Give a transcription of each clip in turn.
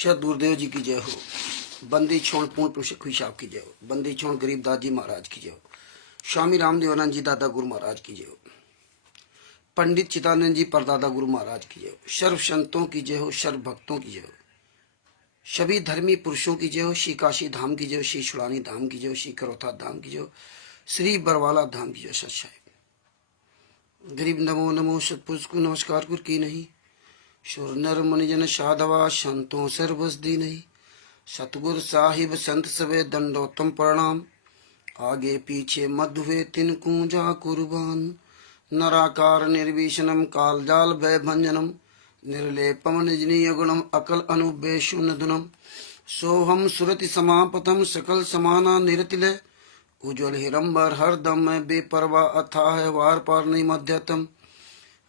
सत गुरुदेव जी की जय हो। बंदी छोड़ पूर्ण पुरुष खुई साहब की जय हो। बंदी छोड़ गरीबदास जी महाराज की जय हो। स्वामी रामदेवानंद जी दादा गुरु महाराज की जय हो। पंडित चिदानंद जी परदादा गुरु महाराज की जय हो। सर्व संतों की जय हो, सर्व भक्तों की जय हो, सभी धर्मी पुरुषों की जय हो। श्री काशी धाम की जय हो, श्री छुड़ानी धाम की जय हो, श्री करोथा धाम की जय हो, श्री बरवाला धाम की जय। सच्चाई गरीब नमो नमो सतपुरुष को नमस्कार गुर की नहीं। शुर नर मुनिजन साधवा संतों सर्वस दी नहीं। सतगुर साहिब संत सवे दंडोत्तम प्रणाम। आगे पीछे मध्य हुए तिनकू जा कुर्बान। नराकार निर्विशनम काल जाल भय भंजनम। निर्लेपम निजनीय गुणम अकल अनुबेशुन धुनम। सोहम सुरति समापतम सकल समाना निरतिलय। उज्ज्वल हिरंबर हरदम मैं बेपरवा अथाह वार पार नहीं मध्यतम।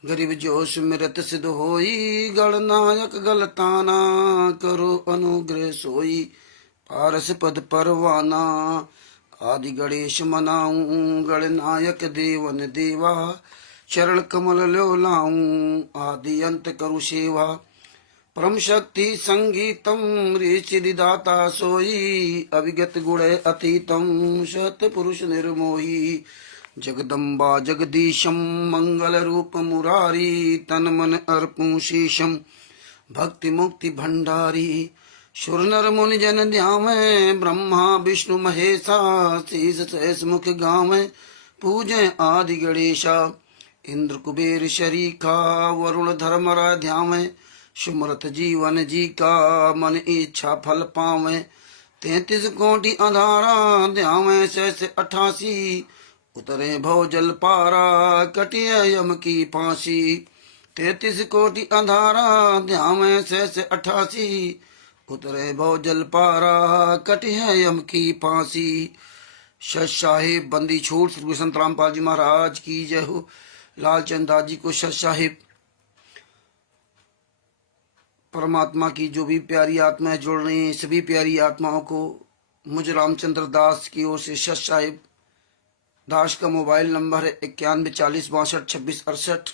गरीब जोश मृत सिद्ध होई गणनायक गलताना। करो अनुग्रह सोई पारस पद परवाना। आदि गणेश मनाऊं गणनायक देवन देवा। चरण कमल लो लाऊं आदि अंत करु सेवा। परम शक्ति संगीतम ऋचिदाता सोई। अभिगत गुण अतीतम सत पुरुष निर्मोही। जगदम्बा जगदीशम मंगल रूप मुरारी। तन मन अर्पूं शीशम भक्ति मुक्ति भंडारी। सुर नर मुनि जन ध्यावे ब्रह्मा विष्णु महेशा। शीस सहस मुख गावे पूजे आदि गणेशा। इंद्र कुबेर शरीखा वरुण धर्मरा ध्यावे। सुमरत जीवन जी का मन इच्छा फल पावे। 33 कोटि अधारा ध्यावे सहस 88। उतरे भव जल पारा कटिय यम की फांसी। 33 कोटि अंधारा ध्यावे सहस 88। उतरे भव जल पारा कटिय यम की फांसी। सत साहिब बंदी छोड़ श्री संत रामपाल जी महाराज की जय हो। लालचंद दास जी को सत साहिब। परमात्मा की जो भी प्यारी आत्माएं जुड़ रही हैं सभी प्यारी आत्माओं को मुझ रामचंद्र दास की ओर से सत साहिब। दास का मोबाइल नंबर है 91 40 62 26 68।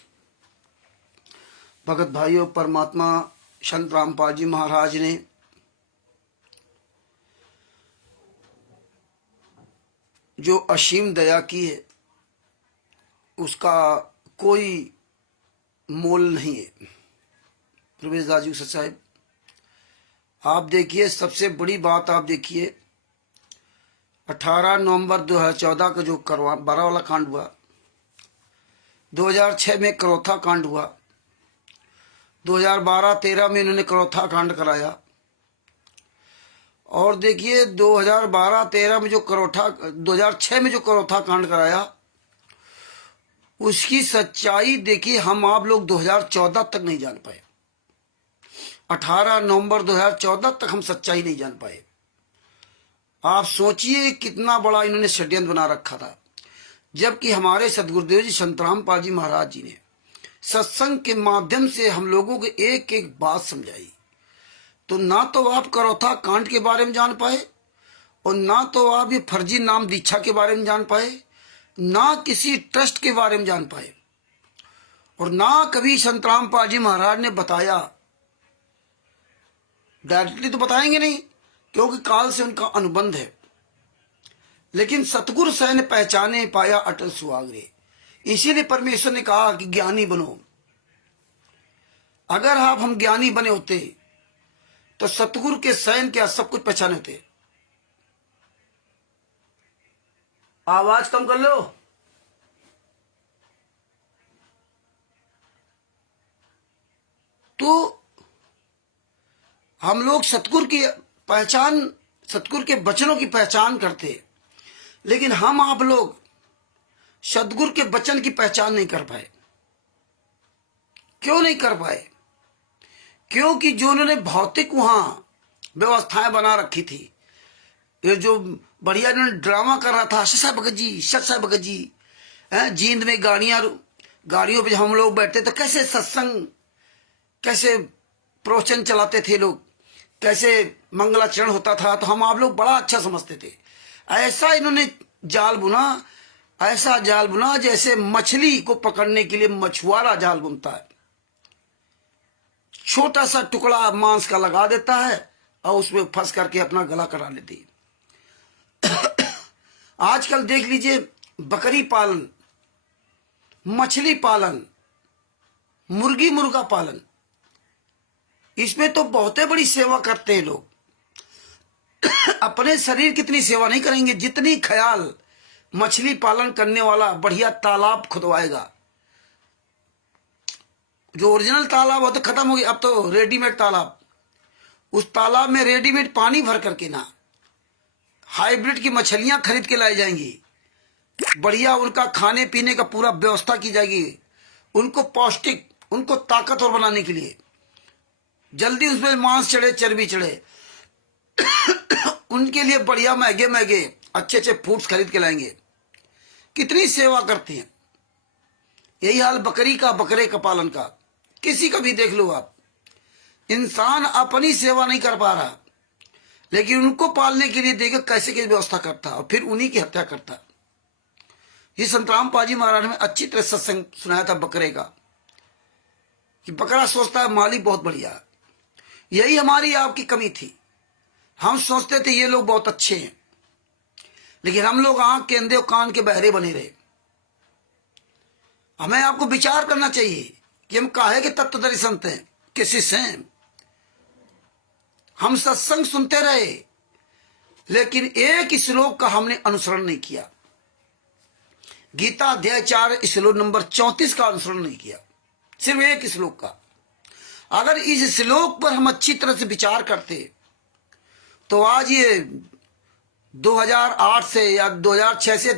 भगत भाइयों, परमात्मा संत रामपाल जी महाराज ने जो असीम दया की है उसका कोई मोल नहीं है। प्रवेश दास जी साहब, आप देखिए, सबसे बड़ी बात आप देखिए, 18 नवंबर 2014 का जो बारावाला कांड हुआ, 2006 में करौथा कांड हुआ, 2012-13 में इन्होंने करौथा कांड कराया। और देखिए 2012-13 में जो 2006 में जो करौथा कांड कराया उसकी सच्चाई देखिए हम आप लोग 2014 तक नहीं जान पाए। 18 नवंबर 2014 तक हम सच्चाई नहीं जान पाए। आप सोचिए कितना बड़ा इन्होंने षड्यंत्र बना रखा था। जबकि हमारे सदगुरुदेव जी संत रामपाल जी महाराज जी ने सत्संग के माध्यम से हम लोगों को एक एक बात समझाई। तो ना तो आप करौथा कांड के बारे में जान पाए और ना तो आप ये फर्जी नाम दीक्षा के बारे में जान पाए, ना किसी ट्रस्ट के बारे में जान पाए, और ना कभी संत रामपाल जी महाराज ने बताया। डायरेक्टली तो बताएंगे नहीं क्योंकि काल से उनका अनुबंध है, लेकिन सतगुरु सैन पहचाने पाया अटल सुहागरे। इसीलिए परमेश्वर ने कहा कि ज्ञानी बनो। अगर आप हम ज्ञानी बने होते तो सतगुरु के सैन क्या सब कुछ पहचाने होते। आवाज कम कर लो। तो हम लोग सतगुरु की पहचान, सतगुरु के वचनों की पहचान करते, लेकिन हम आप लोग सतगुरु के वचन की पहचान नहीं कर पाए। क्यों नहीं कर पाए? क्योंकि जो उन्होंने भौतिक वहां व्यवस्थाएं बना रखी थी, ये जो बढ़िया इन्होंने ड्रामा कर रहा था, सचा भगत जी, सचा भगत जी, जींद में गाड़ियों पे हम लोग बैठते तो कैसे सत्संग, कैसे प्रवचन चलाते थे लोग, कैसे मंगलाचरण होता था, तो हम आप लोग बड़ा अच्छा समझते थे। ऐसा इन्होंने जाल बुना, ऐसा जाल बुना जैसे मछली को पकड़ने के लिए मछुआरा जाल बुनता है। छोटा सा टुकड़ा मांस का लगा देता है और उसमें फंस करके अपना गला करा लेती है। आजकल देख लीजिए, बकरी पालन, मछली पालन, मुर्गी मुर्गा पालन, इसमें तो बहुत बड़ी सेवा करते हैं लोग। अपने शरीर कितनी सेवा नहीं करेंगे जितनी ख्याल मछली पालन करने वाला बढ़िया तालाब खुदवाएगा। जो ओरिजिनल तालाब हो तो खत्म हो गया, अब तो रेडीमेड तालाब, उस तालाब में रेडीमेड पानी भर करके ना हाइब्रिड की मछलियां खरीद के लाई जाएंगी, बढ़िया उनका खाने पीने का पूरा व्यवस्था की जाएगी, उनको पौष्टिक, उनको ताकतवर बनाने के लिए, जल्दी उसमें मांस चढ़े, चर्बी चढ़े, उनके लिए बढ़िया महंगे महंगे अच्छे अच्छे फूड्स खरीद के लाएंगे। कितनी सेवा करते हैं। यही हाल बकरी का, बकरे का पालन का, किसी का भी देख लो आप। इंसान अपनी सेवा नहीं कर पा रहा, लेकिन उनको पालने के लिए देखो कैसे कैसे व्यवस्था करता और फिर उन्हीं की हत्या करता। ये संतराम पाजी महाराज ने अच्छी तरह सत्संग सुनाया था बकरे का, कि बकरा सोचता है मालिक बहुत बढ़िया है। यही हमारी आपकी कमी थी। हम सोचते थे ये लोग बहुत अच्छे हैं, लेकिन हम लोग आंख के अंधे और कान के बहरे बने रहे। हमें आपको विचार करना चाहिए कि हम काहे के तत्वदर्शी संत हैं, किस शिष्य हैं। हम सत्संग सुनते रहे, लेकिन एक श्लोक का हमने अनुसरण नहीं किया। गीता अध्याय 4 श्लोक नंबर 34 का अनुसरण नहीं किया, सिर्फ एक श्लोक का। अगर इस श्लोक पर हम अच्छी तरह से विचार करते तो आज ये 2008 से या 2006 से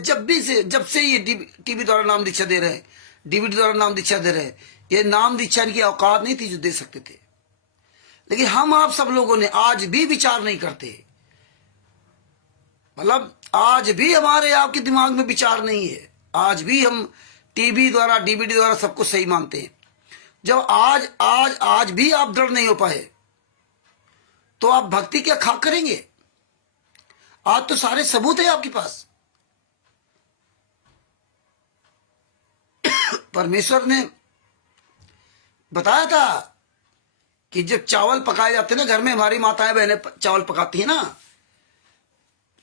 जब से ये टीवी द्वारा नाम दीक्षा दे रहे हैं, डीवीडी द्वारा नाम दीक्षा दे रहे हैं, ये नाम दीक्षा इनकी औकात नहीं थी जो दे सकते थे। लेकिन हम आप सब लोगों ने आज भी विचार नहीं करते, मतलब आज भी हमारे आपके दिमाग में विचार नहीं है। आज भी हम टीवी द्वारा, डीवीडी द्वारा सब कुछ सही मानते हैं। जब आज भी आप दृढ़ नहीं हो पाए तो आप भक्ति क्या खा करेंगे। आज तो सारे सबूत है आपके पास। परमेश्वर ने बताया था कि जब चावल पकाए जाते हैं ना, घर में हमारी माताएं बहनें चावल पकाती है ना,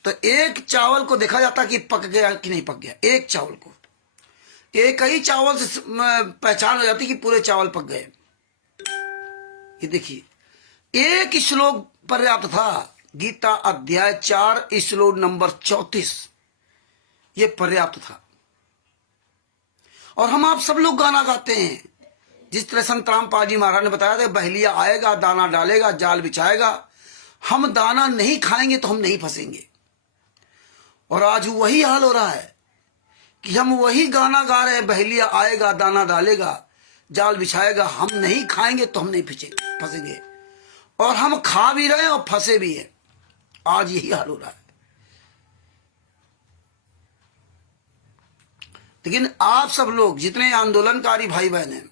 तो एक चावल को देखा जाता कि पक गया कि नहीं पक गया। एक चावल को, एक ही चावल से पहचान हो जाती कि पूरे चावल पक गए। ये देखिए, एक श्लोक पर्याप्त था। गीता अध्याय 4 श्लोक नंबर 34, ये पर्याप्त था। और हम आप सब लोग गाना गाते हैं, जिस तरह संतराम पाजी महाराज ने बताया था, बहलिया आएगा, दाना डालेगा, जाल बिछाएगा। हम दाना नहीं खाएंगे तो हम नहीं फंसेंगे। और आज वही हाल हो रहा है कि हम वही गाना गा रहे हैं, बहलिया आएगा, दाना डालेगा, जाल बिछाएगा। हम नहीं खाएंगे तो हम नहीं फंसेंगे, और हम खा भी रहे हैं और फंसे भी हैं। आज यही हाल हो रहा है। लेकिन आप सब लोग जितने आंदोलनकारी भाई बहन हैं,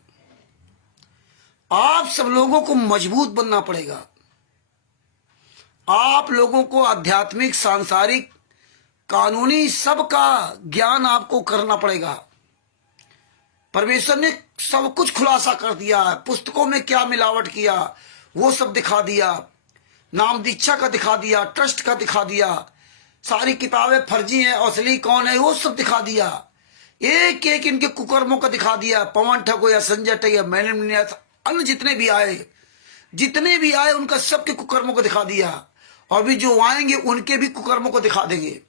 आप सब लोगों को मजबूत बनना पड़ेगा। आप लोगों को आध्यात्मिक, सांसारिक, कानूनी सबका ज्ञान आपको करना पड़ेगा। परमेश्वर ने सब कुछ खुलासा कर दिया है। पुस्तकों में क्या मिलावट किया वो सब दिखा दिया, नाम दीक्षा का दिखा दिया, ट्रस्ट का दिखा दिया, सारी किताबें फर्जी हैं, असली कौन है वो सब दिखा दिया। एक एक इनके कुकर्मों का दिखा दिया। पवन ठग या संजय ठग या मैंने अन्य जितने भी आए उनका सबके कुकर्मों को दिखा दिया। और भी जो आएंगे उनके भी कुकर्मों को दिखा देंगे।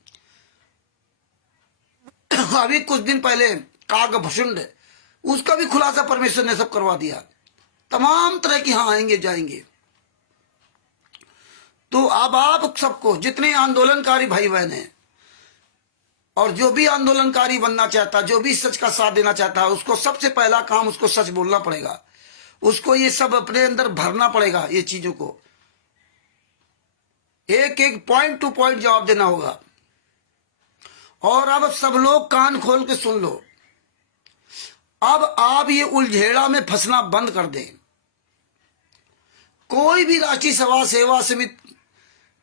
अभी कुछ दिन पहले कागभूषुंड, उसका भी खुलासा परमेश्वर ने सब करवा दिया। तमाम तरह के यहाँ आएंगे जाएंगे। तो अब आप सबको, जितने आंदोलनकारी भाई बहन हैं और जो भी आंदोलनकारी बनना चाहता, जो भी सच का साथ देना चाहता है, उसको सबसे पहला काम उसको सच बोलना पड़ेगा। उसको ये सब अपने अंदर भरना पड़ेगा। ये चीजों को एक एक पॉइंट टू पॉइंट जवाब देना होगा। और अब सब लोग कान खोल के सुन लो। अब आप ये उलझेड़ा में फंसना बंद कर दें। कोई भी राष्ट्रीय सभा सेवा समिति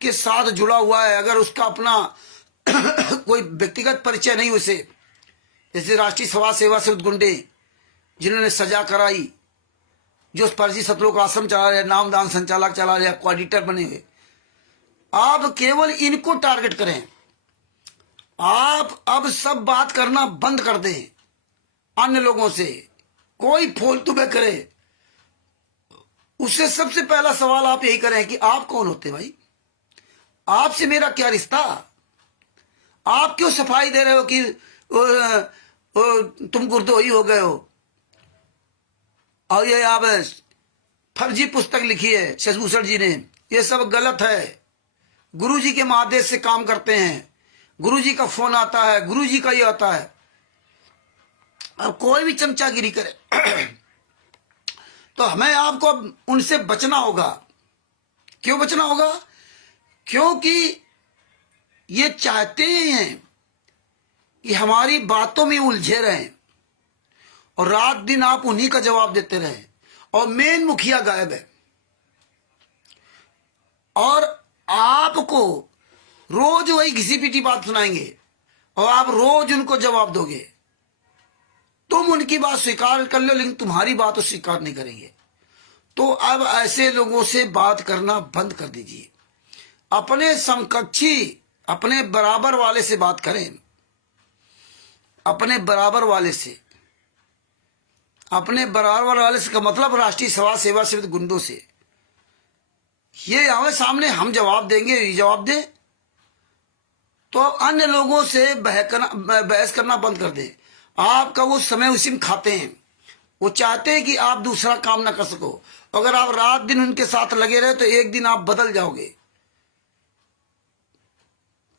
के साथ जुड़ा हुआ है, अगर उसका अपना कोई व्यक्तिगत परिचय नहीं, उसे जैसे राष्ट्रीय सभा सेवा समिति गुंडे जिन्होंने सजा कराई, जो फर्जी सतलोक आश्रम चला रहे, नामदान संचालक चला रहे, कोऑर्डिनेटर बने हुए, आप केवल इनको टारगेट करें। आप अब सब बात करना बंद कर दें अन्य लोगों से। कोई फालतू में करे उससे सबसे पहला सवाल आप यही करें कि आप कौन होते भाई, आपसे मेरा क्या रिश्ता, आप क्यों सफाई दे रहे हो कि तुम गुरदोही हो गए हो, और ये आप फर्जी पुस्तक लिखी है शशभूषण जी ने, ये सब गलत है। गुरुजी के आदेश से काम करते हैं, गुरुजी का फोन आता है, गुरुजी का ये आता है। अब कोई भी चमचागिरी करे तो हमें आपको उनसे बचना होगा। क्यों बचना होगा? क्योंकि ये चाहते हैं कि हमारी बातों में उलझे रहें और रात दिन आप उन्हीं का जवाब देते रहें, और मेन मुखिया गायब है, और आपको रोज वही घिसी पीटी बात सुनाएंगे और आप रोज उनको जवाब दोगे। तुम उनकी बात स्वीकार कर लो लेकिन तुम्हारी बात वो स्वीकार नहीं करेंगे। तो अब ऐसे लोगों से बात करना बंद कर दीजिए। अपने समकक्षी, अपने बराबर वाले से बात करें, अपने बराबर वाले से। अपने बराबर वाले से का मतलब राष्ट्रीय समाज सेवा समिति गुंडों से। ये हमें सामने हम जवाब देंगे, ये जवाब दे, तो अन्य लोगों से बहस करना बंद कर दे। आपका वो समय उसी में खाते हैं। वो चाहते हैं कि आप दूसरा काम ना कर सको। अगर आप रात दिन उनके साथ लगे रहे तो एक दिन आप बदल जाओगे।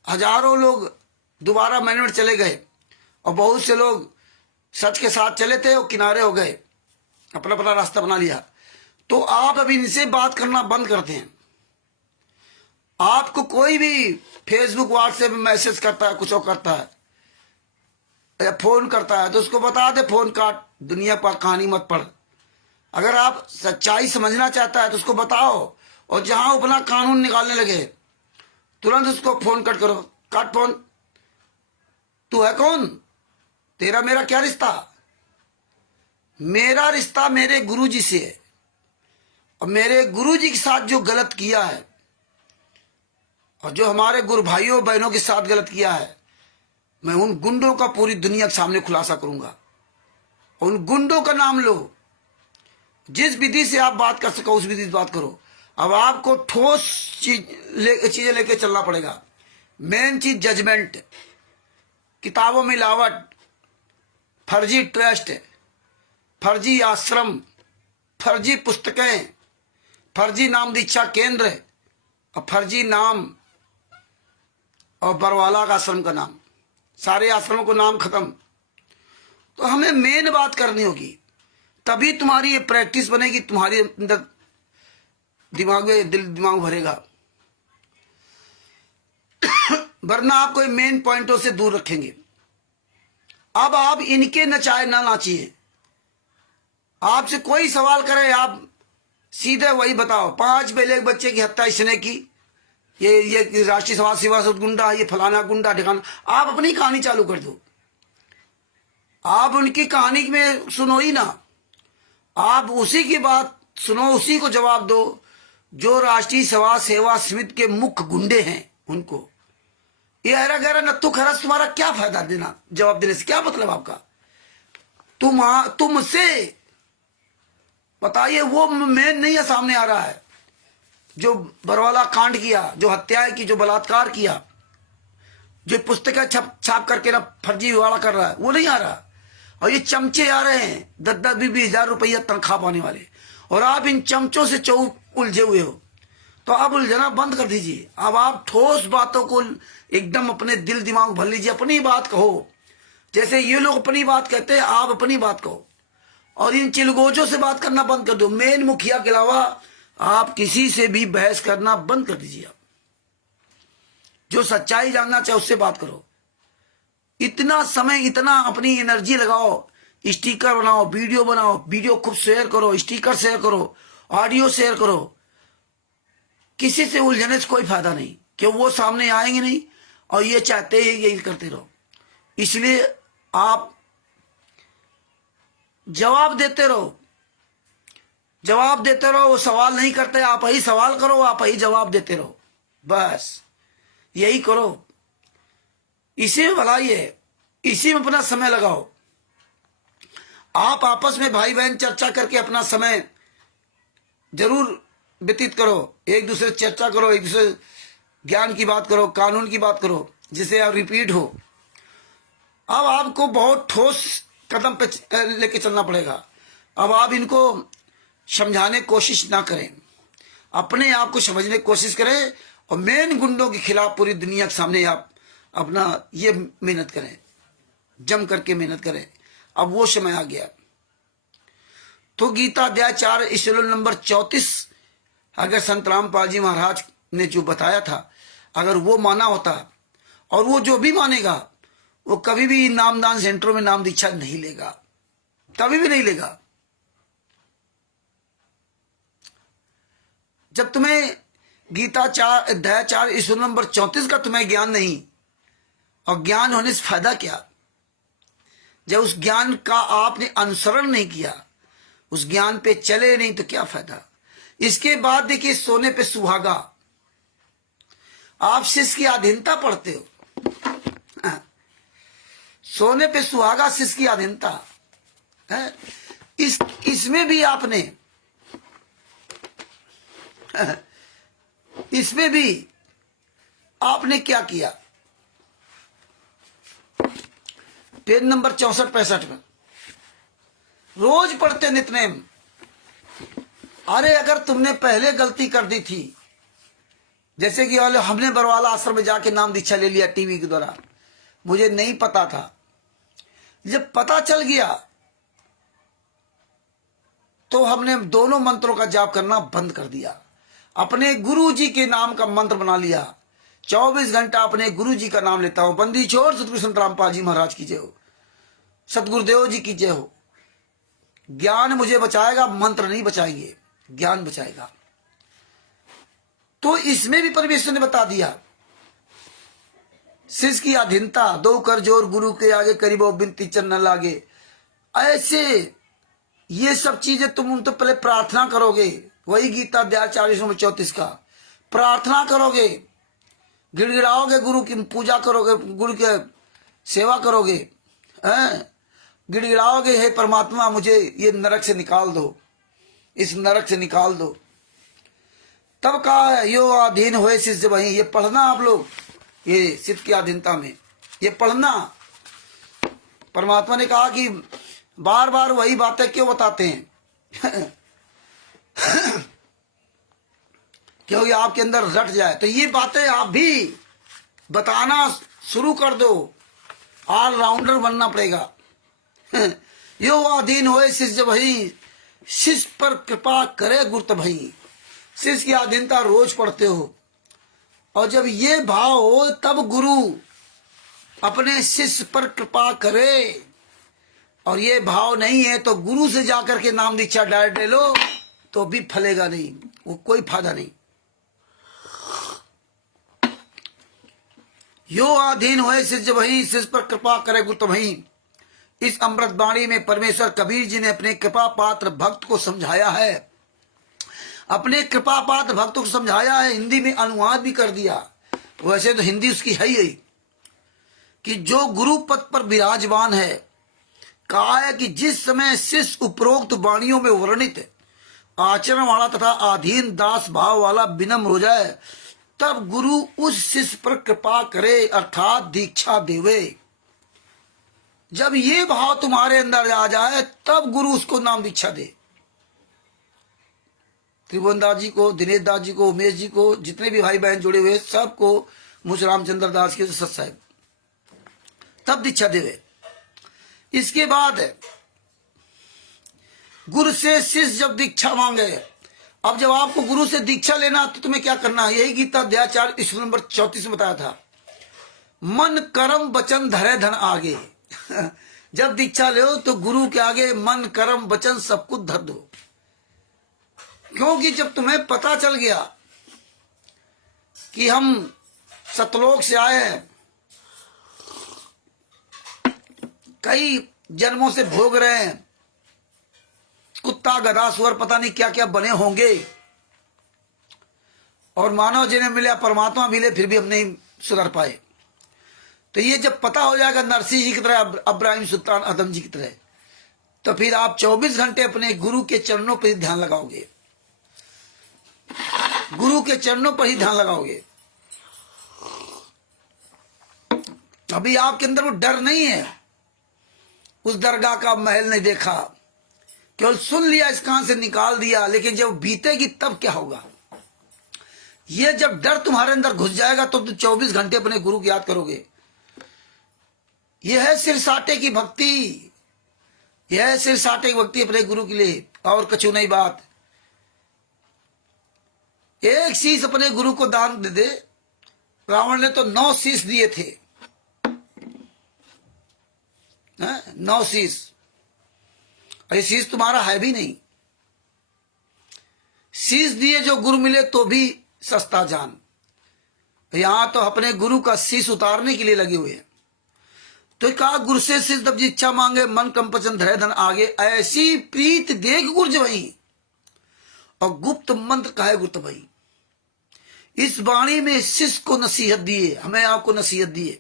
हजारों लोग दोबारा मैनेजमेंट चले गए और बहुत से लोग सच के साथ चले थे और किनारे हो गए, अपना अपना रास्ता बना लिया। तो आप अभी इनसे बात करना बंद करते हैं। आपको कोई भी फेसबुक व्हाट्सएप में मैसेज करता है, कुछ और करता है, फोन करता है, तो उसको बता दे फोन काट, दुनिया पर कहानी मत पढ़। अगर आप सच्चाई समझना चाहता है तो उसको बताओ, और जहां अपना कानून निकालने लगे तुरंत उसको फोन कट करो, काट फोन। तू है कौन? तेरा मेरा क्या रिश्ता? मेरा रिश्ता मेरे गुरुजी से है, और मेरे गुरुजी के साथ जो गलत किया है और जो हमारे गुरु भाइयों बहनों के साथ गलत किया है, मैं उन गुंडों का पूरी दुनिया के सामने खुलासा करूंगा। उन गुंडों का नाम लो, जिस विधि से आप बात कर सको उस विधि से बात करो। अब आपको ठोस चीजें लेके चलना पड़ेगा। मेन चीज जजमेंट। किताबों में मिलावट, फर्जी ट्रस्ट, फर्जी आश्रम, फर्जी पुस्तकें, फर्जी नाम दीक्षा केंद्र और फर्जी नाम, और बरवाला का आश्रम का नाम, सारे आश्रमों को नाम खत्म। तो हमें मेन बात करनी होगी, तभी तुम्हारी ये प्रैक्टिस बनेगी, तुम्हारे अंदर दिमाग में दिल दिमाग भरेगा। वरना आपको मेन पॉइंटों से दूर रखेंगे। अब आप इनके नचाए ना नाचिए। आपसे कोई सवाल करे आप सीधे वही बताओ। 5 बेले एक बच्चे की हत्या इसने की, ये राष्ट्रीय समाज सेवा से गुंडा, ये फलाना गुंडा ठिकाना। आप अपनी कहानी चालू कर दो। आप उनकी कहानी में सुनो ही ना, आप उसी की बात सुनो, उसी को जवाब दो जो राष्ट्रीय समाज सेवा समिति के मुख्य गुंडे हैं उनको। ये हरा गहरा नत्थु खरस, तुम्हारा क्या फायदा देना, जवाब देने से क्या मतलब आपका? तुमसे बताइए, वो मेन नहीं है सामने आ रहा है जो बरवाला कांड किया, जो हत्याएं की, जो बलात्कार किया, जो पुस्तकें छाप करके ना फर्जी वाला कर रहा है, वो नहीं आ रहा। और ये चमचे आ रहे हैं 10-10, 20-20 हजार रुपया तनख्वाह पाने वाले, और आप इन चमचों से उलझे हुए हो। तो आप उलझना बंद कर दीजिए। अब आप ठोस बातों को एकदम अपने दिल दिमाग भर लीजिए, अपनी बात कहो। जैसे ये लोग अपनी बात कहते हैं, आप अपनी बात कहो, और इन चिलगोजों से बात करना बंद कर दो। मेन मुखिया के अलावा आप किसी से भी बहस करना बंद कर दीजिए। आप जो सच्चाई जानना चाहे उससे बात करो। इतना समय, इतना अपनी एनर्जी लगाओ, स्टिकर बनाओ, वीडियो खूब शेयर करो, स्टिकर शेयर करो, ऑडियो शेयर करो। किसी से उलझने से कोई फायदा नहीं, क्यों वो सामने आएंगे नहीं, और ये चाहते हैं यही करते रहो। इसलिए आप जवाब देते रहो। जवाब देते रहो, वो सवाल नहीं करते, आप ही सवाल करो, आप ही जवाब देते रहो, बस यही करो। इसी में भलाई है, इसी में अपना समय लगाओ। आप आपस में भाई बहन चर्चा करके अपना समय जरूर व्यतीत करो, एक दूसरे से चर्चा करो, एक दूसरे ज्ञान की बात करो, कानून की बात करो, जिससे आप रिपीट हो। अब आपको बहुत ठोस कदम पे लेके चलना पड़ेगा। अब आप इनको समझाने की कोशिश ना करें, अपने आप को समझने की कोशिश करें, और मेन गुंडों के खिलाफ पूरी दुनिया के सामने आप अपना ये मेहनत करें, जम करके मेहनत करें। अब वो समय आ गया। तो गीता अध्याय 4 श्लोक नंबर 34 अगर संत रामपाल जी महाराज ने जो बताया था, अगर वो माना होता, और वो जो भी मानेगा वो कभी भी नामदान सेंटरों में नाम दीक्षा नहीं लेगा, कभी भी नहीं लेगा। जब तुम्हें गीता 4 अध्याय 4 श्लोक नंबर 34 का तुम्हें ज्ञान नहीं, और ज्ञान होने से फायदा क्या? जब उस ज्ञान का आपने अनुसरण नहीं किया, उस ज्ञान पे चले नहीं, तो क्या फायदा? इसके बाद देखिए, सोने पे सुहागा, आप शिष्य की अधीनता पढ़ते हो। सोने पे सुहागा, शिष्य की अधीनता है। इसमें भी आपने इसमें भी आपने क्या किया? पेज नंबर 64-65 में रोज पढ़ते नित्यनेम। अरे अगर तुमने पहले गलती कर दी थी, जैसे कि हमने बरवाला आश्रम में जाके नाम दीक्षा ले लिया टीवी के द्वारा, मुझे नहीं पता था, जब पता चल गया तो हमने दोनों मंत्रों का जाप करना बंद कर दिया, अपने गुरु जी के नाम का मंत्र बना लिया। 24 घंटा अपने गुरु जी का नाम लेता हूं। बंदी छोड़ सतगुरु संत रामपाल जी महाराज की जय हो, सतगुरुदेव जी की जय हो। ज्ञान मुझे बचाएगा, मंत्र नहीं बचाएंगे, ज्ञान बचाएगा। तो इसमें भी परमेश्वर ने बता दिया, शिष्य की अधीनता, दो कर जोर गुरु के आगे, करीबो बिनती चरण न लागे। ऐसे ये सब चीजें तुम तो पहले प्रार्थना करोगे, वही गीता अध्याय 40-34 का प्रार्थना करोगे, गिड़गिड़ाओगे, गुरु की पूजा करोगे, गुरु के सेवा करोगे, गिड़गिड़ाओगे, हे परमात्मा मुझे ये नरक से निकाल दो, इस नरक से निकाल दो। तब कहा है, यो अधीन हुए शिष्य वही। ये पढ़ना आप लोग, ये शिष्य की अधीनता में ये पढ़ना। परमात्मा ने कहा कि बार बार वही बातें क्यों बताते हैं? क्योंकि आपके अंदर रट जाए। तो ये बातें आप भी बताना शुरू कर दो, ऑलराउंडर बनना पड़ेगा। यो अधीन होए शिष्य वही, शिष्य पर कृपा करे गुरु तब भई। शिष्य की अधीनता रोज पढ़ते हो, और जब ये भाव हो तब गुरु अपने शिष्य पर कृपा करे। और ये भाव नहीं है तो गुरु से जाकर के नाम दीक्षा डायरेक्ट ले लो, तो भी फलेगा नहीं, वो कोई फायदा नहीं। यो अधीन हुए शिष्य वही, शिष्य पर कृपा करे गुरु तब भई। इस अमृत वाणी में परमेश्वर कबीर जी ने अपने कृपा पात्र भक्त को समझाया है, अपने कृपा पात्र भक्त को समझाया है, हिंदी में अनुवाद भी कर दिया। वैसे तो हिंदी उसकी है ही, कि जो गुरु पद पर विराजमान है, कहा है कि जिस समय शिष्य उपरोक्त वाणियों में वर्णित आचरण वाला तथा अधीन दास भाव वाला विनम्र हो जाए, तब गुरु उस शिष्य पर कृपा करे, अर्थात दीक्षा देवे। जब ये भाव तुम्हारे अंदर आ जाए, तब गुरु उसको नाम दीक्षा दे। त्रिभुवन दास जी को, दिनेश दास जी को, उमेश जी को, जितने भी भाई बहन जुड़े हुए सबको, मुझ रामचंद्र दास के सत साहब, तब दीक्षा देवे। इसके बाद गुरु से शिष्य जब दीक्षा मांगे, अब जब आपको गुरु से दीक्षा लेना तो तुम्हें क्या करना है? यही गीता अध्याय 4 श्लोक नंबर 34 में बताया था, मन कर्म वचन धरे धन आगे। जब दीक्षा लो तो गुरु के आगे मन कर्म वचन सब कुछ धर दो। क्योंकि जब तुम्हें पता चल गया कि हम सतलोक से आए हैं, कई जन्मों से भोग रहे हैं, कुत्ता गधा सुअर पता नहीं क्या क्या बने होंगे, और मानव जिन्हें मिले परमात्मा मिले फिर भी हम नहीं सुधर पाए। तो ये जब पता हो जाएगा नरसिंह जी की तरह, अब्राहिम सुल्तान आदम जी की तरह, तो फिर आप 24 घंटे अपने गुरु के चरणों पर ही ध्यान लगाओगे, गुरु के चरणों पर ही ध्यान लगाओगे। अभी आपके अंदर वो डर नहीं है, उस दरगाह का महल नहीं देखा, केवल सुन लिया, इस कान से निकाल दिया, लेकिन जब बीतेगी तब क्या होगा? ये जब डर तुम्हारे अंदर घुस जाएगा तो तुम 24 घंटे अपने गुरु की याद करोगे। यह है सिरसाटे की भक्ति, यह है सिरसाटे की भक्ति अपने गुरु के लिए, और कछु नहीं बात। एक शीश अपने गुरु को दान दे दे। रावण ने तो 9 शीश दिए थे, 9 शीश, और ये शीश तुम्हारा है भी नहीं। शीश दिए जो गुरु मिले तो भी सस्ता जान। यहां तो अपने गुरु का शीश उतारने के लिए लगे हुए हैं। तो कहा गुरु से शीश दब जी इच्छा मांगे, मन कंपचन धरे धन आगे, ऐसी प्रीत देख गुरज वही, और गुप्त मंत्र कहे गुप्त भाई। इस वाणी में शिष्य को नसीहत दिए, हमें आपको नसीहत दिए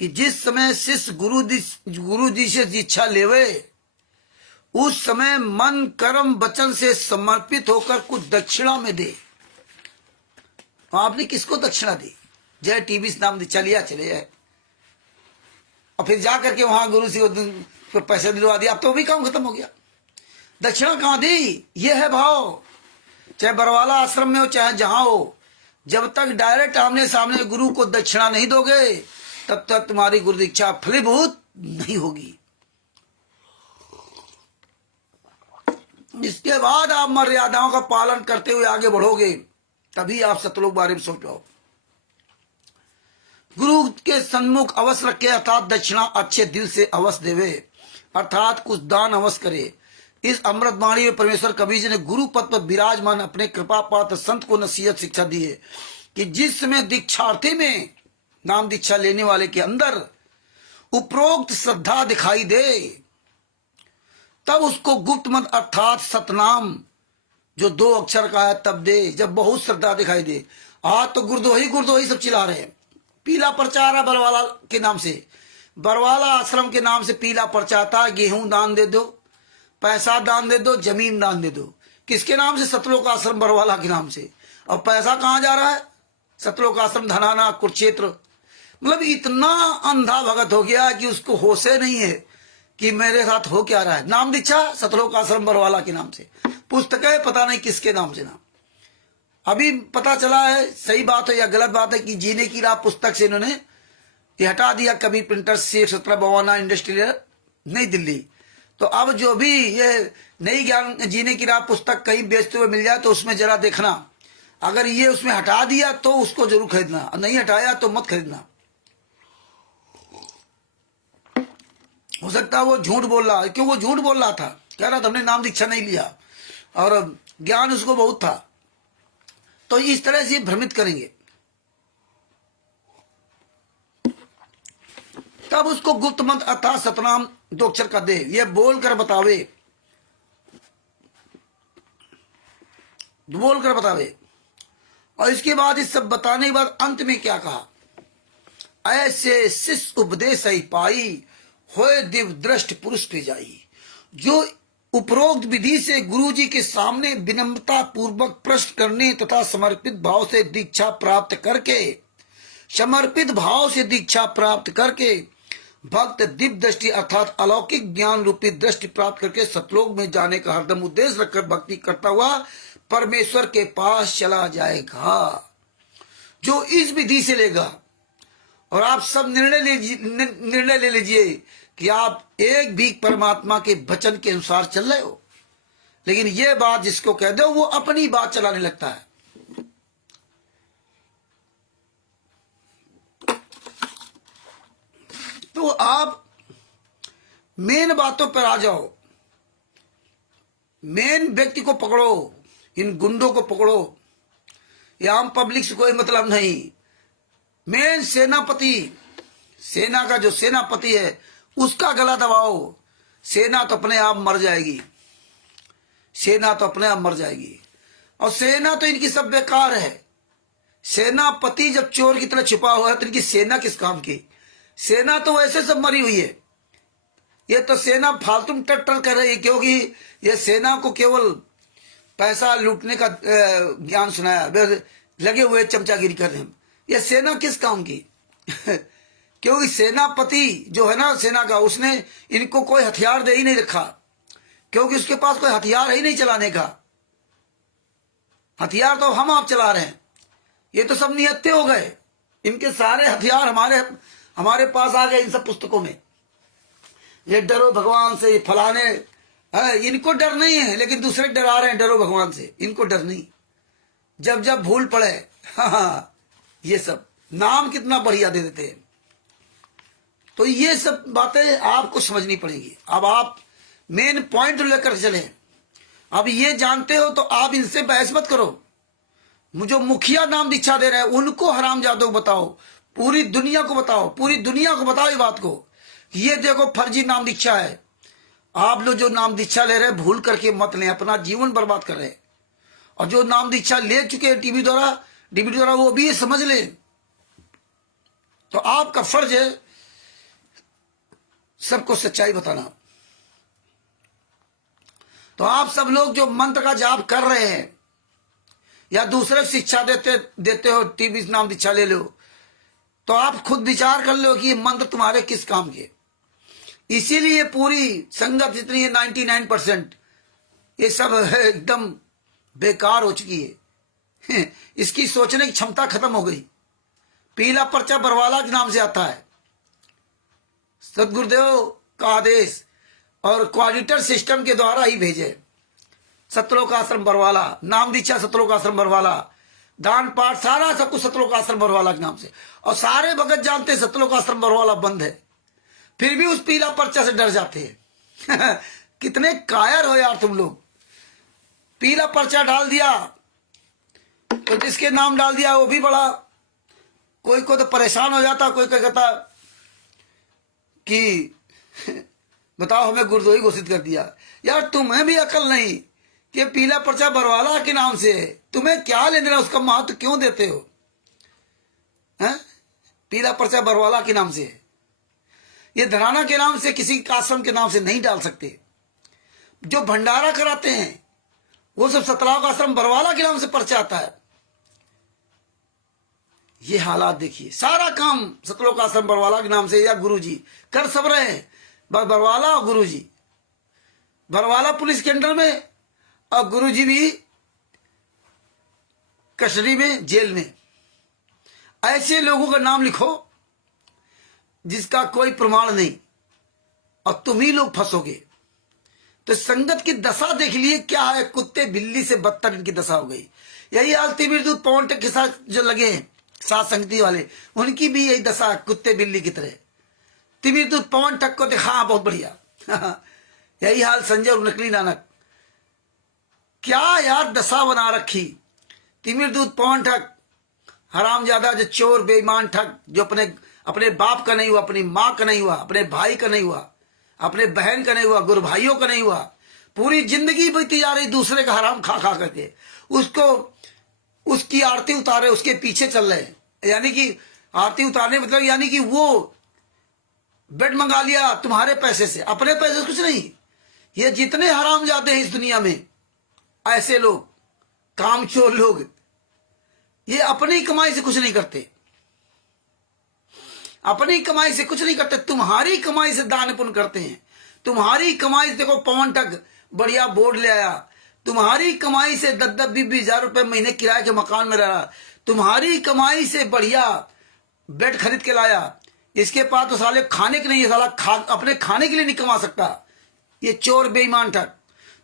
कि जिस समय शिष्य गुरु जी से दीक्षा लेवे, उस समय मन कर्म वचन से समर्पित होकर कुछ दक्षिणा में दे। आपने किसको दक्षिणा दी? जय टीवी से नाम दीक्षा लिया, चले जाए, और फिर जाकर के वहां गुरु से को पैसे दिलवा दिया, अब तो भी काम खत्म हो गया। दक्षिणा कहां दी? ये है भाव। चाहे बरवाला आश्रम में हो चाहे जहां हो, जब तक डायरेक्ट आमने सामने गुरु को दक्षिणा नहीं दोगे तब तक तुम्हारी गुरु दीक्षा फलीभूत नहीं होगी। इसके बाद आप मर्यादाओं का पालन करते हुए आगे बढ़ोगे, तभी आप सतलोक बारे में सोच पाओ। गुरु के सन्मुख अवश्य रखे, अर्थात दक्षिणा अच्छे दिल से अवश्य देवे, अर्थात कुछ दान अवश्य करे। इस अमृत वाणी में परमेश्वर कबीर जी ने गुरु पद पर विराजमान अपने कृपा पात्र संत को नसीहत शिक्षा दी है कि जिस समय दीक्षार्थी में, नाम दीक्षा लेने वाले के अंदर उपरोक्त श्रद्धा दिखाई दे, तब उसको गुप्त मंत्र अर्थात सतनाम जो 2 अक्षर का है तब दे। जब बहुत श्रद्धा दिखाई दे, आज तो गुरुद्रोही सब चिल्ला रहे हैं। पीला पर्चा आ रहा बरवाला के नाम से, बरवाला आश्रम के नाम से पीला पर्चा आता, गेहूं दान दे दो, पैसा दान दे दो, जमीन दान दे दो। किसके नाम से? सतलोक आश्रम बरवाला के नाम से। और पैसा कहां जा रहा है? सतलोक आश्रम धनाना कुरुक्षेत्र। मतलब इतना अंधा भगत हो गया कि उसको होशे नहीं है कि मेरे साथ हो क्या रहा है। नाम दीक्षा सतलोक आश्रम बरवाला के नाम से, पुस्तकें पता नहीं किसके नाम से नाम। अभी पता चला है, सही बात है या गलत बात है, कि जीने की राह पुस्तक से इन्होंने ये हटा दिया, कभी प्रिंटर से 17 बवाना इंडस्ट्रियल नई दिल्ली। तो अब जो भी ये नई ज्ञान जीने की राह पुस्तक कहीं बेचते हुए मिल जाए तो उसमें जरा देखना, अगर ये उसमें हटा दिया तो उसको जरूर खरीदना, नहीं हटाया तो मत खरीदना। हो सकता है वो झूठ बोल रहा है, क्यों वो झूठ बोल रहा था, कह रहा था हमने नाम दीक्षा नहीं लिया और ज्ञान उसको बहुत था। तो इस तरह से भ्रमित करेंगे, तब उसको गुप्त मंत्र अर्थात सतनाम 2 अक्षर का दे, ये बोल कर बतावे, बोल कर बतावे। और इसके बाद इस सब बताने के बाद अंत में क्या कहा? ऐसे शिष्य उपदेश ही पाई, होए दिव्य दृष्ट पुरुष पे जाई। जो उपरोक्त विधि से गुरु जी के सामने विनम्रता पूर्वक प्रश्न करने तथा समर्पित भाव से दीक्षा प्राप्त करके, समर्पित भाव से दीक्षा प्राप्त करके भक्त दिव्य दृष्टि अर्थात अलौकिक ज्ञान रूपी दृष्टि प्राप्त करके सतलोक में जाने का हरदम उद्देश्य रखकर भक्ति करता हुआ परमेश्वर के पास चला जाएगा। जो इस विधि से लेगा, और आप सब निर्णय ले लीजिए कि आप एक भी परमात्मा के वचन के अनुसार चल रहे हो, लेकिन ये बात जिसको कह दो वो अपनी बात चलाने लगता है। तो आप मेन बातों पर आ जाओ, मेन व्यक्ति को पकड़ो, इन गुंडों को पकड़ो, ये आम पब्लिक से कोई मतलब नहीं। मेन सेनापति, सेना का जो सेनापति है उसका गला दबाओ, सेना तो अपने आप मर जाएगी। सेना तो अपने आप मर जाएगी। और सेना तो इनकी सब बेकार है। सेनापति जब चोर की तरह छुपा हुआ है तो इनकी सेना किस काम की? सेना तो वैसे सब मरी हुई है। ये तो सेना फालतू टट्टर कर रही है, क्योंकि ये सेना को केवल पैसा लूटने का ज्ञान सुनाया, लगे हुए चमचागिरी कर रहे हैं। ये सेना किस काम की? क्योंकि सेनापति जो है ना सेना का, उसने इनको कोई हथियार दे ही नहीं रखा, क्योंकि उसके पास कोई हथियार ही नहीं चलाने का। हथियार तो हम आप चला रहे हैं। ये तो सब निहत्थे हो गए। इनके सारे हथियार हमारे पास आ गए इन सब पुस्तकों में। ये डरो भगवान से, ये फलाने है, इनको डर नहीं है, लेकिन दूसरे डरा रहे हैं डरो भगवान से। इनको डर नहीं। जब जब भूल पड़े, हाँ, ये सब नाम कितना बढ़िया दे देते हैं। तो ये सब बातें आपको समझनी पड़ेगी। अब आप मेन पॉइंट लेकर चले। अब ये जानते हो तो आप इनसे बहस मत करो। मुझे मुखिया नाम दीक्षा दे रहे हैं, उनको हरामजादों को बताओ, पूरी दुनिया को बताओ, पूरी दुनिया को बताओ ये बात को। ये देखो फर्जी नाम दीक्षा है। आप लोग जो नाम दीक्षा ले रहे हैं भूल करके मत लें, अपना जीवन बर्बाद कर रहे हैं। और जो नाम दीक्षा ले चुके हैं डीबीटी द्वारा वो भी ये समझ ले। तो आपका फर्ज है सबको सच्चाई बताना। तो आप सब लोग जो मंत्र का जाप कर रहे हैं या दूसरे शिक्षा देते हो, टीबी नाम दीक्षा ले लो, तो आप खुद विचार कर लो कि ये मंत्र तुम्हारे किस काम के। इसीलिए पूरी संगत जितनी है 99% ये सब एकदम बेकार हो चुकी है। इसकी सोचने की क्षमता खत्म हो गई। पीला पर्चा बरवाला के नाम से आता है। सदगुरुदेव का आदेश और कोऑर्डिनेटर सिस्टम के द्वारा ही भेजे। सतलोक आश्रम बरवाला, नाम दीक्षा सतलोक आश्रम बरवाला, दान पाठ सारा सब कुछ सतलोक आश्रम बरवाला के नाम से। और सारे भगत जानते हैं सतलोक आश्रम बरवाला बंद है, फिर भी उस पीला पर्चा से डर जाते हैं। कितने कायर हो यार तुम लोग। पीला पर्चा डाल दिया तो जिसके नाम डाल दिया वो भी बड़ा, कोई को तो परेशान हो जाता, कोई कहता कि बताओ हमें गुरुद्रोही घोषित कर दिया। यार तुम्हें भी अकल नहीं कि पीला पर्चा बरवाला के नाम से है, तुम्हें क्या लेने देना, उसका महत्व क्यों देते हो? हैं? पीला पर्चा बरवाला के नाम से है। ये धराना के नाम से किसी आश्रम के नाम से नहीं डाल सकते। जो भंडारा कराते हैं वो सब सतलाव आश्रम बरवाला के नाम से पर्चा आता है। ये हालात देखिए। सारा काम सतलोक आश्रम बरवाला के नाम से या गुरुजी कर सब रहे हैं। बरवाला और गुरुजी, बरवाला पुलिस के अंडर में और गुरुजी भी कस्टडी में, जेल में। ऐसे लोगों का नाम लिखो जिसका कोई प्रमाण नहीं, और तुम ही लोग फंसोगे। तो संगत की दशा देख लिए क्या है। कुत्ते बिल्ली से बदतर इनकी दशा हो गई। यही हाल तिमिरदूत पवन टक के साथ जो लगे हैं सात संगति वाले, उनकी भी यही दशा, कुत्ते बिल्ली की तरह। तिमिरदूत पवन टक को देखा बहुत बढ़िया। यही हाल संजय और नकली नानक। क्या यार दशा बना रखी। तिमिरदूत पवन ठग, हरामजादा जो चोर बेईमान ठग, जो अपने बाप का नहीं हुआ, अपनी माँ का नहीं हुआ, अपने भाई का नहीं हुआ, अपने बहन का नहीं हुआ, गुरु भाइयों का नहीं हुआ, पूरी जिंदगी बीती जा रही दूसरे का हराम खा खा करके, उसको उसकी आरती उतारे, उसके पीछे चल रहे हैं। यानी कि आरती उतारने मतलब यानी कि वो बेड मंगा लिया तुम्हारे पैसे से, अपने पैसे से कुछ नहीं। ये जितने हराम जाते हैं इस दुनिया में, ऐसे लोग, कामचोर लोग, ये अपनी कमाई से कुछ नहीं करते। अपनी कमाई से कुछ नहीं करते, तुम्हारी कमाई से दान पुण्य करते हैं। तुम्हारी कमाई से, देखो पवन टक बढ़िया बोर्ड ले आया, तुम्हारी कमाई से 10-10, 20-20 हजार रुपए महीने किराए के मकान में रह रहा, तुम्हारी कमाई से बढ़िया बेड खरीद के लाया। इसके पास तो साले खाने के नहीं है, साला अपने खाने के लिए नहीं कमा सकता। ये चोर बेईमान ठग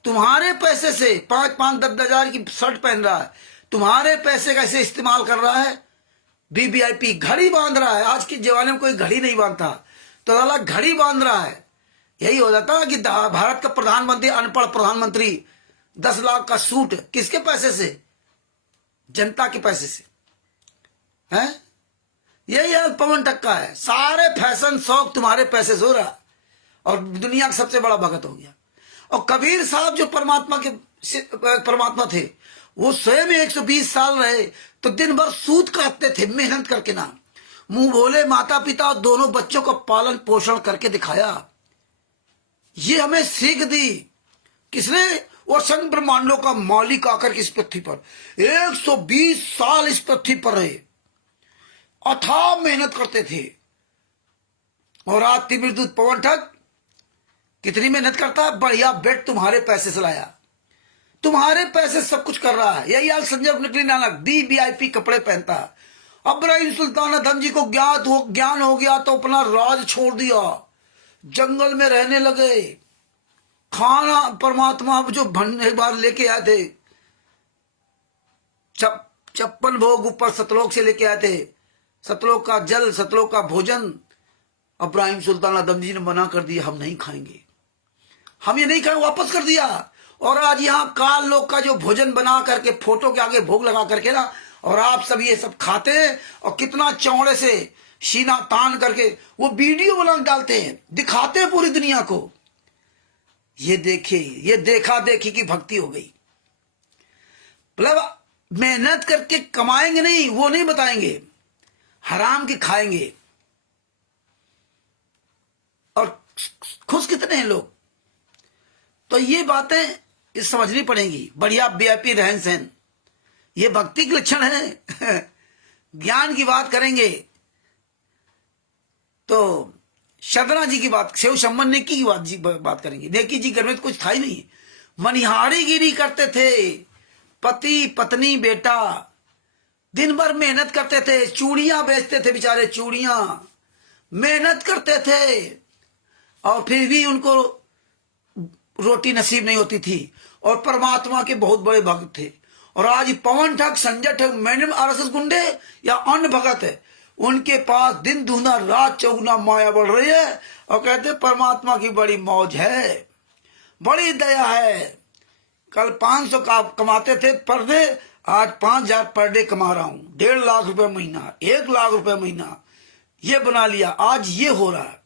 तुम्हारे पैसे से 5-5, 10-10 हजार की शर्ट पहन रहा है, तुम्हारे पैसे कैसे इस्तेमाल कर रहा है। वीवीआईपी घड़ी बांध रहा है। आज के जमाने में कोई घड़ी नहीं बांधता, तो साला घड़ी बांध रहा है। यही हो जाता है कि भारत का प्रधानमंत्री, अनपढ़ प्रधानमंत्री, 10 लाख का सूट किसके पैसे से? जनता के पैसे से है। यही हाल पवन टक का है। सारे फैशन शौक तुम्हारे पैसे से हो रहा, और दुनिया का सबसे बड़ा भगत हो गया। और कबीर साहब जो परमात्मा के परमात्मा थे, वो स्वयं 120 साल रहे तो दिन भर सूत काटते थे मेहनत करके ना, मुंह बोले माता पिता और दोनों बच्चों का पालन पोषण करके दिखाया। ये हमें सीख दी किसने? वो असंख्य ब्रह्मांडों का मालिक आकर के इस पृथ्वी पर 120 साल इस पृथ्वी पर रहे, अथाह मेहनत करते थे। और आज तिमिरदूत पवन ठग कितनी मेहनत करता है, बढ़िया बेड तुम्हारे पैसे से लाया, तुम्हारे पैसे सब कुछ कर रहा है। यही हाल संजय नकली नानक VIP कपड़े पहनता है। इब्राहिम सुल्तान अदम जी को ज्ञान हो गया तो अपना राज छोड़ दिया, जंगल में रहने लगे। खाना परमात्मा जो एक बार लेके आए थे, 56 भोग ऊपर सतलोक से लेके आए थे, सतलोक का जल, सतलोक का भोजन। इब्राहिम सुल्तान अदम जी ने मना कर दिया, हम नहीं खाएंगे, हम ये नहीं खाएंगे, वापस कर दिया। और आज यहाँ काल लोक का जो भोजन बना करके फोटो के आगे भोग लगा करके ना, और आप सब ये सब खाते हैं और कितना चौड़े से सीना तान करके वो वीडियो बना डालते हैं, दिखाते हैं पूरी दुनिया को। ये देखिए, ये देखा देखी की भक्ति हो गई। मतलब मेहनत करके कमाएंगे नहीं, वो नहीं बताएंगे, हराम की खाएंगे। और खुश कितने हैं लोग। तो ये बातें समझनी पड़ेंगी। बढ़िया VIP रहन सहन, ये भक्ति के लक्षण है। ज्ञान की बात करेंगे तो शर्दना जी की बात, शिव शंभन नेकी की बात करेंगे। नेकी जी घर में तो कुछ था ही नहीं, मनिहारी गिरी करते थे, पति पत्नी बेटा दिन भर मेहनत करते थे, चूड़ियां बेचते थे बेचारे, चूड़ियां मेहनत करते थे और फिर भी उनको रोटी नसीब नहीं होती थी। और परमात्मा के बहुत बड़े भक्त थे। और आज पवन ठग, संजय ठग, मैडम RSS गुंडे या अन्य भगत है, उनके पास दिन दूना रात चौगुना माया बढ़ रही है और कहते परमात्मा की बड़ी मौज है, बड़ी दया है। कल 500 का कमाते थे पर डे, आज 5000 पर डे कमा रहा हूं, 1.5 लाख रुपए महीना, 1 लाख रुपए महीना, ये बना लिया। आज ये हो रहा है,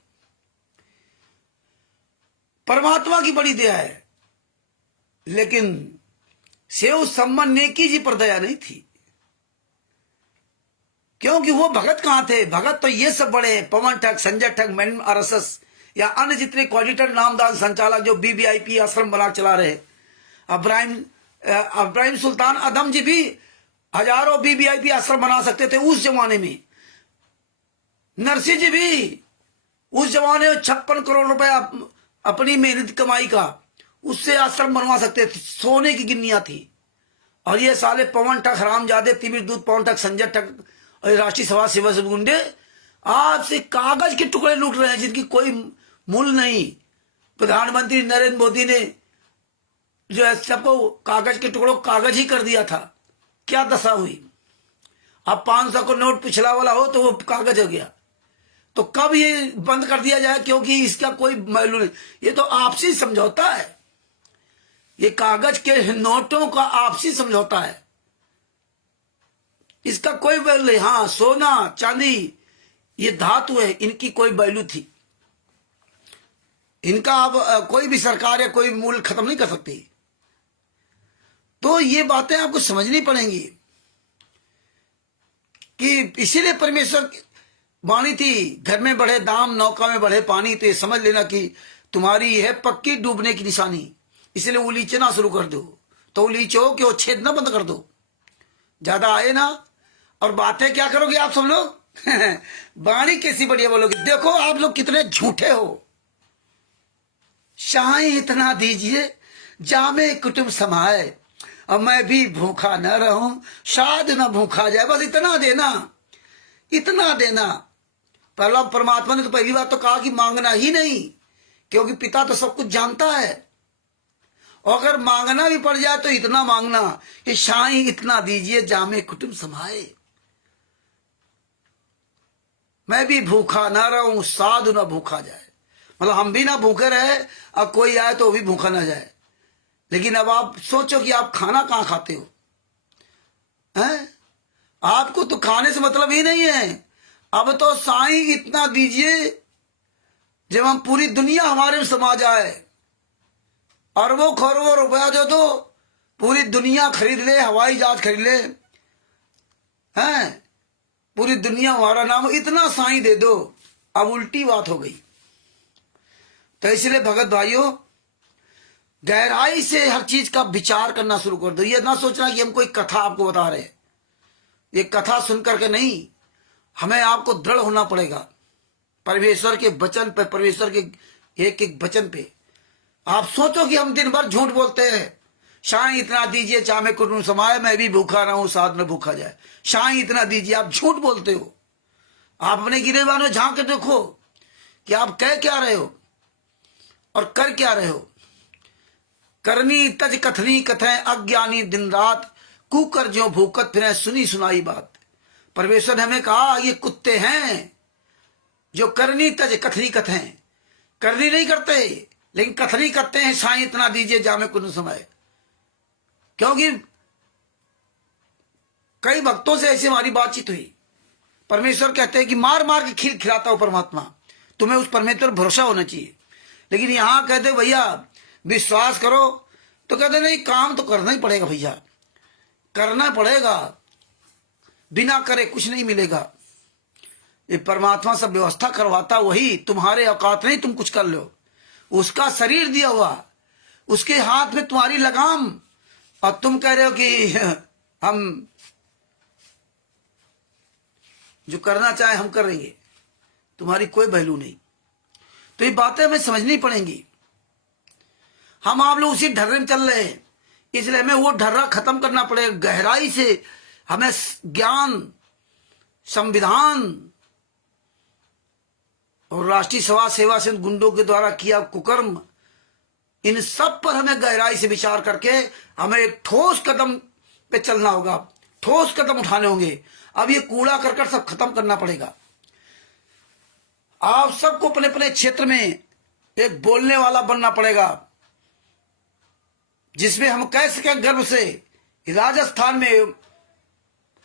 परमात्मा की बड़ी दया है। लेकिन शिव शंभन नेकी जी पर दया नहीं थी, क्योंकि वो भगत कहां थे? भगत तो ये सब बड़े हैं, पवन ठग, संजय ठग, मैडम RSS या अन्य जितने कोऑर्डिनेटर, नामदान, संचालक जो VIP आश्रम बना चला रहे। इब्राहिम सुल्तान अदम जी भी हजारों VIP आश्रम बना सकते थे उस जमाने में। नरसिंह जी भी उस जमाने में 56 करोड़ रुपए अपनी मेहनत कमाई का, उससे आश्रम बनवा सकते थे, सोने की गिन्नियां थी। और ये साले पवन ठग, हरामजादे, तिमिरदूत पवन ठग, संजय ठग और राष्ट्रीय सभा सेवा सब गुंडे आपसे कागज के टुकड़े लूट रहे हैं जिनकी कोई मूल नहीं। प्रधानमंत्री नरेंद्र मोदी ने जो है सबको कागज के टुकड़ों कागज ही कर दिया था, क्या दशा हुई। अब 500 का नोट पिछला वाला हो तो वो कागज हो गया, तो कब ये बंद कर दिया जाए? क्योंकि इसका कोई वैल्यू नहीं, ये तो आपसी समझौता है, ये कागज के नोटों का आपसी समझौता है, इसका कोई वैल्यू नहीं। हाँ, सोना चांदी ये धातु है, इनकी कोई वैल्यू थी, इनका अब कोई भी सरकार या कोई मूल्य खत्म नहीं कर सकती। तो ये बातें आपको समझनी पड़ेंगी कि इसीलिए परमेश्वर वाणी थी, घर में बढ़े दाम, नौका में बढ़े पानी। तो ये समझ लेना कि तुम्हारी है पक्की डूबने की निशानी, इसलिए उलीचना शुरू कर दो। तो उलीचो कि वो छेद ना बंद कर दो, ज्यादा आए ना। और बातें क्या करोगे आप सब लोग? वाणी कैसी बढ़िया बोलोगे। देखो आप लोग कितने झूठे हो। शाही इतना दीजिए जामे कुटुंब समाए, अब मैं भी भूखा न रहूं, शायद न भूखा जाए, बस इतना देना, इतना देना। पहला परमात्मा ने तो पहली बात तो कहा कि मांगना ही नहीं, क्योंकि पिता तो सब कुछ जानता है। और अगर मांगना भी पड़ जाए तो इतना मांगना कि शाही इतना दीजिए जामे कुटुंब समाए, मैं भी भूखा ना रहूं, साधु ना भूखा जाए। मतलब हम भी ना भूखे रहे, अब कोई आए तो वो भी भूखा ना जाए। लेकिन अब आप सोचो कि आप खाना कहां खाते हो, हैं? आपको तो खाने से मतलब ही नहीं है। अब तो साईं इतना दीजिए जब हम पूरी दुनिया हमारे में समा जाए, अरबों खरबों रुपया दे दो पूरी दुनिया खरीद ले, हवाई जहाज खरीद ले, हैं, पूरी दुनिया हमारा नाम, इतना साईं दे दो, अब उल्टी बात हो गई। तो इसलिए भगत भाइयों, गहराई से हर चीज का विचार करना शुरू कर दो। ये ना सोचना कि हम कोई कथा आपको बता रहे हैं, ये कथा सुन करके नहीं, हमें आपको दृढ़ होना पड़ेगा परमेश्वर के वचन पे, परमेश्वर के एक एक वचन पे। आप सोचो कि हम दिन भर झूठ बोलते हैं, शायद इतना दीजिए चाहे मैं कुटुंब समाये, मैं भी भूखा रहूं साथ में भूखा जाए, शायद इतना दीजिए। आप झूठ बोलते हो। आप अपने गिरेबान में झांक के देखो कि आप कह क्या रहे हो और कर क्या रहे हो। करनी तज कथनी कथें अज्ञानी दिन रात, कुकर ज्यों भूकत फिरें सुनी सुनाई बात। परमेश्वर ने हमें कहा ये कुत्ते हैं जो करनी तज कथनी कथें, करनी नहीं करते लेकिन कथनी करते हैं, साईं इतना दीजिए जामे कुछ समय। क्योंकि कई भक्तों से ऐसी हमारी बातचीत हुई, परमेश्वर कहते हैं कि मार मार के खीर खिलाता हूं परमात्मा, तुम्हें उस परमेश्वर पर भरोसा होना चाहिए। लेकिन यहां कहते भैया विश्वास करो, तो कहते नहीं काम तो करना ही पड़ेगा भैया, करना पड़ेगा, बिना करे कुछ नहीं मिलेगा। ये परमात्मा सब व्यवस्था करवाता वही, तुम्हारे औकात नहीं तुम कुछ कर लो। उसका शरीर दिया हुआ, उसके हाथ में तुम्हारी लगाम, और तुम कह रहे हो कि हम जो करना चाहे हम कर रहेंगे, तुम्हारी कोई वैल्यू नहीं। तो ये बातें हमें समझनी पड़ेंगी। हम आप लोग उसी ढर्रे में चल रहे हैं, इसलिए हमें वो ढर्रा खत्म करना पड़ेगा। गहराई से हमें ज्ञान, संविधान और राष्ट्रीय सभा सेवा से गुंडों के द्वारा किया कुकर्म, इन सब पर हमें गहराई से विचार करके हमें एक ठोस कदम पे चलना होगा, ठोस कदम उठाने होंगे। अब ये कूड़ा करकट सब खत्म करना पड़ेगा। आप सबको अपने अपने क्षेत्र में एक बोलने वाला बनना पड़ेगा, जिसमें हम कह सकें गर्व से,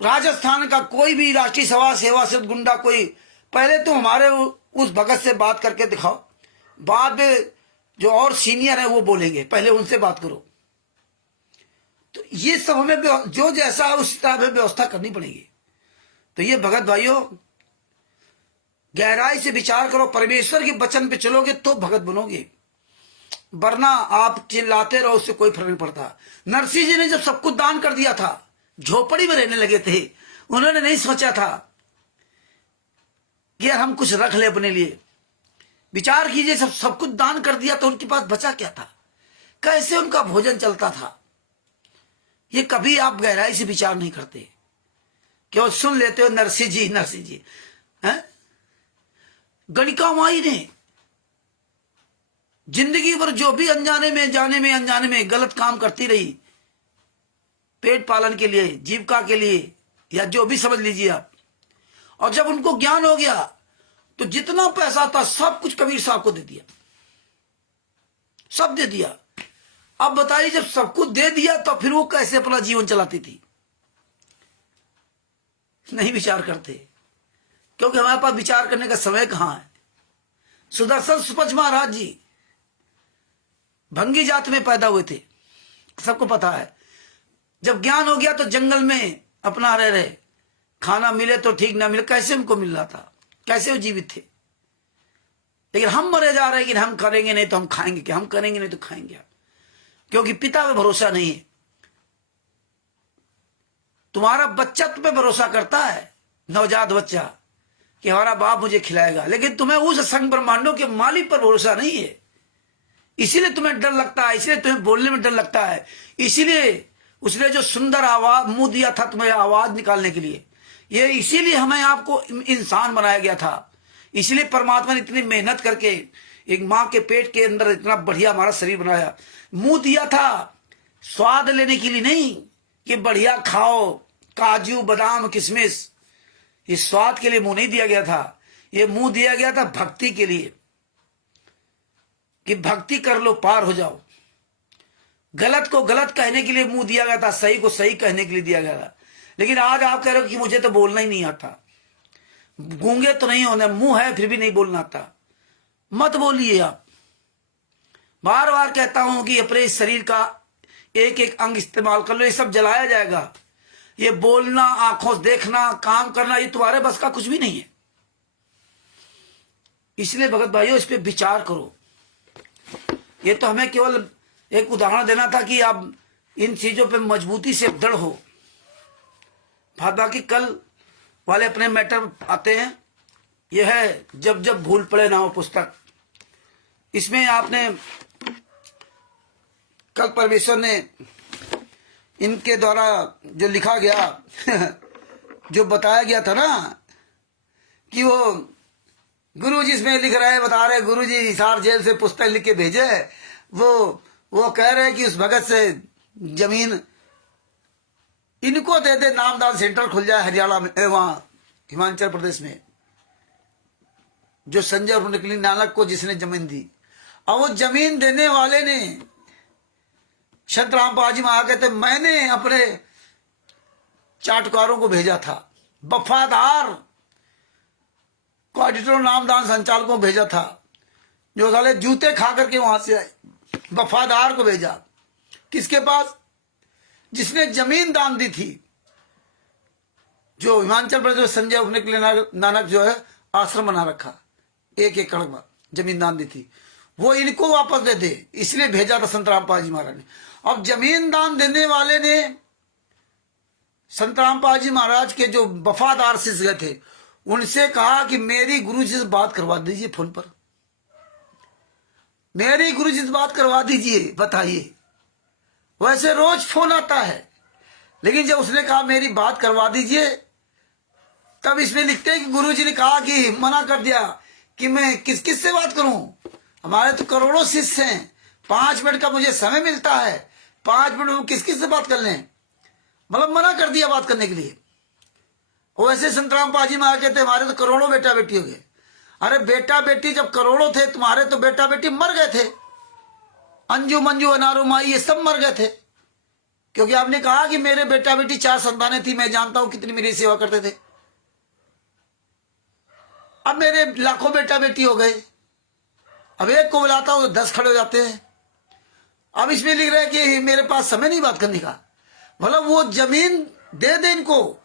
राजस्थान का कोई भी राष्ट्रीय सभा सेवा से गुंडा कोई, पहले तुम हमारे उस भगत से बात करके दिखाओ, बाद में जो और सीनियर है वो बोलेंगे, पहले उनसे बात करो। तो ये सब हमें जो जैसा है उस तरह में व्यवस्था करनी पड़ेगी। तो ये भगत भाइयों, गहराई से विचार करो, परमेश्वर के वचन पे चलोगे तो भगत बनोगे, वरना आप चिल्लाते रहो, उससे कोई फर्क नहीं पड़ता। नरसिंह जी ने जब सब कुछ दान कर दिया था, झोपड़ी में रहने लगे थे, उन्होंने नहीं सोचा था कि यार हम कुछ रख ले अपने लिए। विचार कीजिए, सब कुछ दान कर दिया तो उनके पास बचा क्या था, कैसे उनका भोजन चलता था। ये कभी आप गहराई से विचार नहीं करते, क्यों सुन लेते हो नरसिंह जी हैं। गणिका माई ने जिंदगी भर जो भी अनजाने में गलत काम करती रही, पेट पालन के लिए, जीविका के लिए, या जो भी समझ लीजिए आप। और जब उनको ज्ञान हो गया तो जितना पैसा था सब कुछ कबीर साहब को दे दिया, सब दे दिया। अब बताइए, जब सब कुछ दे दिया तो फिर वो कैसे अपना जीवन चलाती थी। नहीं विचार करते, क्योंकि हमारे पास विचार करने का समय कहां है। सुदर्शन सुपच महाराज जी भंगी जात में पैदा हुए थे, सबको पता है। जब ज्ञान हो गया तो जंगल में अपना रहे, खाना मिले तो ठीक, ना मिले कैसे उनको मिल रहा था, कैसे वो जीवित थे। लेकिन हम मरे जा रहे हैं कि हम करेंगे नहीं तो हम खाएंगे क्या, हम करेंगे नहीं तो खाएंगे क्या, क्योंकि पिता पे भरोसा नहीं है। तुम्हारा बच्चा तुम पे भरोसा करता है, नवजात बच्चा, कि हमारा बाप मुझे खिलाएगा, लेकिन तुम्हें उस संग ब्रह्मांडों के मालिक पर भरोसा नहीं है। इसीलिए तुम्हें डर लगता है, इसीलिए तुम्हें बोलने में डर लगता है, इसीलिए उसने जो सुंदर आवाज मुंह दिया था तुम्हें आवाज निकालने के लिए, ये इसीलिए हमें आपको इंसान बनाया गया था। इसलिए परमात्मा ने इतनी मेहनत करके एक माँ के पेट के अंदर इतना बढ़िया हमारा शरीर बनाया। मुंह दिया था स्वाद लेने के लिए नहीं कि बढ़िया खाओ, काजू बादाम किशमिश, ये स्वाद के लिए मुंह नहीं दिया गया था। ये मुंह दिया गया था भक्ति के लिए, कि भक्ति कर लो पार हो जाओ। गलत को गलत कहने के लिए मुंह दिया गया था, सही को सही कहने के लिए दिया गया था। लेकिन आज आप कह रहे हो कि मुझे तो बोलना ही नहीं आता। गूंगे तो नहीं होने, मुंह है फिर भी नहीं बोलना आता, मत बोलिए आप। बार बार कहता हूं कि अपने शरीर का एक एक अंग इस्तेमाल कर लो, ये सब जलाया जाएगा। ये बोलना, आंखों से देखना, काम करना, ये तुम्हारे बस का कुछ भी नहीं है। इसलिए भगत भाइयों, इस पे विचार करो। ये तो हमें केवल एक उदाहरण देना था कि आप इन चीजों पे मजबूती से दृढ़ हो। बाकी कल वाले अपने मैटर आते हैं। यह है जब जब भूल पड़े ना हो पुस्तक। इसमें आपने कल परमेश्वर ने इनके द्वारा जो लिखा गया जो बताया गया था ना कि वो गुरुजी इसमें लिख रहे हैं, बता रहे गुरुजी हिसार जेल से पुस्तक लिख के भेजे। वो कह रहे हैं कि उस भगत से जमीन इनको दे दे, नामदान सेंटर खुल जाए हरियाणा में, वहां हिमाचल प्रदेश में, जो संजय और निकली नानक को जिसने जमीन दी। और वो जमीन देने वाले ने संत रामपाल जी महाराज कहते, मैंने अपने चाटकारों को भेजा था, वफादार कोऑर्डिनेटर नामदान संचालकों को भेजा था, जो साले जूते खा करके वहां से आए। वफादार को भेजा, किसके पास? जिसने जमीन दान दी थी। जो हिमाचल प्रदेश में संजय उठने के लिए नानक जो है आश्रम बना रखा, 1 एकड़ में जमीन दान दी थी, वो इनको वापस दे दे, इसलिए भेजा था संत रामपाल जी महाराज ने। अब जमीन दान देने वाले ने संत रामपाल जी महाराज के जो वफादार शिष्य थे, उनसे कहा कि मेरी गुरु जी से बात करवा दीजिए फोन पर, मेरी गुरु जी से बात करवा दीजिए, बताइए। वैसे रोज फोन आता है, लेकिन जब उसने कहा मेरी बात करवा दीजिए, तब इसमें लिखते हैं कि गुरु जी ने कहा कि मना कर दिया कि मैं किस किस से बात करूं, हमारे तो करोड़ों शिष्य हैं, 5 मिनट का मुझे समय मिलता है, 5 मिनट में किस किस से बात कर लें, मतलब मना कर दिया बात करने के लिए। वैसे संत रामपाल जी महाराज कहते हमारे तो करोड़ों बेटा बेटी हो गए। अरे बेटा बेटी जब करोड़ों थे, तुम्हारे तो बेटा बेटी मर गए थे, अंजू मंजू अनारू माई ये सब मर गए थे, क्योंकि आपने कहा कि मेरे बेटा बेटी 4 संतानें थी, मैं जानता हूं कितनी मेरी सेवा करते थे। अब मेरे लाखों बेटा बेटी हो गए, अब एक को बुलाता हूं तो 10 खड़े हो जाते हैं। अब इसमें लिख रहे हैं कि मेरे पास समय नहीं बात करने का, मतलब वो जमीन दे दे इनको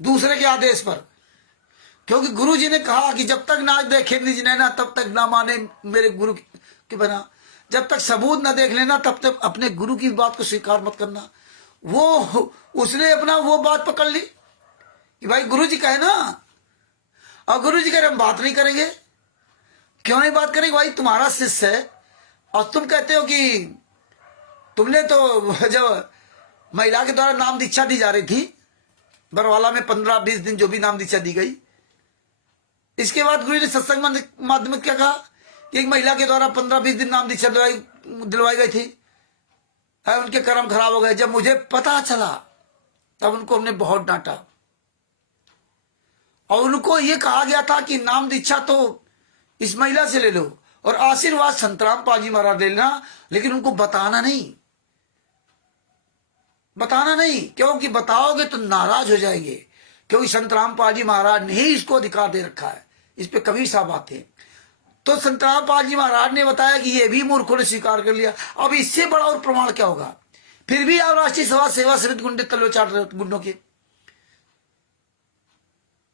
दूसरे के आदेश पर, क्योंकि गुरु जी ने कहा कि जब तक ना देखे निज नैना तब तक ना माने मेरे गुरु के बिना, जब तक सबूत ना देख लेना तब तक अपने गुरु की बात को स्वीकार मत करना। वो उसने अपना वो बात पकड़ ली कि भाई गुरु जी कहे ना, और गुरु जी कह रहे हम बात नहीं करेंगे। क्यों नहीं बात करेंगे? भाई तुम्हारा शिष्य है और तुम कहते हो कि तुमने तो जब महिला के द्वारा नाम दीक्षा दी जा रही थी बरवाला में 15-20 दिन जो भी नाम दीक्षा दी गई, इसके बाद गुरु ने सत्संग माध्यम में क्या कहा कि एक महिला के द्वारा 15-20 दिन नाम दीक्षा दिलवाई गई थी, उनके कर्म खराब हो गए। जब मुझे पता चला तब उनको हमने बहुत डांटा और उनको ये कहा गया था कि नाम दीक्षा तो इस महिला से ले लो और आशीर्वाद संत रामपाल जी महाराज ले लेना, लेकिन उनको बताना नहीं, क्योंकि बताओगे तो नाराज हो जाएंगे, क्योंकि संत रामपाल जी महाराज ने ही इसको अधिकार दे रखा है। इस पे कबीर साहब आते हैं, तो संत रामपाल जी महाराज ने बताया कि ये भी मूर्खों ने स्वीकार कर लिया। अब इससे बड़ा और प्रमाण क्या होगा? फिर भी आप राष्ट्रीय सभा सेवा समिति गुंडे तलवे चाट रहे हो गुंडों के,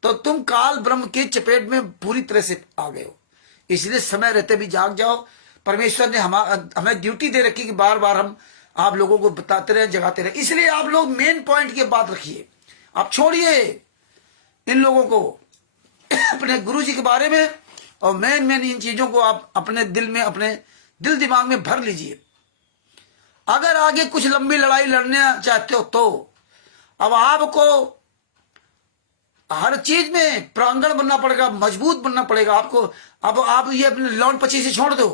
तो तुम काल ब्रह्म के चपेट में पूरी तरह से आ गए हो। इसलिए समय रहते भी जाग जाओ। परमेश्वर ने हमें ड्यूटी दे रखी कि बार बार हम आप लोगों को बताते रहे, जगाते रहे। इसलिए आप लोग मेन पॉइंट की बात रखिए, आप छोड़िए इन लोगों को अपने गुरु जी के बारे में, और मेन इन चीजों को आप अपने दिल में, अपने दिल दिमाग में भर लीजिए। अगर आगे कुछ लंबी लड़ाई लड़ने चाहते हो तो अब आपको हर चीज में प्रांगण बनना पड़ेगा, मजबूत बनना पड़ेगा आपको। अब आप ये अपने लौंड पची से छोड़ दो।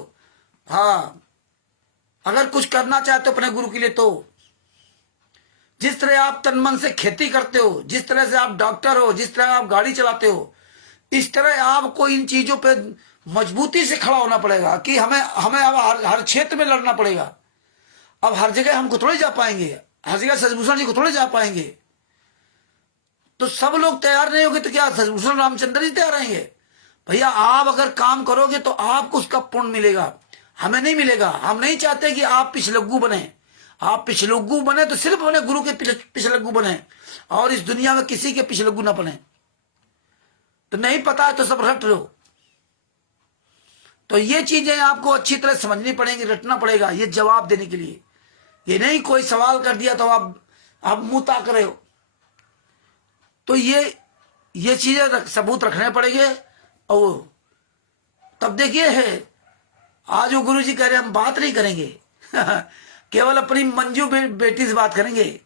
हाँ, अगर कुछ करना चाहते हो अपने गुरु के लिए, तो जिस तरह आप तन मन से खेती करते हो, जिस तरह से आप डॉक्टर हो, जिस तरह आप गाड़ी चलाते हो, इस तरह आपको इन चीजों पे मजबूती से खड़ा होना पड़ेगा कि हमें अब हर क्षेत्र में लड़ना पड़ेगा। अब हर जगह हमको थोड़े जा पाएंगे, हर जगह सजभूषण जी को थोड़े जा पाएंगे। तो सब लोग तैयार नहीं होंगे तो क्या सजभूषण रामचंद्र जी तैयार रहेंगे? भैया आप अगर काम करोगे तो आपको उसका पुण्य मिलेगा, हमें नहीं मिलेगा। हम नहीं चाहते कि आप पिछलग्गू बने, आप पिछलग्गू बने तो सिर्फ अपने गुरु के पिछलग्गू बने, और इस दुनिया में किसी के पिछलग्गू ना बने। तो नहीं पता है तो सब रट लो। तो ये चीजें आपको अच्छी तरह समझनी पड़ेंगी, रटना पड़ेगा ये जवाब देने के लिए। ये नहीं कोई सवाल कर दिया तो आप मुंह ताक रहे हो। तो ये चीजें सबूत रखने पड़ेंगे। और तब देखिए है, आज वो गुरु जी कह रहे हम बात नहीं करेंगे केवल अपनी मंजू बेटी से बात करेंगे,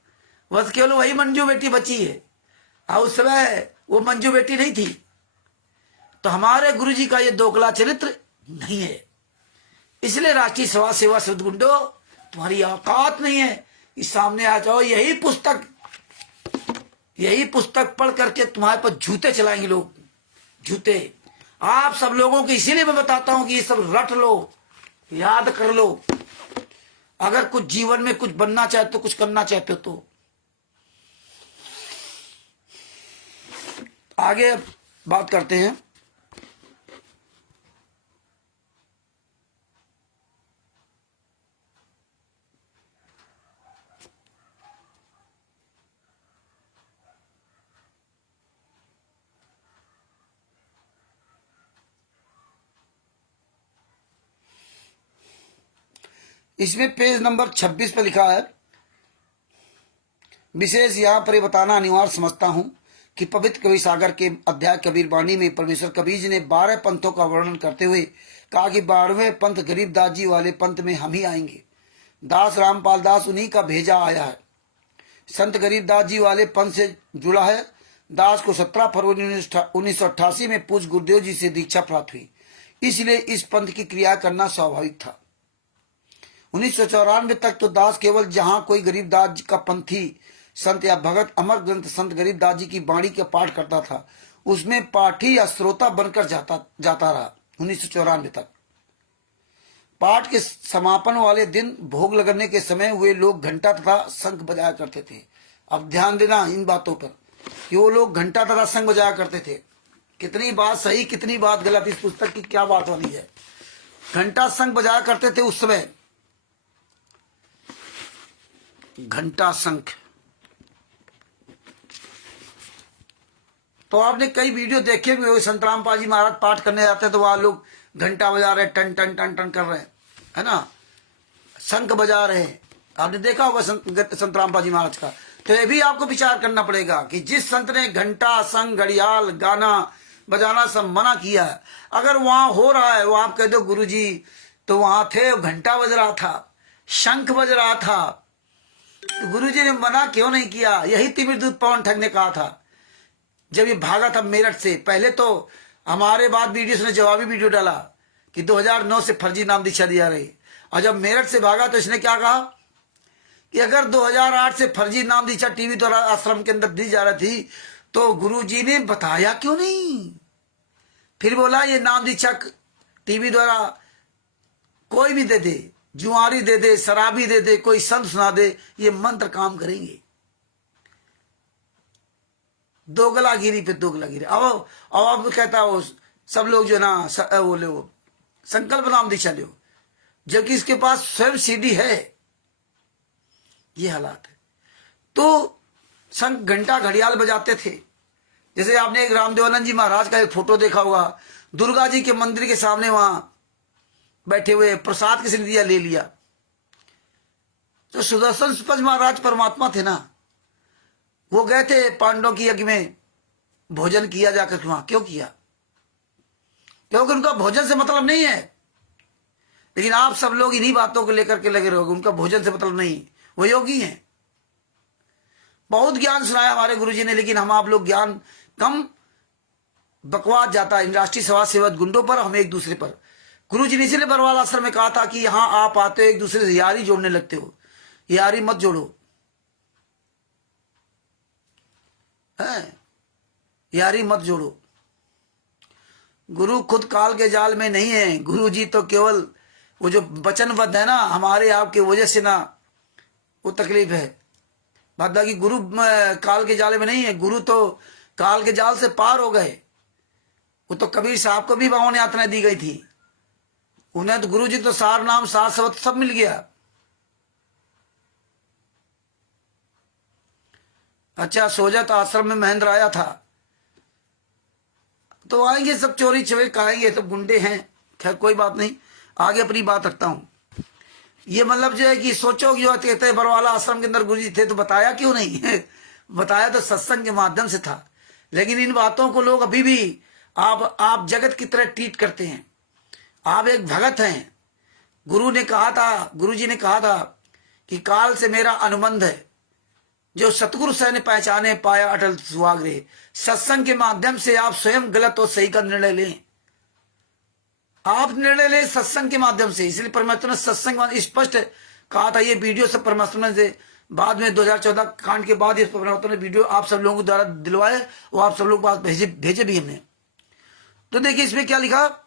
बस केवल वही मंजू बेटी बची है। और उस समय वो मंजू बेटी नहीं थी। तो हमारे गुरु जी का ये दोगला चरित्र नहीं है। इसलिए राष्ट्रीय समाज सेवा सदगुंडो, तुम्हारी औकात नहीं है कि सामने आ जाओ। यही पुस्तक पढ़ करके तुम्हारे पर जूते चलाएंगे लोग, जूते। आप सब लोगों को इसीलिए मैं बताता हूं कि ये सब रट लो, याद कर लो। अगर कुछ जीवन में कुछ बनना चाहते हो, कुछ करना चाहते हो तो आगे बात करते हैं। इसमें पेज नंबर 26 पर लिखा है, विशेष यहाँ पर बताना अनिवार्य समझता हूँ कि पवित्र कबीर सागर के अध्याय कबीर वाणी में परमेश्वर कबीर जी ने 12 पंथों का वर्णन करते हुए कहा कि 12वें पंथ गरीबदास जी वाले पंथ में हम ही आएंगे। दास रामपाल दास उन्हीं का भेजा आया है। संत गरीबदास जी वाले पंथ से जुड़ा है। दास को 17 फरवरी 1988 में पूज्य गुरुदेव जी से दीक्षा प्राप्त हुई, इसलिए इस पंथ की क्रिया करना स्वाभाविक था। 1994 तक तो दास केवल जहां कोई गरीबदास का पंथी संत या भगत अमर ग्रंथ संत गरीबदास जी की वाणी का पाठ करता था, उसमें पाठी या श्रोता बनकर जाता रहा। 1994 तक पाठ के समापन वाले दिन भोग लगने के समय वे लोग घंटा तथा शंख बजाया करते थे। अब ध्यान देना इन बातों पर कि वो लोग घंटा तथा शंख बजाया करते थे। कितनी बात सही कितनी बात गलत, इस पुस्तक की क्या बात होनी है। घंटा शंख बजाया करते थे उस समय, घंटा शंख। तो आपने कई वीडियो देखे भी हो, संत रामपाल जी महाराज पाठ करने जाते हैं तो वहां लोग घंटा बजा रहे, टन टन टन टन कर रहे हैं, है ना, शंख बजा रहे हैं। आपने देखा होगा संत रामपाल जी महाराज का। तो ये भी आपको विचार करना पड़ेगा कि जिस संत ने घंटा शंख घड़ियाल गाना बजाना सब मना किया है, अगर वहां हो रहा है, वो आप कह दो गुरु जी तो वहां थे, घंटा बज रहा था, शंख बज रहा था, तो गुरु जी ने मना क्यों नहीं किया। यही तिमिर दूत पवन ठग ने कहा था जब ये भागा था मेरठ से। पहले तो हमारे बाद वीडियो ने जवाबी वीडियो डाला कि 2009 से फर्जी नाम दीक्षा दिया रही, और जब मेरठ से भागा तो इसने क्या कहा कि अगर 2008 से फर्जी नाम दीक्षा टीवी द्वारा आश्रम के अंदर दी जा रही थी तो गुरु जी ने बताया क्यों नहीं। फिर बोला ये नाम दीक्षा टीवी द्वारा कोई भी दे दे, जुआरी दे दे, शराबी दे दे, कोई संत सुना दे, ये मंत्र काम करेंगे। दोगलागिरी पे दोगलागिरी। अब कहता हो सब लोग जो ना वो ले वो संकल्प नाम दीक्षा लो, जबकि इसके पास स्वयं सीडी है। ये हालात है। तो संत घंटा घड़ियाल बजाते थे। जैसे आपने एक रामदेवानंद जी महाराज का एक फोटो देखा होगा, दुर्गा जी के मंदिर के सामने वहां बैठे हुए प्रसाद किसी ने दिया, ले लिया। तो सुदर्शन सुपज महाराज परमात्मा थे ना, वो गए थे पांडवों की यज्ञ में भोजन किया जाकर, वहां क्यों किया? क्योंकि उनका भोजन से मतलब नहीं है। लेकिन आप सब लोग इन्हीं बातों को लेकर के लगे रहोगे, उनका भोजन से मतलब नहीं, वो योगी हैं। बहुत ज्ञान सुनाया हमारे गुरुजी ने, लेकिन हम आप लोग ज्ञान कम बकवास जाता है राष्ट्रीय समाज सेवा गुंडों पर, हम एक दूसरे पर। गुरुजी ने इसीलिए बरवाल आश्रम में कहा था कि यहां आप आते हो एक दूसरे से यारी जोड़ने लगते हो, यारी मत जोड़ो, है यारी मत जोड़ो। गुरु खुद काल के जाल में नहीं है। गुरु जी तो केवल वो जो वचनबद्ध है ना, हमारे आपके वजह से ना वो तकलीफ है। बाकी गुरु काल के जाल में नहीं है। गुरु तो काल के जाल से पार हो गए। वो तो कबीर साहब को भी बावन यात्राएं दी गई थी, उन्हें तो गुरु जी तो सार नाम सार शब्द सब मिल गया। अच्छा, सोजत आश्रम में महेंद्र आया था, तो आएंगे सब चोरी चोरी खाएंगे, सब गुंडे हैं। खैर कोई बात नहीं, आगे अपनी बात रखता हूं। ये मतलब जो है कि सोचो कि जो कहते हैं बरवाला आश्रम के अंदर गुरुजी थे, तो बताया क्यों नहीं? बताया तो सत्संग के माध्यम से था, लेकिन इन बातों को लोग अभी भी आप जगत की तरह ट्रीट करते हैं। आप एक भगत हैं। गुरुजी ने कहा था कि काल से मेरा अनुबंध है, जो सतगुरु से ने पहचाने पाया अटल सुहागरे। सत्संग के माध्यम से आप स्वयं गलत और सही का निर्णय लें। आप निर्णय लें सत्संग के माध्यम से। इसलिए परमात्मा ने सत्संग स्पष्ट कहा था। ये वीडियो सब परमात्मा से बाद में 2014 कांड के बाद इस परमात्मा ने वीडियो आप सब लोगों द्वारा दिलवाए, वो आप सब लोग पास भेजे भी हमने। तो देखिए इसमें क्या लिखा।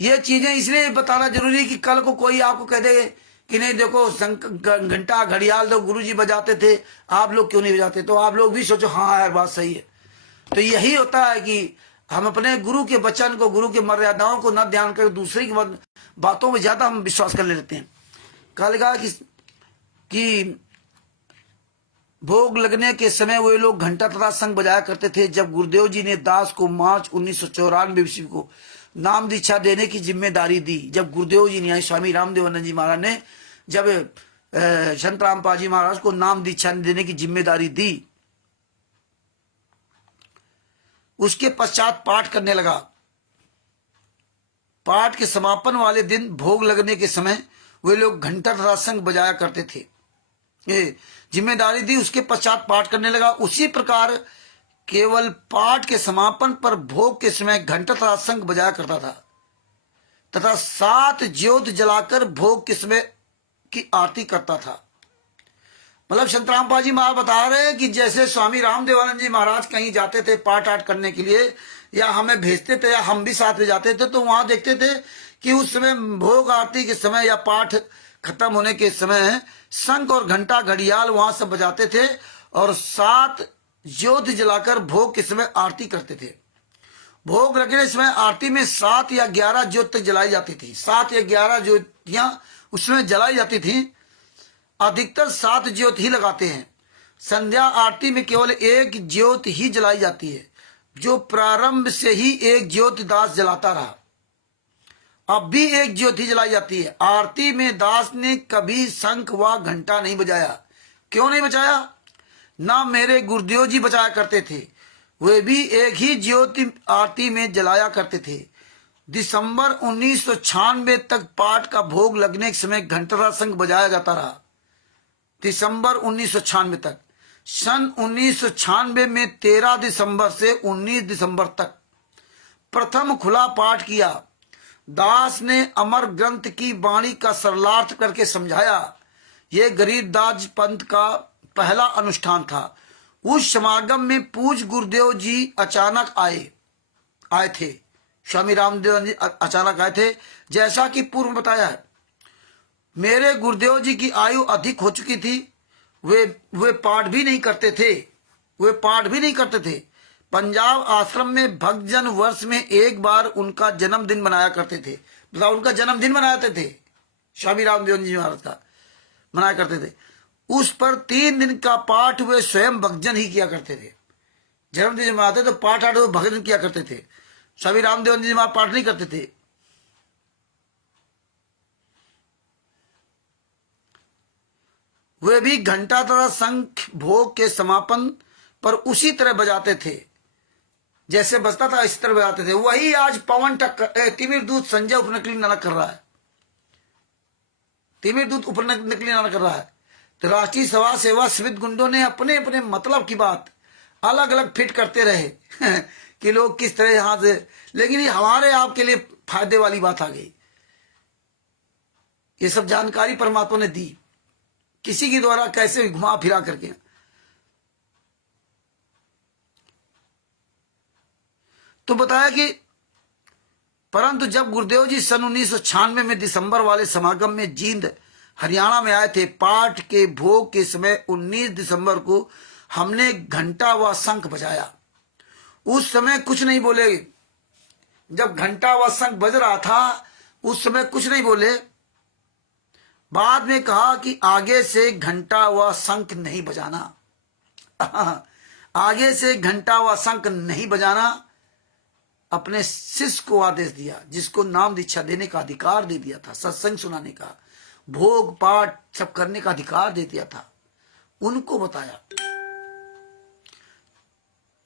ये चीजें इसलिए बताना जरूरी है कि कल को कोई आपको कह दे कि नहीं देखो घंटा घड़ियाल तो गुरुजी बजाते थे, आप लोग क्यों नहीं बजाते, तो आप लोग भी सोचो हाँ यार बात सही है। तो यही होता है कि हम अपने गुरु के वचन को, गुरु के मर्यादाओं को न ध्यान कर दूसरी की बातों में ज्यादा हम विश्वास कर लेते हैं। कल कहा कि भोग लगने के समय वे लोग घंटा तथा शंख बजाया करते थे। जब गुरुदेव जी ने दास को मार्च 1994 ईस्वी को नाम दीक्षा देने की जिम्मेदारी दी, जब गुरुदेव जी ने, स्वामी रामदेवानंद जी महाराज ने जब संत रामपाल जी महाराज को नाम दीक्षा देने की जिम्मेदारी दी, उसके पश्चात पाठ करने लगा। पाठ के समापन वाले दिन भोग लगने के समय वे लोग घंटा तथा शंख बजाया करते थे। ये जिम्मेदारी दी, उसके पश्चात पाठ करने लगा। उसी प्रकार केवल पाठ के समापन पर भोग के समय घंटा तथा शंख बजाया करता था तथा 7 ज्योत जलाकर भोग के समय की आरती करता था। मतलब संत रामपाल जी महाराज बता रहे हैं कि जैसे स्वामी रामदेवानंद जी महाराज कहीं जाते थे पाठ आठ करने के लिए, या हमें भेजते थे या हम भी साथ में जाते थे, तो वहां देखते थे कि उस समय भोग आरती के समय या पाठ खत्म होने के समय शंख और घंटा घड़ियाल वहां सब बजाते थे और 7 ज्योत जलाकर भोग के समय आरती करते थे। भोग लगने समय आरती में 7 या 11 ज्योत तक जलाई जाती थी। 7 या 11 ज्योतियां उसमें जलाई जाती थी। अधिकतर 7 ज्योत ही लगाते हैं। संध्या आरती में केवल 1 ज्योत ही जलाई जाती है, जो प्रारंभ से ही 1 ज्योत दास जलाता रहा। अब भी 1 ज्योति जलाई जाती है। आरती में दास ने कभी शंख व घंटा नहीं बजाया। क्यों नहीं बजाया? ना मेरे गुरुदेव जी बजाया करते थे, वे भी 1 ही ज्योति आरती में जलाया करते थे। दिसंबर 1996 तक पाठ का भोग लगने के समय घंटा शंख बजाया जाता रहा। दिसंबर 1996 तक। सन 1996 में 13 दिसंबर से 19 दिसंबर तक प्रथम खुला पाठ किया। दास ने अमर ग्रंथ की वाणी का सरलार्थ करके समझाया। ये गरीबदास पंथ का पहला अनुष्ठान था। उस समागम में पूज्य गुरुदेव जी अचानक आए थे। स्वामी रामदेव जी अचानक आए थे। जैसा कि पूर्व बताया है, मेरे गुरुदेव जी की आयु अधिक हो चुकी थी। वे पाठ भी नहीं करते थे। पंजाब आश्रम में भक्तजन वर्ष में एक बार उनका जन्मदिन मनाया करते थे। मतलब उनका जन्मदिन मनाते थे, स्वामी रामदेव जी महाराज का मनाया करते थे। उस पर 3 दिन का पाठ वे स्वयं भक्तजन ही किया करते थे। जन्मदिन मनाते तो पाठ आठ भक्तजन किया करते थे। स्वामी रामदेव जी महाराज पाठ नहीं करते थे। वे भी घंटा तथा शंख भोग के समापन पर उसी तरह बजाते थे, जैसे बजता था इस तरह बजाते थे। वही आज पवन टक्कर तिमिर दूत संजय उपनकली नाटक कर रहा है। तिमिर दूत उपनकली नाटक कर रहा है। तो राष्ट्रीय सभा सेवा समिति गुंडों ने अपने अपने मतलब की बात अलग अलग फिट करते रहे कि लोग किस तरह यहां से, लेकिन ये हमारे आपके लिए फायदे वाली बात आ गई। ये सब जानकारी परमात्मा ने दी, किसी के द्वारा कैसे घुमा फिरा करके। तो बताया कि परंतु जब गुरुदेव जी सन 1996 में दिसंबर वाले समागम में जींद हरियाणा में आए थे, पाठ के भोग के समय 19 दिसंबर को हमने घंटा व शंख बजाया। उस समय कुछ नहीं बोले। जब घंटा व शंख बज रहा था उस समय कुछ नहीं बोले। बाद में कहा कि आगे से घंटा व शंख नहीं बजाना। आगे से घंटा व शंख नहीं बजाना अपने शिष्य को आदेश दिया, जिसको नाम दीक्षा देने का अधिकार दे दिया था, सत्संग सुनाने का, भोग पाठ सब करने का अधिकार दे दिया था, उनको बताया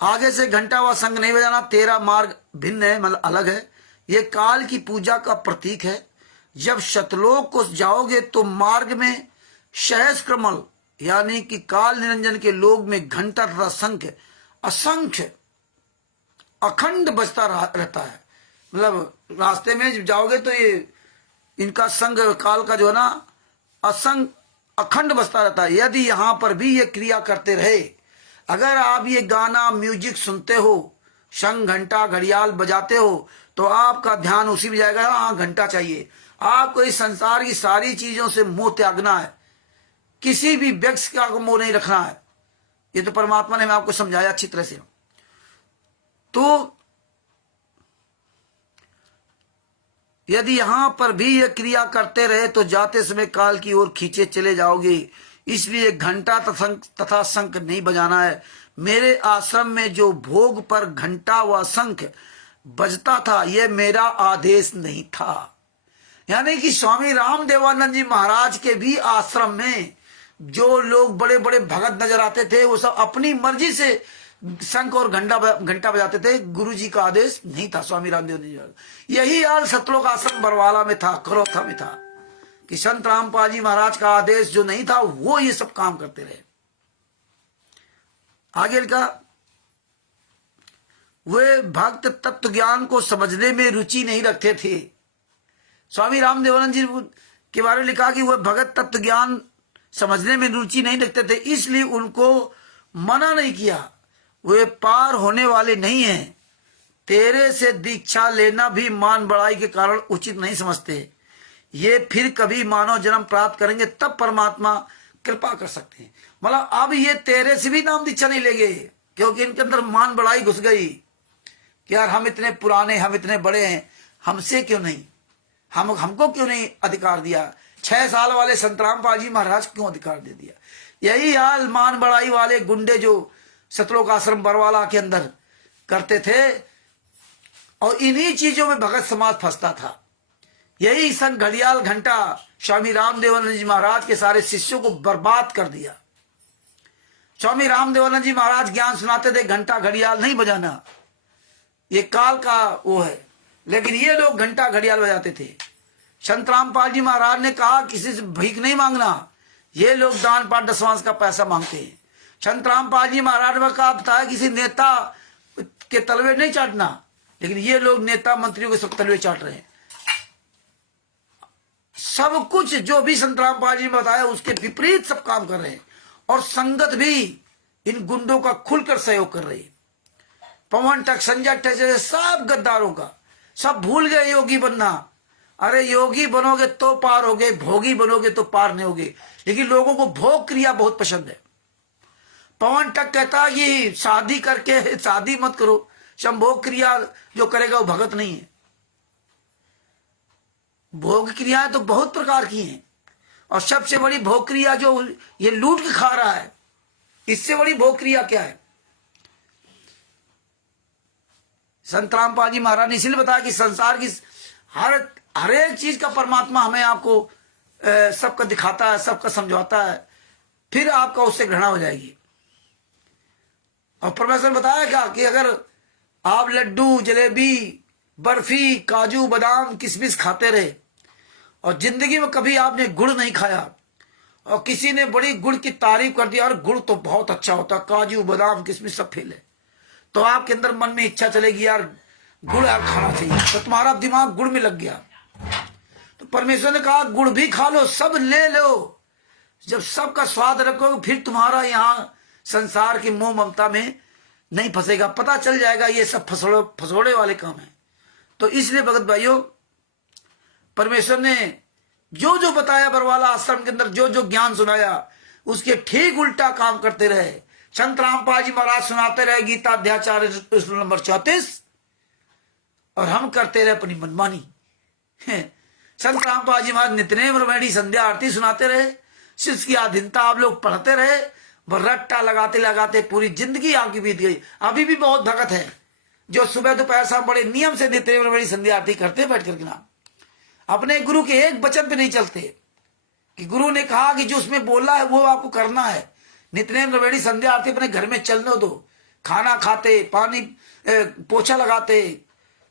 आगे से घंटा व शंख नहीं बजाना। तेरा मार्ग भिन्न है, मतलब अलग है। ये काल की पूजा का प्रतीक है। जब शतलोक को जाओगे तो मार्ग में सहस्त्रकमल यानी कि काल निरंजन के लोग में घंटा तथा शंख असंख्य अखंड बजता रहता है। मतलब रास्ते में जब जाओगे तो ये इनका संग काल का जो है ना असंग अखंड बजता रहता है। यदि यहां पर भी ये क्रिया करते रहे, अगर आप ये गाना म्यूजिक सुनते हो, शंख घंटा घड़ियाल बजाते हो, तो आपका ध्यान उसी में जाएगा, हाँ घंटा चाहिए। आपको इस संसार की सारी चीजों से मोह त्यागना है, किसी भी व्यक्ति का मोह नहीं रखना है। ये तो परमात्मा ने मैं आपको समझाया अच्छी तरह से। तो यदि यहां पर भी ये क्रिया करते रहे तो जाते समय काल की ओर खींचे चले जाओगे। इसलिए घंटा तथा शंख नहीं बजाना है। मेरे आश्रम में जो भोग पर घंटा व शंख बजता था, यह मेरा आदेश नहीं था। यानी कि स्वामी रामदेवानंद जी महाराज के भी आश्रम में जो लोग बड़े बड़े भगत नजर आते थे, वो सब अपनी मर्जी से शंख और घंटा बजाते थे। गुरु जी का आदेश नहीं था स्वामी रामदेव जी। यही हाल सतलोक आश्रम बरवाला में था, करोथा में था, कि संत रामपाल जी महाराज का आदेश जो नहीं था वो ये सब काम करते रहे। आगे लिखा, वे भक्त तत्व ज्ञान को समझने में रुचि नहीं रखते थे। स्वामी रामदेवानंद जी के बारे में लिखा कि वह भगत तत्व ज्ञान समझने में रुचि नहीं रखते थे, इसलिए उनको मना नहीं किया। वे पार होने वाले नहीं हैं। तेरे से दीक्षा लेना भी मान बढ़ाई के कारण उचित नहीं समझते। ये फिर कभी मानव जन्म प्राप्त करेंगे तब परमात्मा कृपा कर सकते हैं। मतलब अब ये तेरे से भी नाम दीक्षा नहीं लेंगे, क्योंकि इनके अंदर मान बढ़ाई घुस गई कि यार हम इतने पुराने, हम इतने बड़े हैं, हमसे क्यों नहीं, हमको क्यों नहीं अधिकार दिया। 6 साल वाले संत रामपाल जी महाराज क्यों अधिकार दे दिया। यही हाल मान बढ़ाई वाले गुंडे जो सतलोक आश्रम बरवाला के अंदर करते थे, और इन्हीं चीजों में भगत समाज फंसता था। यही संग घड़ियाल घंटा स्वामी रामदेवानंद जी महाराज के सारे शिष्यों को बर्बाद कर दिया। स्वामी रामदेवानंद जी महाराज ज्ञान सुनाते थे, घंटा घड़ियाल नहीं बजाना, ये काल का वो है, लेकिन ये लोग घंटा घड़ियाल बजाते थे। संत रामपाल जी महाराज ने कहा किसी से भीख नहीं मांगना, ये लोग दान पाठ दशवांश का पैसा मांगते हैं। संत रामपाल जी महाराज ने कहा बताया किसी नेता के तलवे नहीं चाटना, लेकिन ये लोग नेता मंत्रियों के सब तलवे चाट रहे हैं। सब कुछ जो भी संत रामपाल जी ने बताया उसके विपरीत सब काम कर रहे हैं, और संगत भी इन गुंडों का खुलकर सहयोग कर रही है। पवन टक, संजय टक जैसे सब गद्दारों का, सब भूल गए योगी बनना। अरे योगी बनोगे तो पार होगे, भोगी बनोगे तो पार नहीं होगे। लेकिन लोगों को भोग क्रिया बहुत पसंद है। पवन टक कहता है कि शादी करके शादी मत करो, संभोग क्रिया जो करेगा वो भगत नहीं है। भोग क्रियाएं तो बहुत प्रकार की हैं, और सबसे बड़ी भोग क्रिया जो ये लूट के खा रहा है, इससे बड़ी भोग क्रिया क्या है। संत रामपाल जी महाराज ने इसलिए बताया कि संसार की हर एक चीज का परमात्मा हमें आपको सबका दिखाता है, सबका समझाता है, फिर आपका उससे घृणा हो जाएगी। और परमेश्वर बताया क्या कि अगर आप लड्डू, जलेबी, बर्फी, काजू, बादाम, किशमिश खाते रहे और जिंदगी में कभी आपने गुड़ नहीं खाया, और किसी ने बड़ी गुड़ की तारीफ कर दी, और गुड़ तो बहुत अच्छा होता, काजू बादाम किशमिश सब फेल है, तो आपके अंदर मन में इच्छा चलेगी यार गुड़ यार खाना चाहिए, तो तुम्हारा दिमाग गुड़ में लग गया। तो परमेश्वर ने कहा गुड़ भी खा लो, सब ले लो। जब सबका स्वाद रखोगे फिर तुम्हारा यहाँ संसार की मोह ममता में नहीं फंसेगा, पता चल जाएगा ये सब फसोड़े वाले काम है। तो इसलिए भगत भाइयों, परमेश्वर ने जो जो बताया बरवाला आश्रम के अंदर, जो जो ज्ञान सुनाया, उसके ठीक उल्टा काम करते रहे। संत रामपाल जी महाराज सुनाते रहे गीता अध्याय नंबर 34, और हम करते रहे अपनी मनमानी। संत रामपाल जी महाराज नित्य नेम रामायणी संध्या आरती सुनाते रहे, शिष्य की अधीनता आप लोग पढ़ते रहे, वो रट्टा लगाते लगाते पूरी जिंदगी आपकी बीत गई। अभी भी बहुत भगत है जो सुबह दोपहर शाम बड़े नियम से नित्य बड़ी संध्या आरती करते बैठ करके ना, अपने गुरु के एक वचन पे नहीं चलते कि गुरु ने कहा कि जो उसमें बोला है वो आपको करना है। नित्यनेम रवेड़ी संध्या आरती अपने घर में चलने दो, खाना खाते, पानी पोछा लगाते,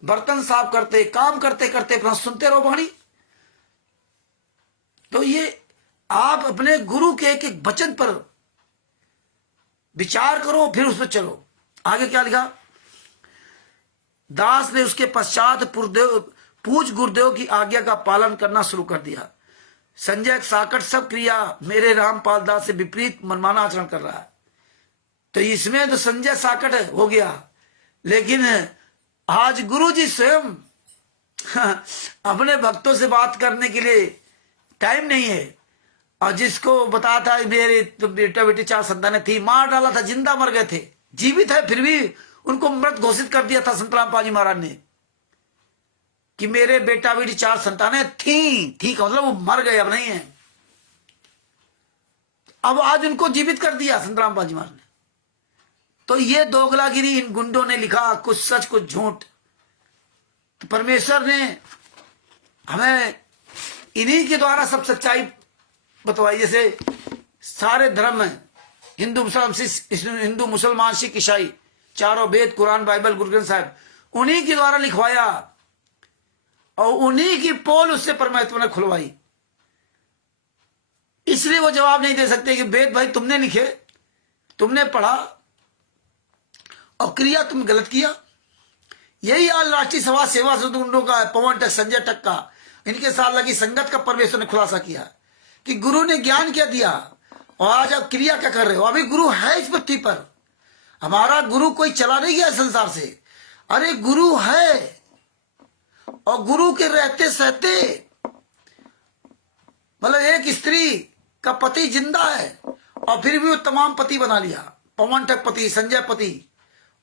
बर्तन साफ करते, काम करते करते अपना सुनते रहो वाणी। तो ये आप अपने गुरु के एक एक वचन पर विचार करो, फिर उस पर चलो। आगे क्या लिखा? दास ने उसके पश्चात पूज गुरुदेव की आज्ञा का पालन करना शुरू कर दिया। संजय साकट सब क्रिया मेरे रामपाल दास से विपरीत मनमाना आचरण कर रहा है। तो इसमें तो संजय साकट हो गया, लेकिन आज गुरु जी स्वयं अपने भक्तों से बात करने के लिए टाइम नहीं है। और जिसको बताया था मेरे तो बेटा बेटी 4 संतानें थी, मार डाला था, जिंदा मर गए थे, जीवित है फिर भी उनको मृत घोषित कर दिया था संत रामपाल जी महाराज ने कि मेरे बेटा बेटी 4 संतानें थी का मतलब वो मर गए, अब नहीं है। अब आज उनको जीवित कर दिया संत रामपाल जी महाराज ने। तो ये दोगलागिरी इन गुंडों ने लिखा, कुछ सच कुछ झूठ। तो परमेश्वर ने हमें इन्हीं के द्वारा सब सच्चाई बतवाई। जैसे सारे धर्म है, हिंदू मुसलमान सिख ईसाई, चारों वेद कुरान बाइबल गुरु ग्रंथ साहिब उन्हीं के द्वारा लिखवाया और उन्हीं की पोल उससे परमात्मा ने खुलवाई। इसलिए वो जवाब नहीं दे सकते कि वेद भाई तुमने लिखे, तुमने पढ़ा और क्रिया तुम गलत किया। यही आज राष्ट्रीय सभा सेवा गुंडों का है, पवन टक, संजय टक का, इनके साथ लगी संगत का परमेश्वर ने खुलासा किया कि गुरु ने ज्ञान क्या दिया और आज आप क्रिया क्या कर रहे हो। अभी गुरु है इस पृथ्वी पर, हमारा गुरु कोई चला नहीं गया संसार से। अरे गुरु है और गुरु के रहते सहते मतलब एक स्त्री का पति जिंदा है और फिर भी वो तमाम पति बना लिया, पवन टक पति, संजय पति,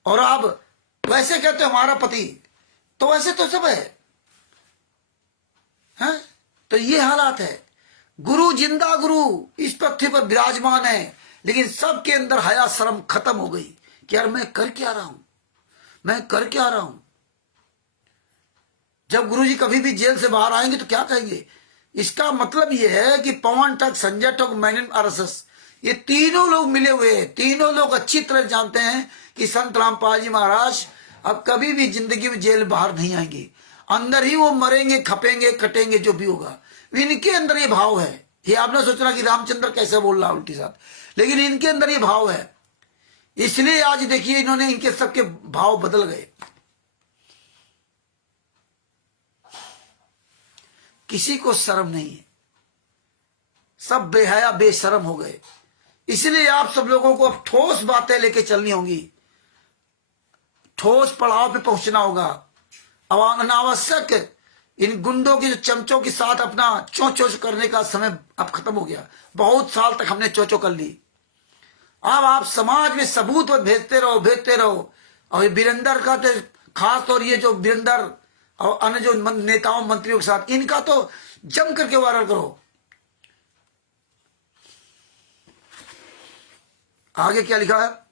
और आप वैसे कहते हो हमारा पति, तो वैसे तो सब है, हैं? तो ये हालात है। गुरु जिंदा गुरु इस पृथ्वी पर विराजमान है, लेकिन सबके अंदर हया शर्म खत्म हो गई कि यार मैं कर क्या रहा हूं, मैं कर क्या रहा हूं। जब गुरु जी कभी भी जेल से बाहर आएंगे तो क्या कहेंगे? इसका मतलब यह है कि पवन टक, संजय टक, मैनन आरएसएस, ये तीनों लोग मिले हुए हैं। तीनों लोग अच्छी तरह जानते हैं कि संत रामपाल जी महाराज अब कभी भी जिंदगी में जेल बाहर नहीं आएंगे, अंदर ही वो मरेंगे, खपेंगे, कटेंगे, जो भी होगा। इनके अंदर ये भाव है। ये आपने सोचना कि रामचंद्र कैसे बोल रहा उल्टी साथ, लेकिन इनके अंदर ये भाव है। इसलिए आज देखिए इन्होंने, इनके सबके भाव बदल गए। किसी को शर्म नहीं है, सब बेहया बेशर्म हो गए। इसलिए आप सब लोगों को अब ठोस बातें लेके चलनी होंगी, ठोस पड़ाव पे पहुंचना होगा। अब अनावश्यक इन गुंडों के जो चमचों के साथ अपना चोचो करने का समय अब खत्म हो गया। बहुत साल तक हमने चोचो कर ली। अब आप समाज में सबूत भेजते रहो, भेजते रहो। और वीरेंद्र का तो खास तौर, ये जो वीरेंद्र और अन्य जो नेताओं मंत्रियों के साथ, इनका तो जम करके वायरल करो। आगे क्या लिखा है?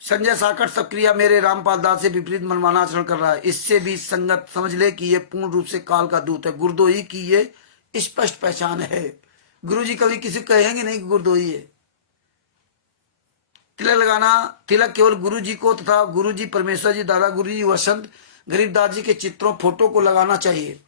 संजय साकट सब क्रिया मेरे रामपाल दास से विपरीत मनमाना आचरण कर रहा है। इससे भी संगत समझ ले कि ये पूर्ण रूप से काल का दूत है। गुरुदोही की ये स्पष्ट पहचान है। गुरु जी कभी किसी को कहेंगे नहीं कि गुरुदोही है। तिलक लगाना, तिलक केवल गुरु जी को तथा गुरु जी परमेश्वर जी, दादा गुरु जी, वसंत गरीबदास जी के चित्रों, फोटो को लगाना चाहिए।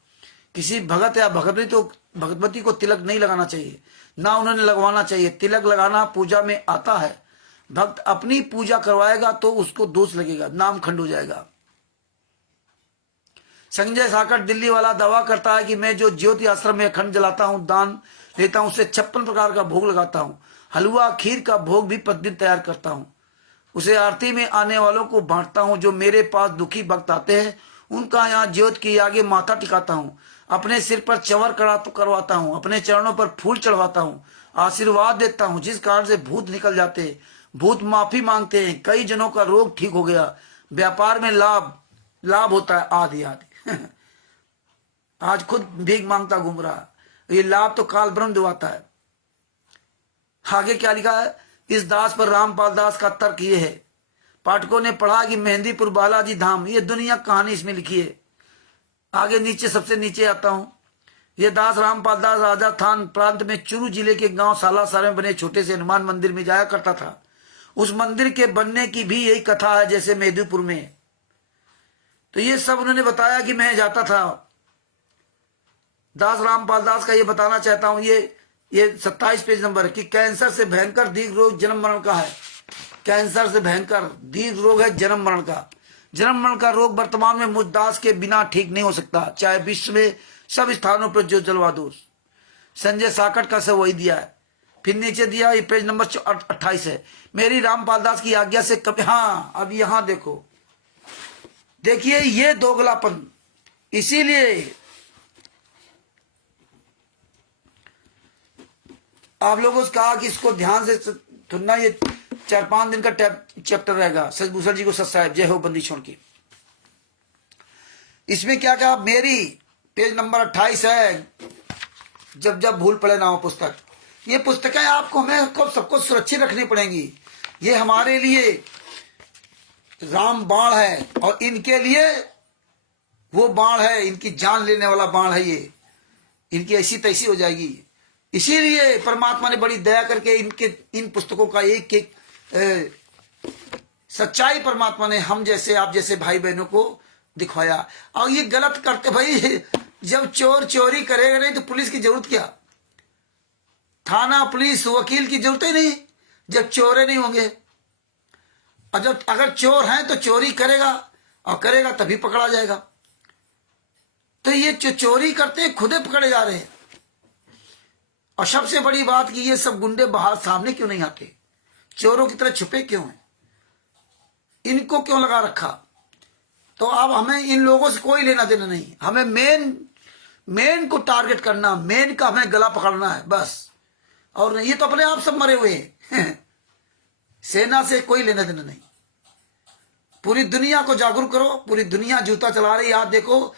किसी भगत या भगवती को तिलक नहीं लगाना चाहिए, ना उन्होंने लगवाना चाहिए। तिलक लगाना पूजा में आता है। भक्त अपनी पूजा करवाएगा तो उसको दोष लगेगा, नाम खंड हो जाएगा। संजय साकट दिल्ली वाला दावा करता है कि मैं जो ज्योति आश्रम में अखंड जलाता हूं, दान लेता हूं, उसे 56 प्रकार का भोग लगाता हूं, हलवा खीर का भोग भी प्रतिदिन तैयार करता हूं, उसे आरती में आने वालों को बांटता हूं। जो मेरे पास दुखी भक्त आते हैं उनका यहाँ ज्योत के आगे माथा टिकाता हूँ, अपने सिर पर चंवर करवाता हूँ, अपने चरणों पर फूल चढ़वाता हूँ, आशीर्वाद देता हूँ, जिस कारण से भूत निकल जाते हैं, भूत माफी मांगते हैं, कई जनों का रोग ठीक हो गया, व्यापार में लाभ होता है, आदि आदि। आज खुद भीख मांगता घूम रहा। ये लाभ तो काल ब्रह्म दिवाता है। आगे क्या लिखा है? इस दास पर रामपाल दास का तर्क ये है, पाठकों ने पढ़ा कि मेहंदीपुर बालाजी धाम, ये दुनिया कहानी इसमें लिखी है। आगे नीचे सबसे नीचे आता हूं। ये दास रामपाल दास राजस्थान प्रांत में चुरू जिले के गांव सालासर में बने छोटे से हनुमान मंदिर में जाया करता था। उस मंदिर के बनने की भी यही कथा है जैसे मेहंदीपुर में। तो ये सब उन्होंने बताया कि मैं जाता था। दास रामपाल दास का ये बताना चाहता हूं, ये 27 पेज नंबर कि कैंसर से भयंकर दीर्घ रोग जन्म मरण का है। कैंसर से भयंकर दीर्घ रोग है जन्म मरण का। जन्म मरण का रोग वर्तमान में मुझ दास के बिना ठीक नहीं हो सकता, चाहे विश्व में सब स्थानों पर जो जलवा दो। संजय साकट का से वही दिया है। फिर नीचे दिया, ये पेज नंबर 28 है। मेरी रामपाल दास की आज्ञा से कभी, हाँ अब यहां देखो, देखिए ये दोगलापन। इसीलिए आप लोगों से कहा कि इसको ध्यान से सुनना, ये 4-5 दिन का चैप्टर रहेगा। सचभूषण जी को सत साहेब जय हो बंदी छोड़ की। इसमें क्या कहा? मेरी पेज नंबर 28 है, जब जब भूल पड़े ना हो पुस्तक। ये पुस्तकें आपको हमें सबको सुरक्षित रखनी पड़ेंगी। ये हमारे लिए राम बाण है और इनके लिए वो बाण है, इनकी जान लेने वाला बाण है। ये इनकी ऐसी तैसी हो जाएगी। इसीलिए परमात्मा ने बड़ी दया करके इन पुस्तकों का एक एक सच्चाई परमात्मा ने हम जैसे आप जैसे भाई बहनों को दिखवाया। और ये गलत करते भाई, जब चोर चोरी करेगा नहीं तो पुलिस की जरूरत क्या? थाना पुलिस वकील की जरूरत ही नहीं जब चोरे नहीं होंगे। और जब अगर चोर हैं तो चोरी करेगा, और करेगा तभी पकड़ा जाएगा। तो ये जो चोरी करते हैं खुदे पकड़े जा रहे हैं। और सबसे बड़ी बात कि ये सब गुंडे बाहर सामने क्यों नहीं आते? चोरों की तरह छुपे क्यों हैं? इनको क्यों लगा रखा? तो अब हमें इन लोगों से कोई लेना देना नहीं। हमें मेन को टारगेट करना, मेन का हमें गला पकड़ना है बस। और ये तो अपने आप सब मरे हुए हैं। सेना से कोई लेना देना नहीं। पूरी दुनिया को जागरूक करो। पूरी दुनिया जूता चला रही है। आप देखो,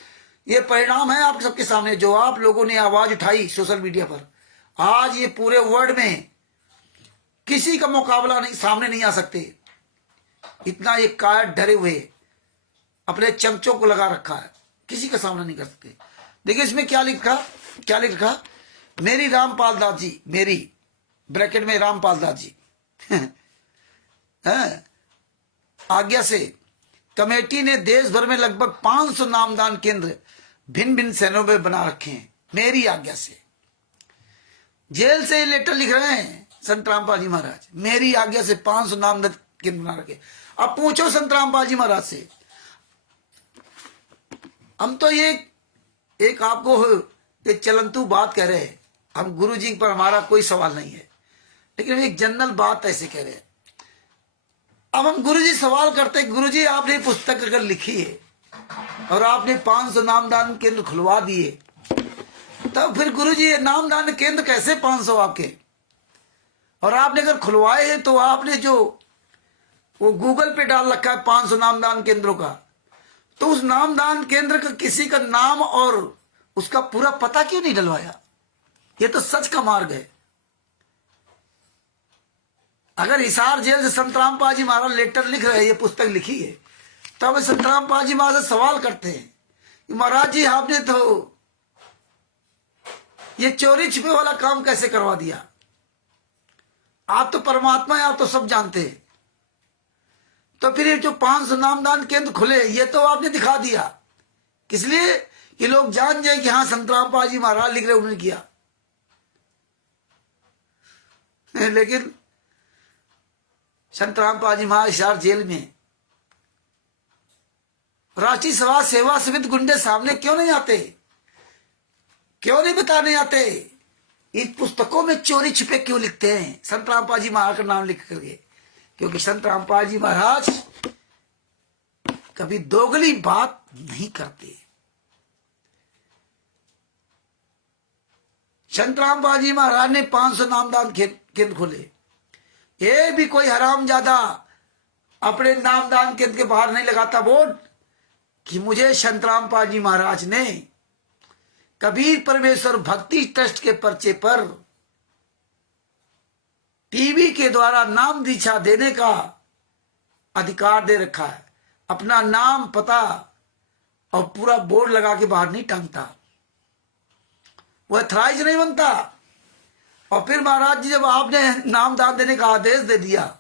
ये परिणाम है आपके सबके सामने। जो आप लोगों ने आवाज उठाई सोशल मीडिया पर, आज ये पूरे वर्ल्ड में किसी का मुकाबला नहीं, सामने नहीं आ सकते। इतना ये कायद डरे हुए अपने चमचों को लगा रखा है, किसी का सामना नहीं कर सकते। देखिए इसमें क्या लिखा? मेरी रामपाल दास जी, मेरी ब्रैकेट में रामपाल दास जी आज्ञा से कमेटी ने देश भर में लगभग 500 नामदान केंद्र भिन्न भिन्न शहरों में बना रखे हैं। मेरी आज्ञा से जेल से लेटर लिख रहे हैं संत रामपाल जी महाराज। मेरी आज्ञा से 500 नामदान केंद्र बना रखे। अब पूछो संत रामपाल जी महाराज से। हम तो ये एक आपको एक चलंतु बात कह रहे हैं। हम गुरु जी पर हमारा कोई सवाल नहीं है, लेकिन एक जनरल बात ऐसे कह रहे हैं। अब हम गुरु जी सवाल करते, गुरु जी आपने पुस्तक अगर लिखी है और आपने 500 नामदान केंद्र खुलवा दिए, तब फिर गुरु जी ये नामदान केंद्र कैसे 500 आपके? और आपने अगर खुलवाए हैं तो आपने जो वो गूगल पे डाल रखा है 500 नामदान केंद्रों का, तो उस नामदान केंद्र का किसी का नाम और उसका पूरा पता क्यों नहीं डलवाया? ये तो सच का मार्ग है। अगर हिसार जेल से संत रामपाल जी महाराज लेटर लिख रहे हैं, ये पुस्तक लिखी है, तो हम संत रामपाल जी महाराज से सवाल करते हैं कि महाराज जी आपने तो ये चोरी छिपे वाला काम कैसे करवा दिया? आप तो परमात्मा है, आप तो सब जानते हैं। तो फिर ये जो 500 नामदान केंद्र खुले, ये तो आपने दिखा दिया। किस लिए? कि लोग जान जाए कि हाँ संत रामपाल जी महाराज लिख रहे, उन्होंने किया। लेकिन संत रामपाल जी महाराज हिसार जेल में राष्ट्रीय सभा सेवा समिति गुंडे सामने क्यों नहीं आते? क्यों नहीं बताने आते? इन पुस्तकों में चोरी छिपे क्यों लिखते हैं संत रामपाल जी महाराज का नाम लिख करके? क्योंकि संत रामपाल जी महाराज कभी दोगली बात नहीं करते। संत रामपाल जी महाराज ने 500 नामदान केंद्र खोले। ये भी कोई हरामजादा अपने नामदान केंद्र के बाहर नहीं लगाता बोर्ड कि मुझे संत रामपाल जी महाराज ने कबीर परमेश्वर भक्ति ट्रस्ट के पर्चे पर टीवी के द्वारा नाम दीक्षा देने का अधिकार दे रखा है। अपना नाम पता और पूरा बोर्ड लगा के बाहर नहीं टांगता, वो एथराइज नहीं बनता। और फिर महाराज जी जब आपने नामदान देने का आदेश दे दिया,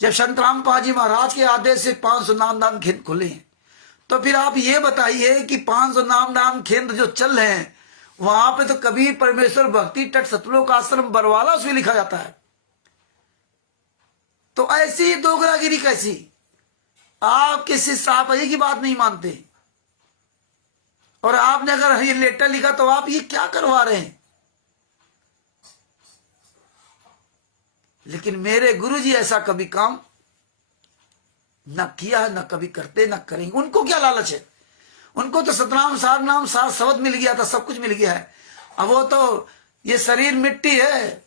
जब संत रामपाल जी महाराज के आदेश से 500 नामदान केंद्र खुले, तो फिर आप ये बताइए कि 500 नामदान केंद्र जो चल रहे हैं वहां पे तो कबीर परमेश्वर भक्ति तट सतलोक आश्रम बरवाला से लिखा जाता है। तो ऐसी दोगलागिरी कैसी? आप किसी साहब की बात नहीं मानते, और आपने अगर ये लेटर लिखा तो आप ये क्या करवा रहे हैं? लेकिन मेरे गुरुजी ऐसा कभी काम न किया है, न कभी करते, न करेंगे। उनको क्या लालच है? उनको तो सतनाम सार नाम सार शब्द मिल गया था, सब कुछ मिल गया है। अब वो तो ये शरीर मिट्टी है,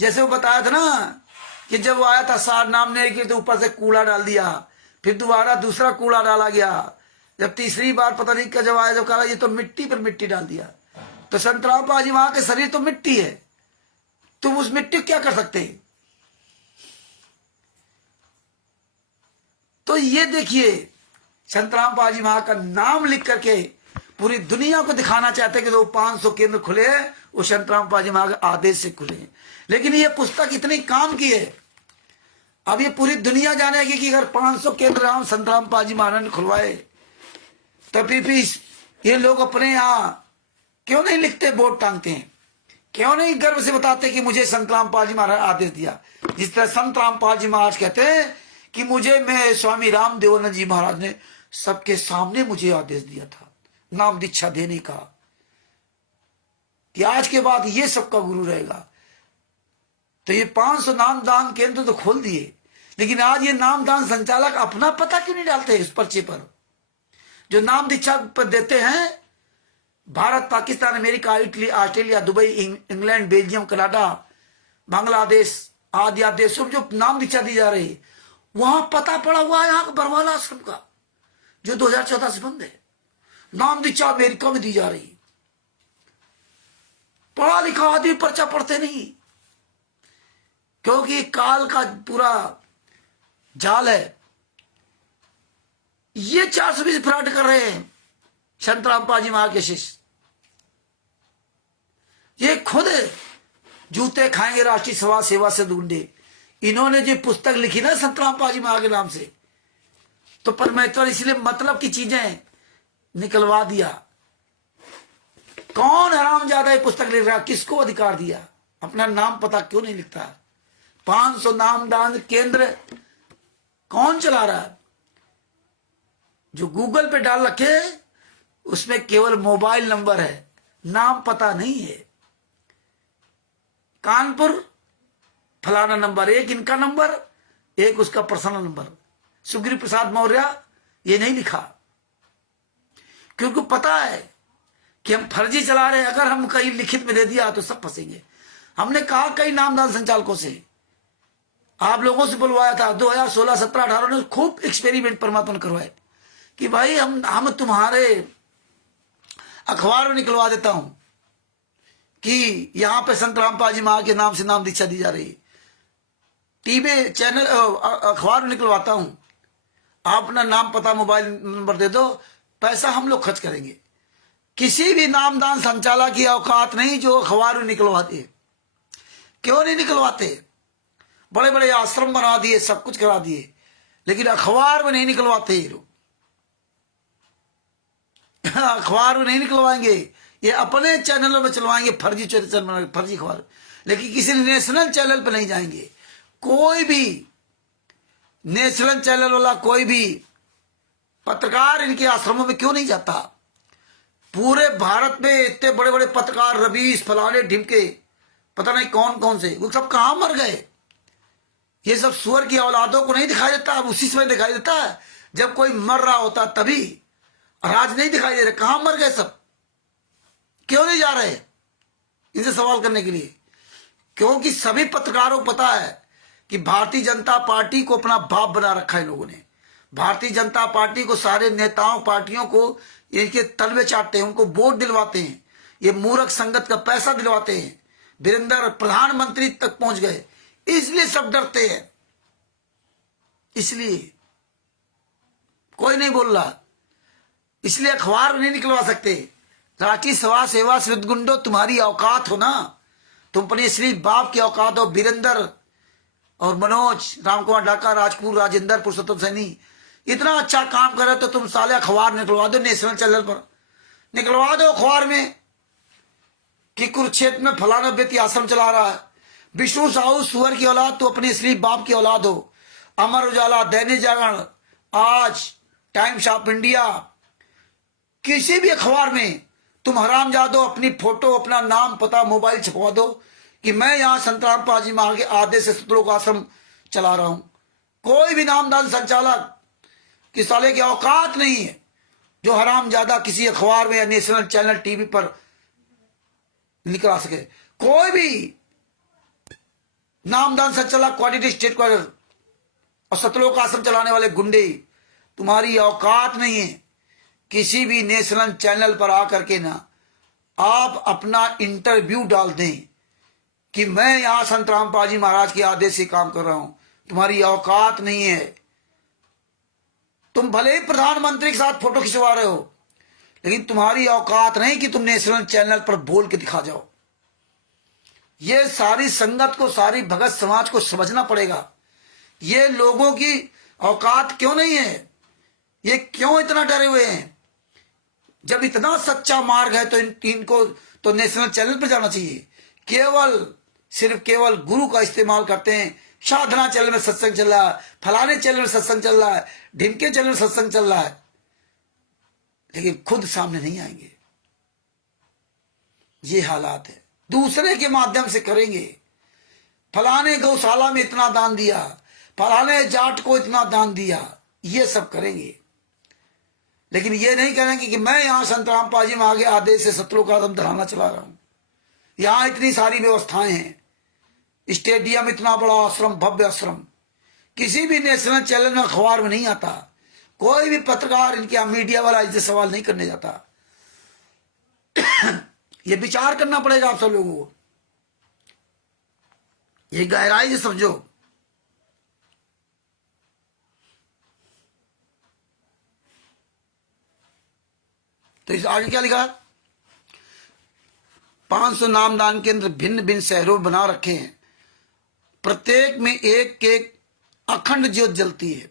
जैसे वो बताया था ना कि जब वो आया था सार नाम ने की तो ऊपर से कूड़ा डाल दिया, फिर दोबारा दूसरा कूड़ा डाला गया, जब तीसरी बार पता नहीं क्या जब आया जब कहा ये तो मिट्टी पर मिट्टी डाल दिया। तो संत रामपाल जी वहां के शरीर तो मिट्टी है, तुम उस मिट्टी को क्या कर सकते? तो ये देखिए संत रामपाल जी वहां का नाम लिख करके पूरी दुनिया को दिखाना चाहते कि जो 500 केंद्र खुले हैं वो संत रामपाल जी वहां के आदेश से खुले हैं। लेकिन ये पुस्तक इतनी काम की है, अब ये पूरी दुनिया जानेगी कि अगर 500 केंद्र राम संत रामपाल जी महाराज ने खुलवाए, तभी भी ये लोग अपने यहाँ क्यों नहीं लिखते, बोर्ड टांगते हैं? क्यों नहीं गर्व से बताते कि मुझे संत रामपाल जी महाराज आदेश दिया? जिस तरह संत रामपाल जी महाराज कहते हैं कि मुझे मैं स्वामी राम देवानंद जी महाराज ने सबके सामने मुझे आदेश दिया था नाम दीक्षा देने का, कि आज के बाद ये सबका गुरु रहेगा। तो ये 500 नामदान केंद्र तो खोल दिए, लेकिन आज ये नामदान संचालक अपना पता क्यों नहीं डालते इस पर्चे पर? जो नाम दीक्षा पर देते हैं, Bharat, Pakistan, America, Italy, Australia, Dubai, England, Belgium, Canada, Bangladesh आदि देशों में जो नाम दीक्षा दी जा रही है, वहां पता पड़ा हुआ है यहाँ का बरवाला आश्रम का, जो 2014 से बंद है। नाम दीक्षा अमेरिका में दी जा रही। पढ़ा लिखा आदमी पर्चा पढ़ते नहीं, क्योंकि काल का पूरा जाल है। ये 420 फ्रॉड कर रहे हैं संत रामपाल जी महाराज के शिष्य। ये खुद जूते खाएंगे राष्ट्रीय सभा सेवा से ढूंढे। इन्होंने जो पुस्तक लिखी ना संत रामपाल जी महाराज के नाम से, तो परमेश्वर इसलिए मतलब की चीजें निकलवा दिया। कौन हरामजादा ये पुस्तक लिख रहा? किसको अधिकार दिया? अपना नाम पता क्यों नहीं लिखता? 500 नामदान केंद्र कौन चला रहा है? जो गूगल पे डाल रखे उसमें केवल मोबाइल नंबर है, नाम पता नहीं है। कानपुर फलाना नंबर, एक इनका नंबर, एक उसका पर्सनल नंबर। सुग्रीव प्रसाद मौर्य ये नहीं लिखा, क्योंकि पता है कि हम फर्जी चला रहे हैं। अगर हम कहीं लिखित में दे दिया तो सब फंसेंगे। हमने कहा कई नामदान संचालकों से, आप लोगों से बुलवाया था 2016, 17, 18 ने खूब एक्सपेरिमेंट परमात्मा ने करवाए कि भाई हम तुम्हारे अखबार में निकलवा देता हूं कि यहां पे संत रामपाल जी महाराज के नाम से नाम दीक्षा दी जा रही, टीवी चैनल अखबार में निकलवाता हूं, आप अपना नाम पता मोबाइल नंबर दे दो, पैसा हम लोग खर्च करेंगे। किसी भी नामदान संचालक की औकात नहीं जो अखबार में निकलवाते। क्यों नहीं निकलवाते? बड़े बड़े आश्रम बना दिए, सब कुछ करा दिए, लेकिन अखबार में नहीं निकलवाते ये लोग। अखबार में नहीं निकलवाएंगे, ये अपने चैनलों में चलवाएंगे, फर्जी चैनल, फर्जी अखबार, लेकिन किसी नेशनल चैनल पर नहीं जाएंगे। कोई भी नेशनल चैनल वाला कोई भी पत्रकार इनके आश्रमों में क्यों नहीं जाता? पूरे भारत में इतने बड़े बड़े पत्रकार, रवीश, फलाने ढिमके, पता नहीं कौन कौन से, वो सब कहां मर गए? ये सब सुअर की औलादों को नहीं दिखाई देता? अब उसी समय दिखाई देता है जब कोई मर रहा होता, तभी। आज नहीं दिखाई दे रहे। कहां मर गए सब? क्यों नहीं जा रहे इनसे सवाल करने के लिए? क्योंकि सभी पत्रकारों को पता है कि भारतीय जनता पार्टी को अपना बाप बना रखा है लोगों ने। भारतीय जनता पार्टी को सारे नेताओं, पार्टियों को इनके तलवे चाटते हैं, उनको वोट दिलवाते हैं। ये मूर्ख संगत का पैसा दिलवाते हैं। वीरेंद्र प्रधानमंत्री तक पहुंच गए, इसलिए सब डरते हैं, इसलिए कोई नहीं बोल रहा, इसलिए अखबार नहीं निकलवा सकते। राठी सभा सेवा श्रुतगुंडो, तुम्हारी औकात हो ना, तुम अपने श्री बाप की औकात हो। वीरेंद्र और मनोज, रामकुमार ढाका, राजपूत, राजेंद्र, पुरुषोत्तम सैनी इतना अच्छा काम करे तो तुम साले अखबार निकलवा दो, नेशनल चैनल पर निकलवा दो अखबार में कि कुरुक्षेत्र में फलाना व्यक्ति आश्रम चला रहा है। विष्णु साहू सुअर की औलाद, तो अपने श्री बाप की औलाद हो। अमर उजाला, दैनिक जागरण, आज, टाइम्स ऑफ इंडिया, किसी भी अखबार में तुम हरामजादो अपनी फोटो, अपना नाम, पता, मोबाइल छपवा दो कि मैं यहाँ संतराम पाजी माँ के आदेश से सतलोक आश्रम चला रहा हूं। कोई भी नामदान संचालक कि साले की औकात नहीं है जो हरामजादा किसी अखबार में या नेशनल चैनल टीवी पर निकला सके। कोई भी नामदान संचालक, क्वालिटी स्टेट क्वार्टर और सतलोक आश्रम चलाने वाले गुंडे, तुम्हारी औकात नहीं है किसी भी नेशनल चैनल पर आकर के ना आप अपना इंटरव्यू डाल दें कि मैं यहां संत रामपाल जी महाराज के आदेश से काम कर रहा हूं। तुम्हारी औकात नहीं है। तुम भले ही प्रधानमंत्री के साथ फोटो खिंचवा रहे हो, लेकिन तुम्हारी औकात नहीं कि तुम नेशनल चैनल पर बोल के दिखा जाओ। ये सारी संगत को, सारी भगत समाज को समझना पड़ेगा, ये लोगों की औकात क्यों नहीं है, ये क्यों इतना डरे हुए हैं। जब इतना सच्चा मार्ग है तो इनको तो नेशनल चैनल पर जाना चाहिए। सिर्फ केवल गुरु का इस्तेमाल करते हैं। साधना चैनल में सत्संग चल रहा है, फलाने चैनल में सत्संग चल रहा है, ढिमके चैनल में सत्संग चल रहा है, लेकिन खुद सामने नहीं आएंगे। ये हालात है। दूसरे के माध्यम से करेंगे, फलाने गौशाला में इतना दान दिया, फलाने जाट को इतना दान दिया, ये सब करेंगे, लेकिन ये नहीं करेंगे कि मैं यहां संत रामपाल जी में आगे आदेश से सतलोक आश्रम धराना चला रहा हूं। यहां इतनी सारी व्यवस्थाएं हैं, स्टेडियम इतना बड़ा आश्रम, भव्य आश्रम, किसी भी नेशनल चैनल में, अखबार में नहीं आता। कोई भी पत्रकार, इनके यहाँ मीडिया वाला इससे सवाल नहीं करने जाता। ये विचार करना पड़ेगा आप सब लोगों को, ये गहराई से समझो। तो इस आगे क्या लिखा? 500 नामदान केंद्र भिन्न भिन्न शहरों में बना रखे हैं, प्रत्येक में एक एक अखंड ज्योत जलती है।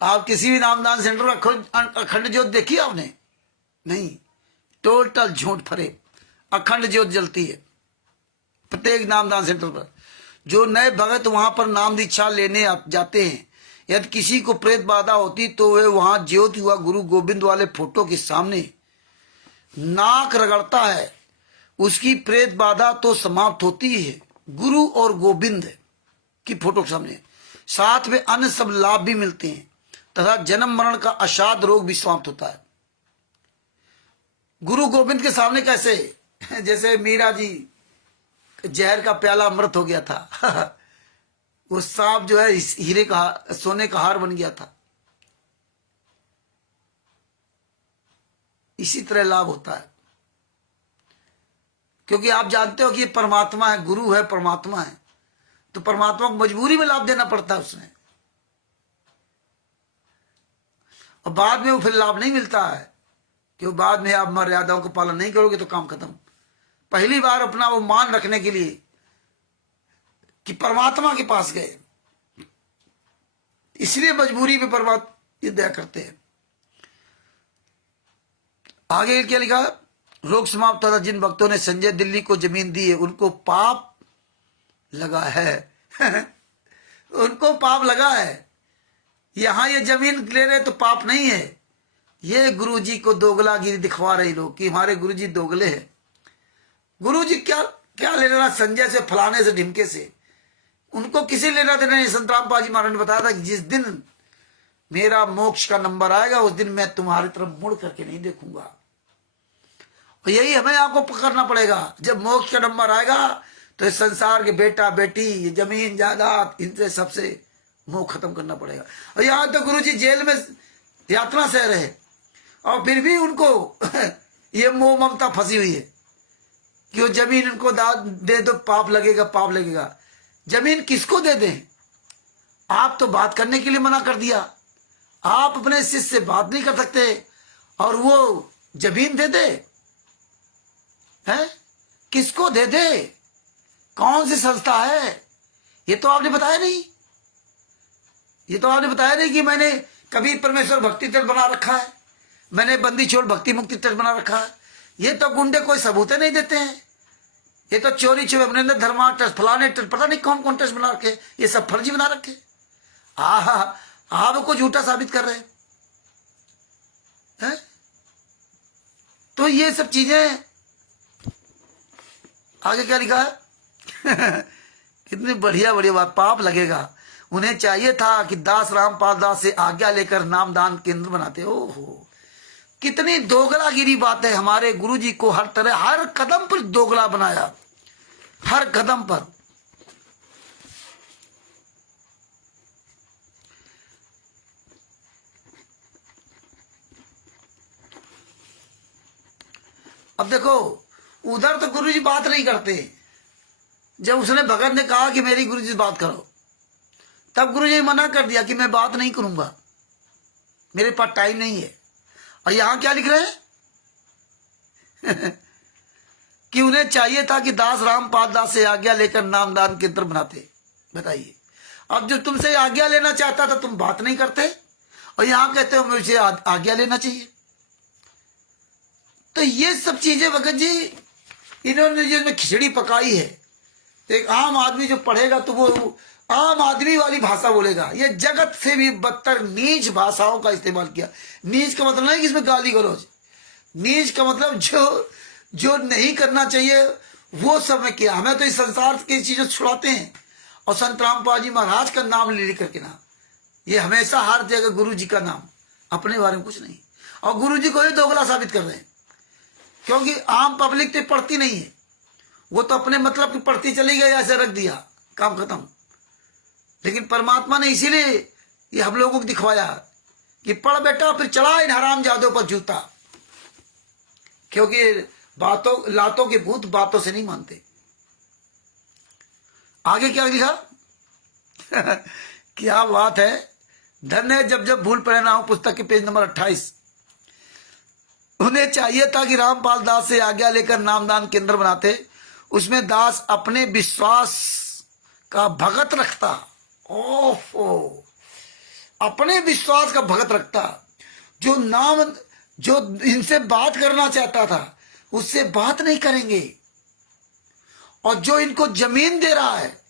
आप किसी भी नामदान सेंटर में अखंड ज्योत देखी आपने? नहीं, टोटल झूठ फरे। अखंड ज्योत जलती है प्रत्येक नामदान सेंटर पर। जो नए भगत वहां पर नाम दीक्षा लेने जाते हैं, यदि किसी को प्रेत बाधा होती तो वे वहां ज्योति हुआ गुरु गोविंद वाले फोटो के सामने नाक रगड़ता है, उसकी प्रेत बाधा तो समाप्त होती है। गुरु और गोविंद की फोटो के सामने, साथ में अन्य सब लाभ भी मिलते हैं तथा जन्म मरण का असाध रोग भी समाप्त होता है। गुरु गोविंद के सामने कैसे? जैसे मीरा जी जहर का प्याला अमृत हो गया था। वो सांप जो है हीरे का, सोने का हार बन गया था। इसी तरह लाभ होता है, क्योंकि आप जानते हो कि ये परमात्मा है, गुरु है, परमात्मा है, तो परमात्मा को मजबूरी में लाभ देना पड़ता है उसमें, और बाद में वो फिर लाभ नहीं मिलता है, क्योंकि बाद में आप मर्यादाओं का पालन नहीं करोगे तो काम खत्म। पहली बार अपना वो मान रखने के लिए कि परमात्मा के पास गए, इसलिए मजबूरी में परमात्मा ये दया करते हैं। आगे क्या लिखा? रोग समाप्त होता। जिन भक्तों ने संजय दिल्ली को जमीन दी है उनको पाप लगा है। उनको पाप लगा है। यहां ये जमीन ले रहे तो पाप नहीं है। ये गुरुजी को दोगलागिरी दिखवा रहे लोग कि हमारे गुरुजी दोगले हैं। गुरुजी क्या क्या ले लेना संजय से, फलाने से, ढिमके से? उनको किसी लेना देना नहीं। संत रामपाल जी महाराज ने बताया था कि जिस दिन मेरा मोक्ष का नंबर आएगा उस दिन मैं तुम्हारी तरफ मुड़ करके नहीं देखूंगा। और यही हमें आपको पकड़ना पड़ेगा। जब मोक्ष का नंबर आएगा तो इस संसार के बेटा बेटी, ये जमीन जायदाद, इनसे सबसे मोह खत्म करना पड़ेगा। और यहां तो गुरुजी जेल में यातना सह रहे और फिर भी उनको ये मोह ममता फंसी हुई है कि वो जमीन उनको दे दो, पाप लगेगा, पाप लगेगा। जमीन किसको दे दें? आप तो बात करने के लिए मना कर दिया, आप अपने शिष्य से बात नहीं कर सकते और वो जमीन दे दे? है किसको दे दे? कौन सी संस्था है? ये तो आपने बताया नहीं। ये तो आपने बताया नहीं कि मैंने कबीर परमेश्वर भक्ति ट्रस्ट बना रखा है, मैंने बंदी छोड़ भक्ति मुक्ति ट्रस्ट बना रखा है। ये तो गुंडे कोई सबूत नहीं देते हैं। ये तो चोरी छुपे अभिनंदन धर्मा ट्रस्ट, फलाने ट्रस्ट, पता नहीं कौन कौन ट्रस्ट बना रखे, ये सब फर्जी बना रखे। आपको झूठा साबित कर रहे हैं। तो ये सब चीजें आगे क्या लिखा है? कितनी बढ़िया बढ़िया बात। पाप लगेगा। उन्हें चाहिए था कि दास रामपाल दास से आज्ञा लेकर नामदान केंद्र बनाते। ओहो, कितनी दोगलागिरी बात है। हमारे गुरुजी को हर तरह, हर कदम पर दोगला बनाया, हर कदम पर। अब देखो, उधर तो गुरुजी बात नहीं करते। जब उसने भगत ने कहा कि मेरी गुरुजी से बात करो, तब गुरुजी ने मना कर दिया कि मैं बात नहीं करूंगा, मेरे पास टाइम नहीं है। और यहां क्या लिख रहे हैं? कि उन्हें चाहिए था कि दास रामपाल दास से आज्ञा लेकर नामदान केंद्र बनाते। बताइए, अब जो तुमसे आज्ञा लेना चाहता था तुम बात नहीं करते, और यहां कहते हो मुझे आज्ञा लेना चाहिए। तो ये सब चीजें भगत जी इन्होंने जिसमें खिचड़ी पकाई है। तो एक आम आदमी जो पढ़ेगा तो वो आम आदमी वाली भाषा बोलेगा। ये जगत से भी बदतर नीच भाषाओं का इस्तेमाल किया। नीच का मतलब नहीं कि इसमें गाली गलौज, नीच का मतलब जो नहीं करना चाहिए वो सब में किया। हमें तो इस संसार की चीजें छुड़ाते हैं, और संत रामपाल जी महाराज का नाम ले करके ना, ये हमेशा हर जगह गुरु जी का नाम, अपने बारे में कुछ नहीं। और गुरु जी को ही दोगला साबित कर रहे हैं, क्योंकि आम पब्लिक तो पढ़ती नहीं है। वो तो अपने मतलब की पढ़ती चली गई, ऐसे रख दिया, काम खत्म। लेकिन परमात्मा ने इसीलिए ये हम लोगों को दिखवाया कि पढ़ बेटा, फिर चढ़ा इन हराम जादों पर जूता। क्योंकि बातों लातों के भूत बातों से नहीं मानते। आगे क्या लिखा? क्या बात है। धन्य जब जब भूल पड़े ना हो। पुस्तक के पेज नंबर 28। उन्हें चाहिए था कि रामपाल दास से आज्ञा लेकर नामदान केंद्र बनाते। उसमें दास अपने विश्वास का भगत रखता। ओहो, अपने विश्वास का भगत रखता। जो इनसे बात करना चाहता था उससे बात नहीं करेंगे। और जो इनको जमीन दे रहा है,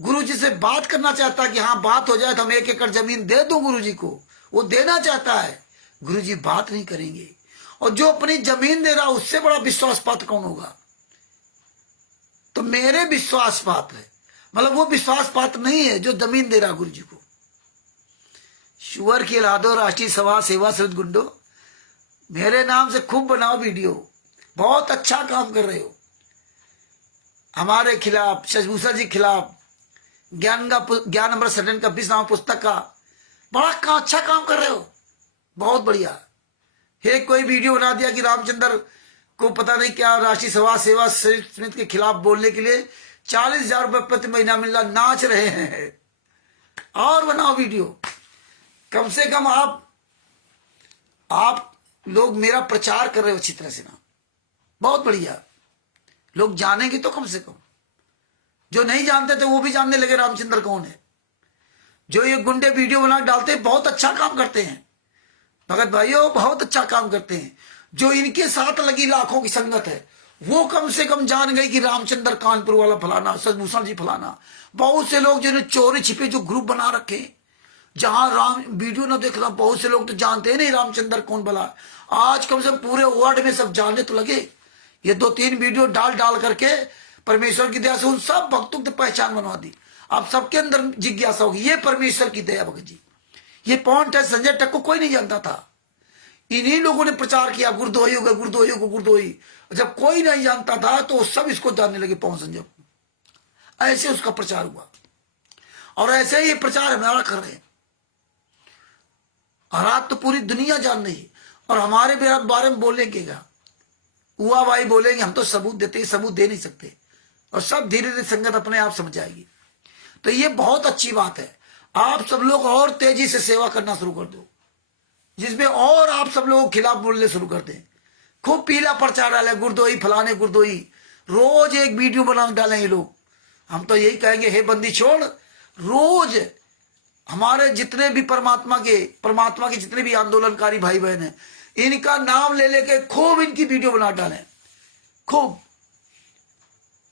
गुरु जी से बात करना चाहता है कि हाँ बात हो जाए तो हम 1 एकड़ जमीन दे दूं गुरु जी को, वो देना चाहता है, गुरु जी बात नहीं करेंगे। और जो अपनी जमीन दे रहा है उससे बड़ा विश्वासपात्र कौन होगा? तो मेरे विश्वास पात्र है, मतलब वो विश्वास पात्र नहीं है जो जमीन दे रहा गुरु जी को। शुअर की लादो राष्ट्रीय सभा सेवा सहित गुंडो, मेरे नाम से खूब बनाओ वीडियो, बहुत अच्छा काम कर रहे हो। हमारे खिलाफ, शशभूषण जी खिलाफ, ज्ञान नंबर 7 का 20 नाम पुस्तक का बड़ा अच्छा काम कर रहे हो, बहुत बढ़िया। एक कोई वीडियो बना दिया कि रामचंद्र को पता नहीं क्या राष्ट्रीय सभा सेवा समिति के खिलाफ बोलने के लिए 40,000 रुपए प्रति महीना मिल रहा, नाच रहे हैं। और बनाओ वीडियो, कम से कम आप लोग मेरा प्रचार कर रहे हो अच्छी तरह से ना, बहुत बढ़िया। लोग जानेंगे तो कम से कम, जो नहीं जानते थे वो भी जानने लगे रामचंद्र कौन है। जो ये गुंडे वीडियो बना डालते हैं बहुत अच्छा काम करते हैं भगत भाइयों, बहुत अच्छा काम करते हैं। जो इनके साथ लगी लाखों की संगत है वो कम से कम जान गई कि रामचंद्र कानपुर वाला फलाना, शशभूषण जी फलाना। बहुत से लोग जिन्हें चोरी छिपे जो ग्रुप बना रखे, जहां राम वीडियो ना देखना, बहुत से लोग तो जानते नहीं रामचंद्र कौन भला। आज कम से कम पूरे वर्ल्ड में सब जानने तो लगे। ये 2-3 वीडियो डाल करके परमेश्वर की दया से उन सब भक्तों की पहचान बनवा दी। अब सबके अंदर जिज्ञासा होगी, ये परमेश्वर की दया भगत जी। ये पॉइंट है, संजय टक को कोई नहीं जानता था, इन्हीं लोगों ने प्रचार किया गुरुद्रोही होगा, गुरुद्रोही होगा, गुरुद्रोही। जब कोई नहीं जानता था तो सब इसको जानने लगे, पवन संजय को। ऐसे उसका प्रचार हुआ, और ऐसे ही प्रचार हमारा कर रहे हैं। और आज तो पूरी दुनिया जान रही है। और हमारे बारे में बोलेंगे क्या? हुआ भाई बोलेंगे, हम तो सबूत देते हैं, सबूत दे नहीं सकते। और सब धीरे धीरे संगत अपने आप समझ आएगी। तो ये बहुत अच्छी बात है। आप सब लोग और तेजी से सेवा करना शुरू कर दो, जिसमें और आप सब लोगों के खिलाफ बोलने शुरू कर दें। खूब पीला प्रचार डाले, गुरदोई फलाने गुरदोई, रोज एक वीडियो बना डालें ये लोग। हम तो यही कहेंगे, हे बंदी छोड़, रोज हमारे जितने भी परमात्मा के जितने भी आंदोलनकारी भाई बहन हैं, इनका नाम ले लेके खूब इनकी वीडियो बना डालें। खूब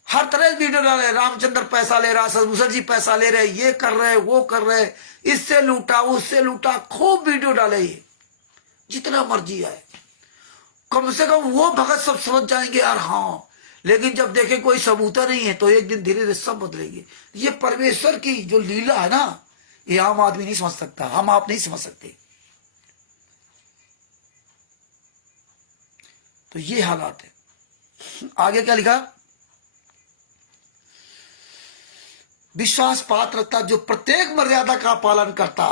हर तरह की वीडियो डाले, रामचंद्र पैसा ले रहा, सदभूषण जी पैसा ले रहे, ये कर रहे, वो कर रहे, इससे लूटा उससे लूटा, खूब वीडियो डाले। ये जितना मर्जी आए, कम से कम वो भगत सब समझ जाएंगे यार, हाँ। लेकिन जब देखे कोई सबूता नहीं है, तो एक दिन धीरे धीरे सब बदलेंगे। ये परमेश्वर की जो लीला है ना, ये आम आदमी नहीं समझ सकता, हम आप नहीं समझ सकते। तो ये हालात है। आगे क्या लिखा? विश्वास पात्रता, जो प्रत्येक मर्यादा का पालन करता,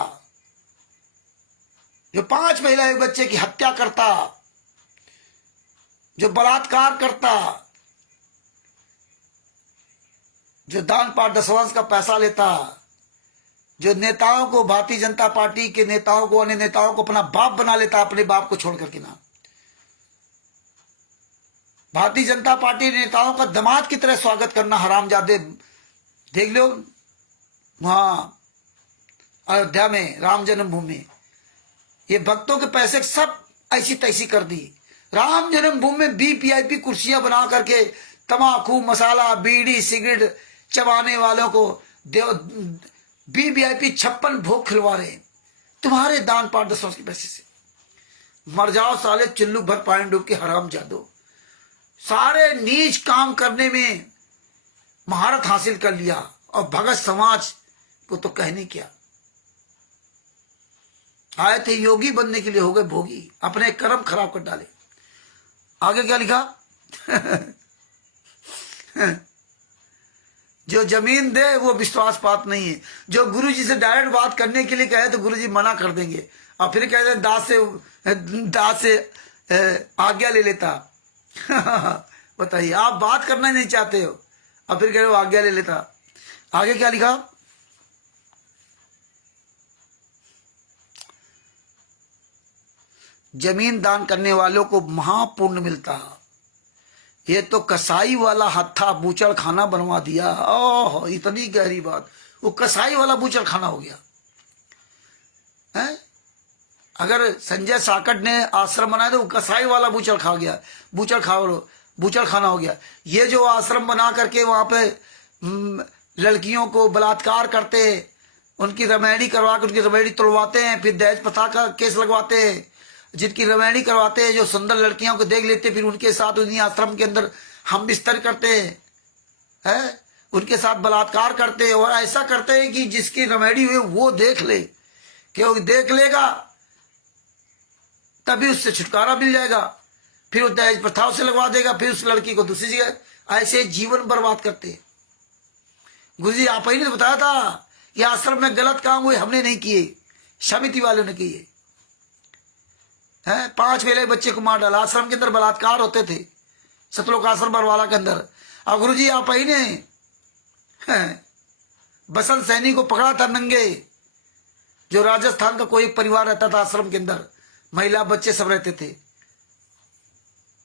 जो 5 महिला एक बच्चे की हत्या करता, जो बलात्कार करता, जो दान पाठ दशवांश का पैसा लेता, जो नेताओं को, भारतीय जनता पार्टी के नेताओं को, अन्य नेताओं को अपना बाप बना लेता, अपने बाप को छोड़ करके ना। भारतीय जनता पार्टी नेताओं का दामाद की तरह स्वागत करना, हरामजादे। देख लो वहां अयोध्या में, राम जन्मभूमि में, ये भक्तों के पैसे सब ऐसी तैसी कर दी। राम जन्मभूमि में VIP कुर्सियां बना करके तमाकू, मसाला, बीड़ी, सिगरेट चबाने वालों को VIP 56 भोग खिलवा रहे, तुम्हारे दान पाठ दशवांश के पैसे से। मर जाओ साले चुल्लू भर पानी डूब के हरामजादो। सारे नीच काम करने में महारत हासिल कर लिया, और भगत समाज को तो कहने क्या। आए थे योगी बनने के लिए, हो गए भोगी, अपने कर्म खराब कर डाले। आगे क्या लिखा? जो जमीन दे वो विश्वास पात्र नहीं है। जो गुरु जी से डायरेक्ट बात करने के लिए कहे तो गुरु जी मना कर देंगे, और फिर कहते हैं दास से आज्ञा ले लेता। बताइए, आप बात करना नहीं चाहते हो, और फिर कह रहे हो आज्ञा ले लेता। आगे क्या लिखा? जमीन दान करने वालों को महापुण्य मिलता। ये तो कसाई वाला हत्था बूचड़ खाना बनवा दिया। ओह, इतनी गहरी बात। वो कसाई वाला बूचड़ खाना हो गया है। अगर संजय साकट ने आश्रम बनाया तो वो कसाई वाला बूचड़ खा गया, बूचड़ खाना हो गया। ये जो आश्रम बना करके वहां पे लड़कियों को बलात्कार करते, उनकी रमैनी करवा के उनकी रमैनी तोड़वाते हैं, फिर दहेज प्रथा का केस लगवाते हैं। जिनकी रमैनी करवाते हैं, जो सुंदर लड़कियों को देख लेते, फिर उनके साथ उन्हीं आश्रम के अंदर हम बिस्तर करते हैं, उनके साथ बलात्कार करते हैं। और ऐसा करते हैं कि जिसकी रमैनी हुई वो देख ले, क्योंकि देख लेगा तभी उससे छुटकारा मिल जाएगा, फिर वो दहेज प्रथाओं से लगवा देगा, फिर उस लड़की को दूसरी जगह। ऐसे जीवन बर्बाद करते हैं। गुरुजी आप ही ने बताया था, ये आश्रम में गलत काम हुए, हमने नहीं किए, समिति वालों ने किए हैं। 5 वेले बच्चे को मार डाला। आश्रम के अंदर बलात्कार होते थे, सतलोक आश्रम बरवाला के अंदर। और गुरुजी आप ही ने बसंत सैनी को पकड़ा था नंगे, जो राजस्थान का कोई परिवार रहता था आश्रम के अंदर, महिला बच्चे सब रहते थे,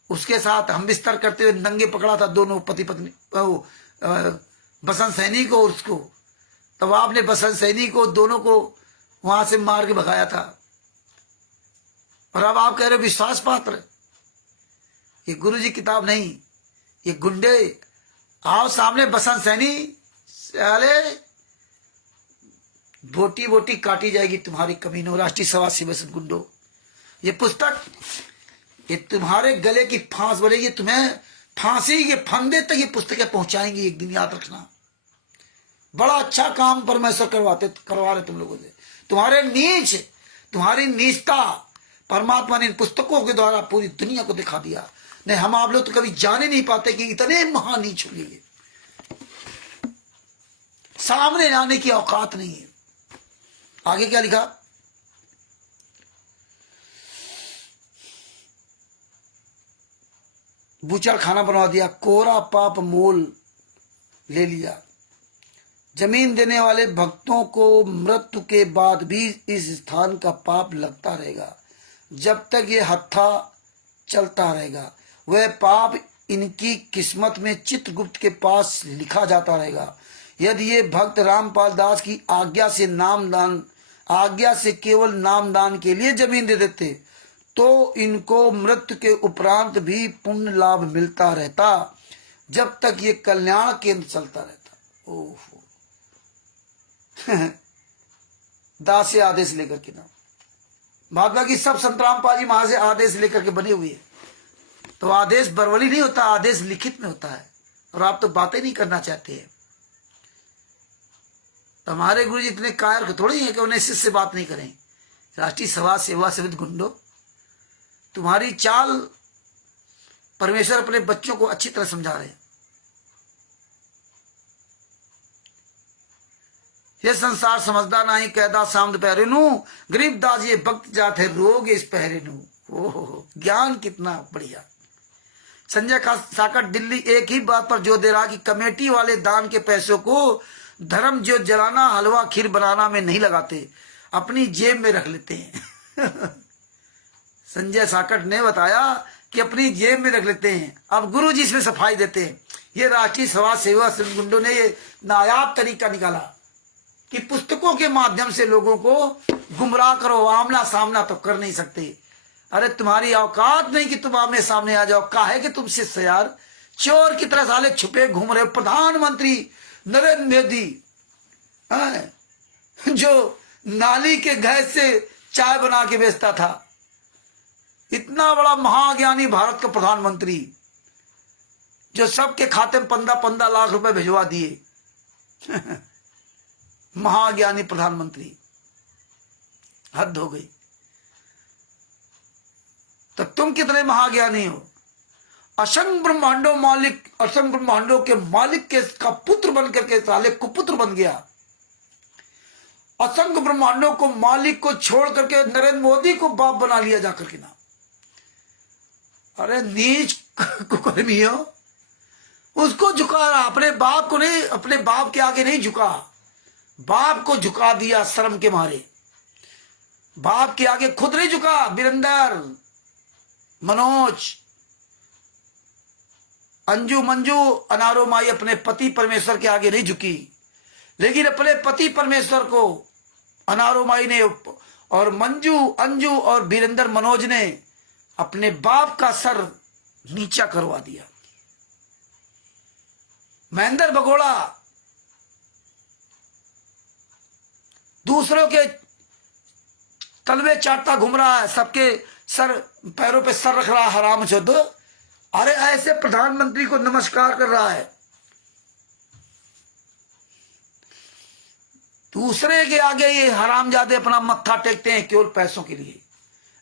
उसके साथ हम बिस्तर करते हुए नंगे पकड़ा था दोनों पति पत्नी, बसंत सैनी को और उसको। तब आपने बसंत सैनी को दोनों को वहां से मार के भगाया था। और अब आप कह रहे हो विश्वास पात्र। ये गुरुजी किताब नहीं, ये गुंडे। आओ सामने बसंत सैनी, साले बोटी बोटी काटी जाएगी तुम्हारी कमीनों, राष्ट्रीय सभा से बसंत गुंडो। ये पुस्तक, ये तुम्हारे गले की फांस बनेगी, तुम्हें फांसी के फंदे तक ये पुस्तकें पहुंचाएंगी एक दिन, याद रखना। बड़ा अच्छा काम परमेश्वर करवा रहे तुम लोगों से। तुम्हारी नीचता परमात्मा ने इन पुस्तकों के द्वारा पूरी दुनिया को दिखा दिया। नहीं, हम आप लोग तो कभी जान ही नहीं पाते कि इतने महान नीच हो गए, सामने आने की औकात नहीं है। आगे क्या लिखा? बूचड़ खाना बनवा दिया, कोरा पाप मोल ले लिया। जमीन देने वाले भक्तों को मृत्यु के बाद भी इस स्थान का पाप लगता रहेगा। जब तक ये हत्था चलता रहेगा, वह पाप इनकी किस्मत में चित्रगुप्त के पास लिखा जाता रहेगा। यदि ये भक्त रामपाल दास की आज्ञा से केवल नामदान के लिए जमीन दे देते तो इनको मृत्यु के उपरांत भी पुण्य लाभ मिलता रहता, जब तक ये कल्याण केंद्र चलता रहता। ओहो दास से आदेश लेकर के ना, महात्मा की सब संत रामपाल जी महाराज से आदेश लेकर के बने हुए हैं। तो आदेश बरवली नहीं होता, आदेश लिखित में होता है। और आप तो बातें नहीं करना चाहते हैं। तो हमारे गुरु जी इतने कायर थोड़े ही है कि उन्हें शिष्य से बात नहीं करें। राष्ट्रीय सभा सेवा समिति गुंडो, तुम्हारी चाल परमेश्वर अपने बच्चों को अच्छी तरह समझा रहे हैं। ये संसार समझदा नहीं, कहदा सामद पहरे नू, गरीबदास ये भक्त जाते रोग इस पहरे नू। ओहो ज्ञान कितना बढ़िया। संजय साकट दिल्ली एक ही बात पर जोर दे रहा कि कमेटी वाले दान के पैसों को धर्म जो जलाना, हलवा खीर बनाना में नहीं लगाते, अपनी जेब में रख लेते हैं। संजय साकट ने बताया कि अपनी जेब में रख लेते हैं। अब गुरु जी इसमें सफाई देते हैं। ये राष्ट्रीय सभा सेवा समिति गुंडों ने ये नायाब तरीका निकाला कि पुस्तकों के माध्यम से लोगों को गुमराह करो, आमना सामना तो कर नहीं सकते। अरे तुम्हारी औकात नहीं कि तुम आमने सामने आ जाओ। काहे कि तुम शिष्य यार चोर की तरह साले छुपे घूम रहे। प्रधानमंत्री नरेंद्र मोदी जो नाली के गैस से चाय बना के बेचता था, इतना बड़ा महाज्ञानी भारत का प्रधानमंत्री जो सबके खाते में 15-15 लाख रुपए भिजवा दिए। महाज्ञानी प्रधानमंत्री, हद हो गई। तो तुम कितने महाज्ञानी हो। असंख्य ब्रह्मांडों मालिक, असंख्य ब्रह्मांडों के मालिक के का पुत्र बनकर के साले कुपुत्र बन गया। असंख्य ब्रह्मांडों को मालिक को छोड़ करके नरेंद्र मोदी को बाप बना लिया जाकर के ना। अरे नीच कुकर्मी हो, उसको झुका रहा, अपने बाप को नहीं, अपने बाप के आगे नहीं झुका, बाप को झुका दिया शर्म के मारे। बाप के आगे खुद नहीं झुका। वीरेंद्र, मनोज, अंजू मंजू अनारो माई अपने पति परमेश्वर के आगे नहीं झुकी, लेकिन अपने पति परमेश्वर को अनारो माई ने और मंजू, अंजू और वीरेंद्र, मनोज ने अपने बाप का सर नीचा करवा दिया। महेंद्र भगोड़ा दूसरों के तलवे चाटता घूम रहा है, सबके सर पैरों पे सर रख रहा है हरामचोद। अरे ऐसे प्रधानमंत्री को नमस्कार कर रहा है। दूसरे के आगे ये हरामजादे अपना मत्था टेकते हैं केवल पैसों के लिए।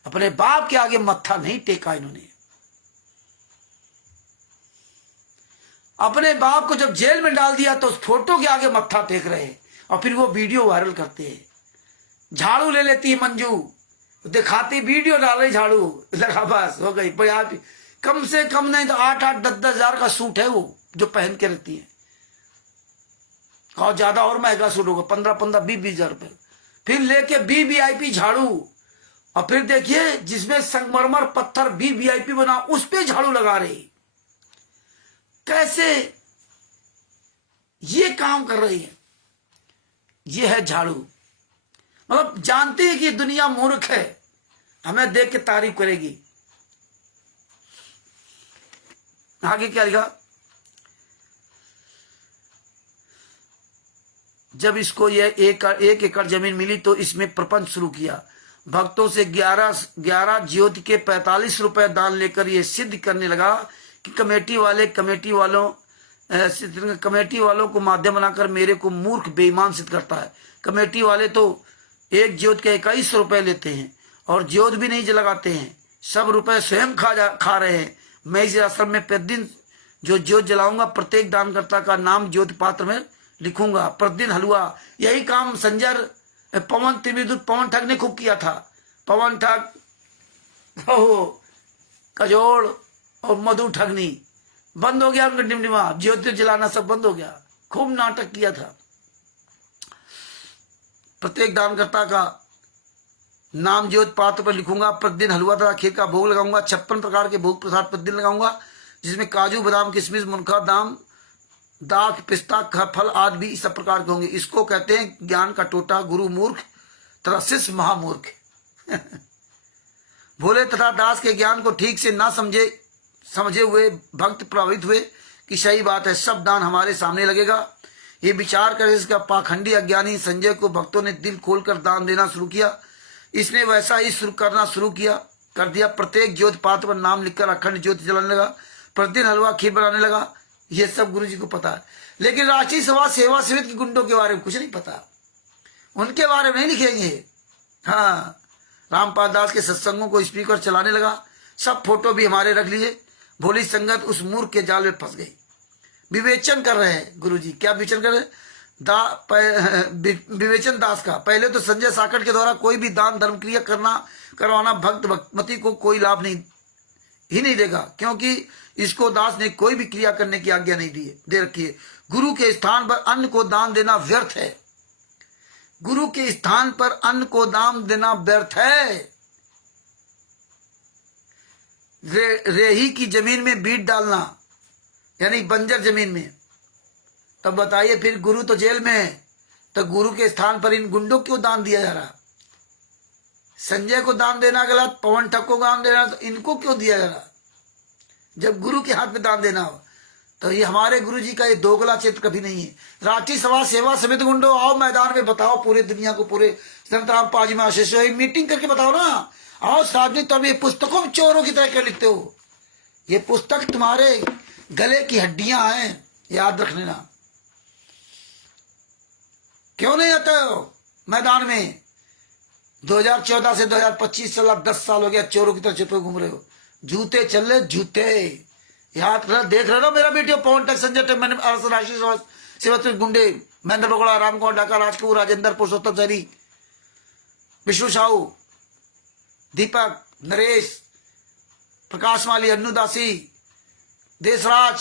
अपने बाप के आगे मत्था नहीं टेका इन्होंने। अपने बाप को जब जेल में डाल दिया तो उस फोटो के आगे मत्था टेक रहे हैं और फिर वो वीडियो वायरल करते हैं। झाड़ू ले लेती है मंजू, दिखाती वीडियो डाल रही झाड़ू, लगा बस हो गई। कम से कम नहीं तो 8-8, 10-10 हजार का सूट है वो जो पहन के रहती है। और ज्यादा और महंगा सूट होगा, 15-15, 20-20 हजार रुपए। फिर लेके VVIP झाड़ू, और फिर देखिए जिसमें संगमरमर पत्थर VVIP बना उस पे झाड़ू लगा रही। कैसे ये काम कर रही है? ये है झाड़ू। मतलब जानते हैं कि दुनिया मूर्ख है, हमें देख के तारीफ करेगी। आगे क्या लिखा? जब इसको यह 1 एकड़ जमीन मिली तो इसमें प्रपंच शुरू किया। भक्तों से 11 ज्योति के 45 रुपए दान लेकर यह सिद्ध करने लगा कि कमेटी वालों को माध्यम बनाकर मेरे को मूर्ख बेईमान सिद्ध करता है। कमेटी वाले तो एक ज्योत के 21 रुपए लेते हैं और ज्योत भी नहीं जलाते हैं, सब रुपए स्वयं खा रहे हैं। मैं इस आश्रम में प्रतिदिन जो ज्योत जलाऊंगा प्रत्येक दानकर्ता का नाम ज्योति पात्र में लिखूंगा। प्रतिदिन हलवा। यही काम संजय पवन त्रिविद्युत पवन ठग ने खूब किया था। पवन ठग, कजोड़ और मधु ठगनी बंद हो गया, उनका डिमडिमा ज्योति जलाना सब बंद हो गया। खूब नाटक किया था। प्रत्येक दानकर्ता का नाम ज्योत पात्र पर लिखूंगा। प्रतिदिन हलवा तथा खीर का भोग लगाऊंगा। 56 प्रकार के भोग प्रसाद प्रतिदिन लगाऊंगा, जिसमें काजू बादाम किशमिश मुनखा दाम दाख पिस्ता फल आदि भी सब प्रकार के होंगे। इसको कहते हैं ज्ञान का टोटा, गुरु मूर्ख तथा शिष्य महामूर्ख। भोले तथा दास के ज्ञान को ठीक से ना समझे हुए भक्त प्रभावित हुए कि सही बात है, सब दान हमारे सामने लगेगा। ये विचार कर इसका पाखंडी अज्ञानी संजय को भक्तों ने दिल खोलकर दान देना शुरू किया। इसने वैसा ही करना शुरू कर दिया। प्रत्येक ज्योति पात्र पर नाम लिखकर अखंड ज्योति जलाने लगा। प्रतिदिन हलवा खीर बनाने लगा। ये सब गुरु जी को पता है, लेकिन राष्ट्रीय सभा सेवा समिति के गुंडों के बारे में कुछ नहीं पता। उनके बारे में नहीं लिखेंगे। हाँ, रामपाल दास के सत्संगों को स्पीकर चलाने लगा। सब फोटो भी हमारे रख लिए। भोली संगत उस मूर्ख के जाल में फंस गई। विवेचन कर रहे हैं गुरु जी। क्या विवेचन कर रहे हैं? विवेचन दास का। पहले तो संजय साकट के द्वारा कोई भी दान धर्म क्रिया करवाना भक्तमती को कोई लाभ नहीं देगा, क्योंकि इसको दास ने कोई भी क्रिया करने की आज्ञा नहीं दे रखी है। गुरु के स्थान पर अन्न को दान देना व्यर्थ है। गुरु के स्थान पर अन्न को दान देना व्यर्थ है। रेही की जमीन में बीज डालना, यानी बंजर जमीन में, तब बताइए फिर गुरु तो जेल में है, तो गुरु के स्थान पर इन गुंडों क्यों दान दिया जा रहा? संजय को दान देना गलत, पवन ठग को दान देना, तो इनको क्यों दिया जा रहा? जब गुरु के हाथ में दान देना हो, तो ये हमारे गुरु जी का ये दोगला चित्र कभी नहीं है। राष्ट्रीय सभा सेवा समिति गुंडो, आओ मैदान में बताओ पूरे दुनिया को, पूरे संत रामपाल जी में आशीष मीटिंग करके बताओ ना। आओ सार्वजनिक तौर पर पुस्तकों में चोरों की तरह क्यों लिखते हो? ये पुस्तक तुम्हारे गले की हड्डियां हैं, याद रख लेना। क्यों नहीं आते हो मैदान में? 2014 से 2025 चला, 10 साल हो गया, चोरों की तरह छिपे घूम रहे हो। जूते चल रहे, जूते याद देख रहे हो मेरा वीडियो। पवन टक संजय टक, मैंने राष्ट्रीय सेवा गुंडे महेंद्र बगोड़ा, राम कुमार डाका, राजकपूर, राजेंद्र, पुरुषोत्तम सैनी, विष्णु साहू, दीपक, नरेश, प्रकाश माली, अन्नू दासी, देशराज,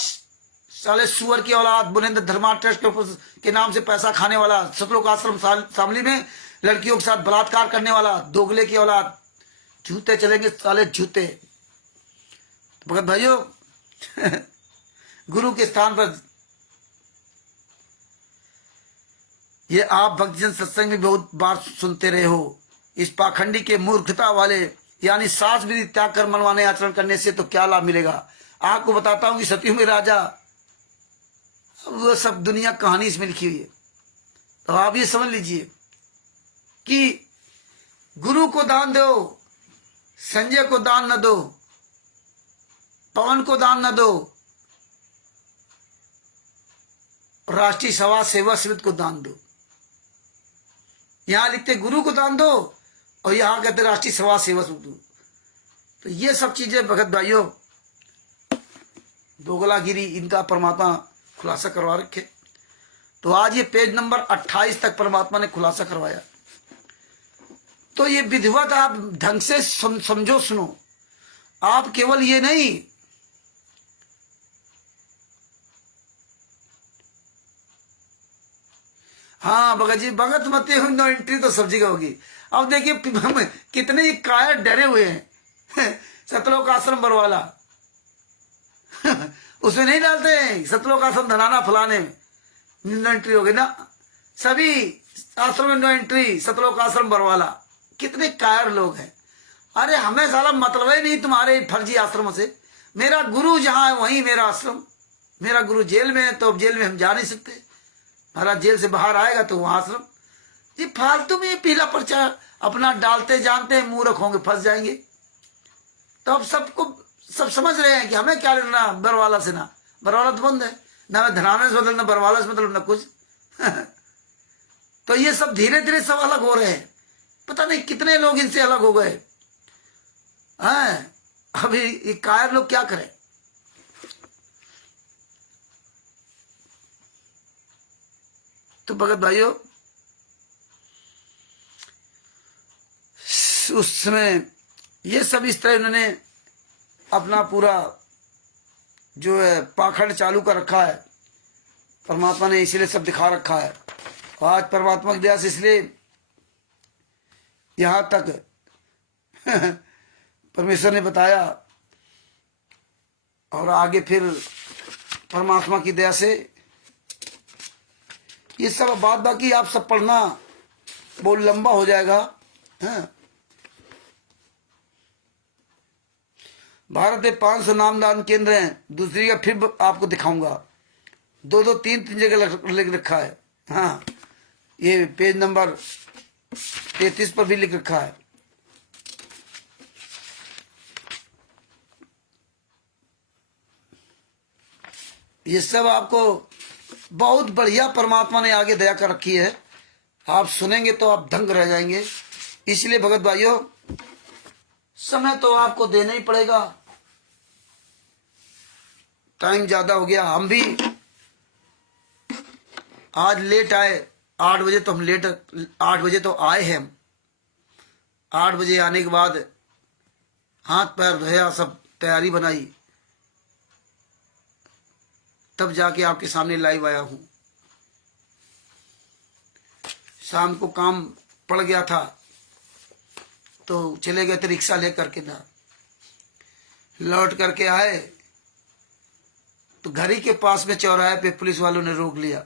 साले सुअर की औलाद, बुनेंद्र धर्मा ट्रस्ट के नाम से पैसा खाने वाला, सतलोक आश्रम शामली में लड़कियों के साथ बलात्कार करने वाला, दोगले की औलाद। जूते चलेंगे साले जूते। भगत भाइयों, गुरु के स्थान पर ये आप भक्तजन सत्संग में बहुत बार सुनते रहे हो। इस पाखंडी के मूर्खता वाले यानी सास विधि त्याग कर मनवाने आचरण करने से तो क्या लाभ मिलेगा? आपको बताता हूं कि सतयुग में राजा, वो सब दुनिया कहानी इसमें लिखी हुई है। तो आप ये समझ लीजिए कि गुरु को दान दो, संजय को दान न दो, पवन को दान न दो, राष्ट्रीय सभा सेवा समिति को दान दो। यहां लिखते गुरु को दान दो और यहां कहते राष्ट्रीय सभा सेवा समिति। तो ये सब चीजें भगत भाइयों, दोगलागिरी, इनका परमात्मा खुलासा करवा रखे। तो आज ये पेज नंबर 28 तक परमात्मा ने खुलासा करवाया। तो ये विधिवत आप ढंग से समझो, सुनो। आप केवल ये नहीं, हाँ भगत जी, भगत मत नो एंट्री तो सब जगह होगी। अब देखिए कितने कायर डरे हुए हैं। सतलोक आश्रम बरवाला उसमें नहीं डालते हैं सतलोक आश्रम धनाना फलाने में, नो एंट्री हो गई ना। सभी आश्रम में नो एंट्री, सतलोक आश्रम बरवाला। कितने कायर लोग हैं। अरे हमें साला मतलब ही नहीं तुम्हारे फर्जी आश्रमों से। मेरा गुरु जहां है वहीं मेरा आश्रम। मेरा गुरु जेल में है तो अब जेल में हम जा नहीं सकते। महाराज जेल से बाहर आएगा तो वहां आश्रम। ये फालतू में पीला पर्चा अपना डालते जानते हैं, मूर्ख होंगे, फंस जाएंगे। तो अब सब समझ रहे हैं कि हमें क्या लेना बरवाला से। ना बरवाला तो बंद है, ना हमें धनाने से मतलब, ना बरवाला से मतलब, ना कुछ। तो ये सब धीरे धीरे सब अलग हो रहे हैं। पता नहीं कितने लोग इनसे अलग हो गए हैं। अभी ये कायर लोग क्या करें। तो भगत भाइयों, उस समय ये सब इस तरह इन्होंने अपना पूरा जो है पाखंड चालू कर रखा है परमात्मा ने, इसीलिए सब दिखा रखा है। आज परमात्मा की दया से इसलिए यहां तक परमेश्वर ने बताया, और आगे फिर परमात्मा की दया से ये सब बात बाकी आप सब पढ़ना, बहुत लंबा हो जाएगा। भारत में 500 नामदान केंद्र हैं। दूसरी का फिर आपको दिखाऊंगा, 2 3 जगह लिख रखा है। हाँ, ये पेज नंबर 33 पर भी लिख रखा है। ये सब आपको बहुत बढ़िया परमात्मा ने आगे दया कर रखी है। आप सुनेंगे तो आप दंग रह जाएंगे। इसलिए भगत भाइयों, समय तो आपको देना ही पड़ेगा। टाइम ज्यादा हो गया, हम भी आज लेट आए। 8 बजे तो हम लेट, 8 बजे तो आए हैं हम। 8 बजे आने के बाद हाथ पैर धोया, सब तैयारी बनाई, तब जाके आपके सामने लाइव आया हूं। शाम को काम पड़ गया था तो चले गए थे रिक्शा लेकर के ना। लौट करके आए तो घर ही के पास में चौराहे पे पुलिस वालों ने रोक लिया।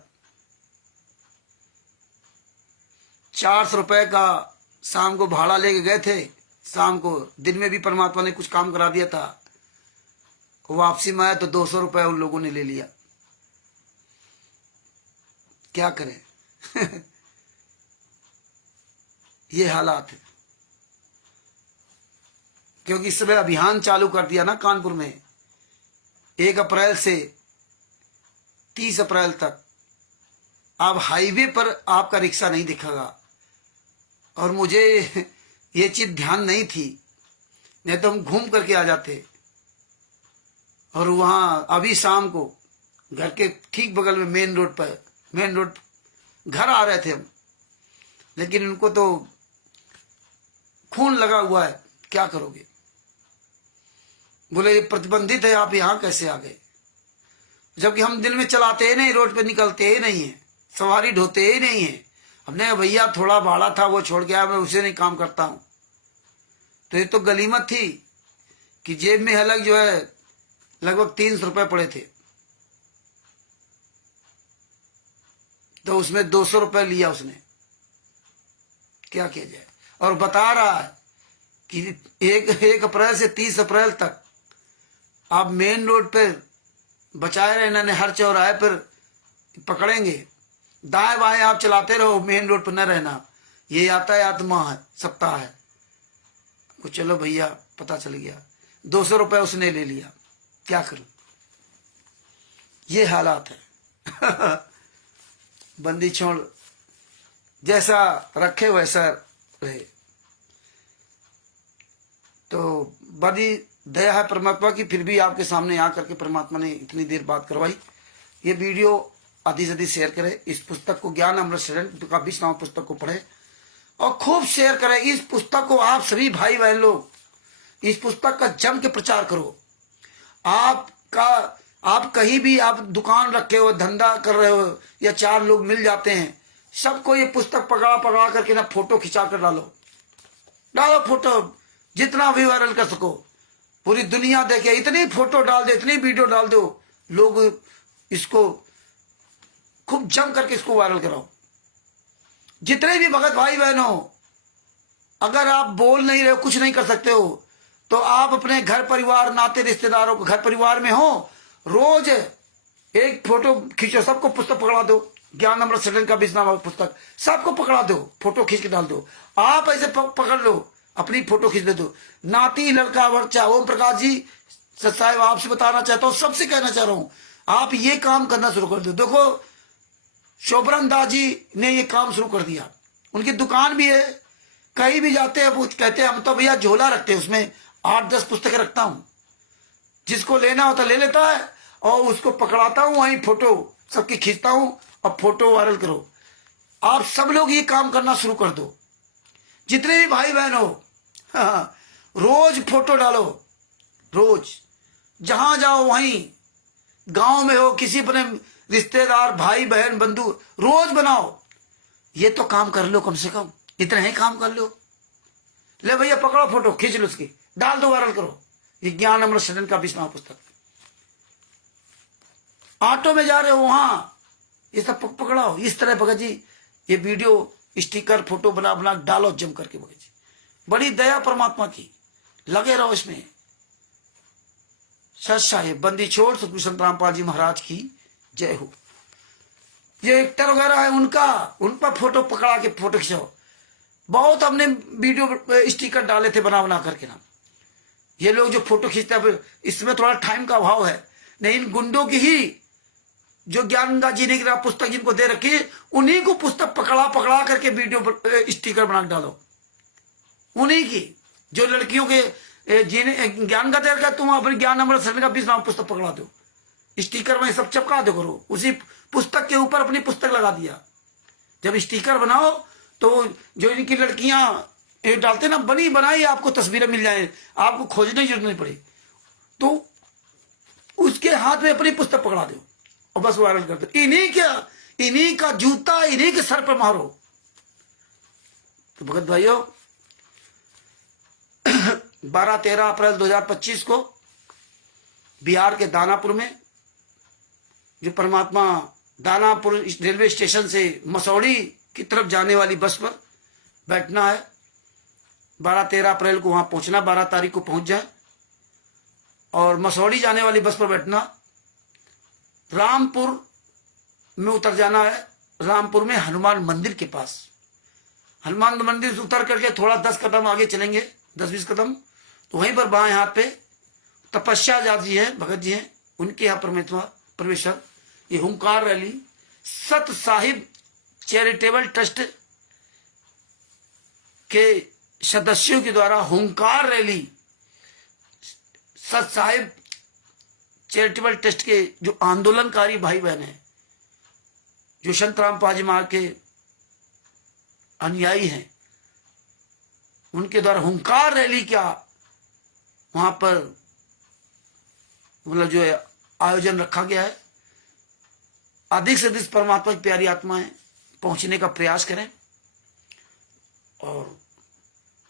400 रुपए का शाम को भाड़ा लेके गए थे। शाम को, दिन में भी परमात्मा ने कुछ काम करा दिया था। वापसी में आया तो 200 रुपए उन लोगों ने ले लिया। क्या करें ये हालात है। क्योंकि इस समय अभियान चालू कर दिया ना कानपुर में, 1 अप्रैल से 30 अप्रैल तक। अब हाईवे पर आपका रिक्शा नहीं दिखेगा। और मुझे ये चीज ध्यान नहीं थी, नहीं तो हम घूम करके आ जाते। और वहां अभी शाम को घर के ठीक बगल में मेन रोड घर आ रहे थे हम, लेकिन उनको तो खून लगा हुआ है। क्या करोगे? बोले ये प्रतिबंधित है, आप यहां कैसे आ गए? जबकि हम दिन में चलाते ही नहीं, रोड पे निकलते ही नहीं है, सवारी ढोते ही नहीं है। हमने कहा भैया थोड़ा भाड़ा था वो छोड़ के आया, मैं उसे नहीं काम करता हूं। तो ये तो गलीमत थी कि जेब में अलग जो है लगभग 300 रुपए पड़े थे, तो उसमें 200 रुपए लिया उसने। क्या किया जाए? और बता रहा है कि 1 अप्रैल से 30 अप्रैल तक आप मेन रोड पर बचाए रहे, इन्होंने हर चौराहे पर पकड़ेंगे। दाएं बाएं आप चलाते रहो, मेन रोड पर न रहना। ये यातायात माह है, सप्ताह है। वो चलो भैया, पता चल गया। 200 रुपए उसने ले लिया। क्या करूं? ये हालात है बंदी छोड़ जैसा रखे वैसा रहे। तो बड़ी दया है परमात्मा की, फिर भी आपके सामने आकर के परमात्मा ने इतनी देर बात करवाई। ये वीडियो अधिक से अधिक शेयर करें। इस पुस्तक को, ज्ञान अमृत शरण का 20 नाम पुस्तक को पढ़ें और खूब शेयर करें। इस पुस्तक को आप सभी भाई बहन लोग इस पुस्तक का जम के प्रचार करो। आप कहीं भी आप दुकान रखे हो, धंधा कर रहे हो, या 4 लोग मिल जाते हैं, सबको ये पुस्तक पकड़ा करके ना फोटो खिंचा कर डालो फोटो, जितना भी वायरल कर सको। पूरी दुनिया देखे, इतनी फोटो डाल दो, इतनी वीडियो डाल दो, लोग इसको खूब जम करके इसको वायरल कराओ। जितने भी भगत भाई बहन हो, अगर आप बोल नहीं रहे हो, कुछ नहीं कर सकते हो, तो आप अपने घर परिवार, नाते रिश्तेदारों को, घर परिवार में हो, रोज एक फोटो खींचो, सबको पुस्तक पकड़ा दो। ज्ञान अमृत शरण का 20 नाम पुस्तक सबको पकड़ा दो, फोटो खींच के डाल दो। आप ऐसे पकड़ लो, अपनी फोटो खींच दे दो। नाती, लड़का, बच्चा, ओम प्रकाश जी साहब आपसे बताना चाहता हूँ, सबसे कहना चाह रहा हूँ, आप ये काम करना शुरू कर दो। देखो शोभरन दास जी ने ये काम शुरू कर दिया। उनकी दुकान भी है, कहीं भी जाते हैं वो कहते हैं हम तो भैया झोला रखते हैं, उसमें 8-10 पुस्तकें रखता हूं, जिसको लेना होता ले लेता है, और उसको पकड़ाता हूं, वहीं फोटो सबकी खींचता हूं और फोटो वायरल करो। आप सब लोग ये काम करना शुरू कर दो, जितने भी भाई बहन हो। हाँ, रोज फोटो डालो, रोज जहां जाओ वहीं गांव में हो, किसी अपने रिश्तेदार, भाई बहन, बंधु, रोज बनाओ। ये तो काम कर लो, कम से कम इतना ही काम कर लो। ले भैया पकड़ो फोटो, खींच लो उसकी, डाल दो, वायरल करो। ये ज्ञान अमृत सदन का 20वां पुस्तक। ऑटो में जा रहे हो वहां, ये सब पकड़ाओ। इस तरह भगत जी ये वीडियो, स्टिकर, फोटो बना बना डालो जम करके। भगत जी बड़ी दया परमात्मा की, लगे रहो इसमें। सच साहेब बंदी छोड़ सतगुरु संत रामपाल जी महाराज की जय हो। ये एक्टर वगैरह है उनका, उन पर फोटो पकड़ा के फोटो खिंचाओ। बहुत हमने वीडियो स्टिकर डाले थे बना बना करके ना। ये लोग जो फोटो खींचते हैं, इसमें थोड़ा टाइम का अभाव है। नहीं, इन गुंडों की ही जो ज्ञानगंगा जी ने पुस्तक जिनको दे रखी है, उन्हीं को पुस्तक पकड़ा पकड़ा करके वीडियो स्टिकर बना डालो। उन्हीं की जो लड़कियों के जिन्हें ज्ञान का दे रखा, तुम अपने ज्ञान अमृत सदन का 20वां पुस्तक पकड़ा दो, स्टिकर में सब चिपका दो करो। उसी पुस्तक के ऊपर अपनी पुस्तक लगा दिया। जब स्टिकर बनाओ तो जो इनकी लड़कियां डालते ना, बनी बनाई आपको तस्वीरें मिल जाए, आपको खोजने की जरूरत नहीं पड़े, तो उसके हाथ में अपनी पुस्तक पकड़ा दो और बस वायरल कर दो। इन्हीं का जूता इन्हीं के सर पर मारो। तो भगत भाइयों 12-13 अप्रैल 2025 को बिहार के दानापुर में, जो परमात्मा दानापुर रेलवे स्टेशन से मसौड़ी की तरफ जाने वाली बस पर बैठना है। 12-13 अप्रैल को वहां पहुंचना, 12 तारीख को पहुंच जाए और मसौड़ी जाने वाली बस पर बैठना। रामपुर में उतर जाना है। रामपुर में हनुमान मंदिर के पास, हनुमान मंदिर से उतर करके थोड़ा 10 कदम आगे चलेंगे, 10-20 कदम, तो वहीं पर बाएं हाथ पे तपस्या जी है, भगत जी हैं, उनके यहाँ परमेश्वर। ये हुंकार रैली सत साहिब चैरिटेबल ट्रस्ट के सदस्यों के द्वारा हुंकार रैली, सत साहिब चैरिटेबल ट्रस्ट के जो आंदोलनकारी भाई बहन हैं, जो संत रामपाल जी महाराज के अनुयायी हैं, उनके द्वारा हुंकार रैली क्या वहां पर मतलब जो है आयोजन रखा गया है। अधिक से अधिक परमात्मा की प्यारी आत्माएं पहुंचने का प्रयास करें और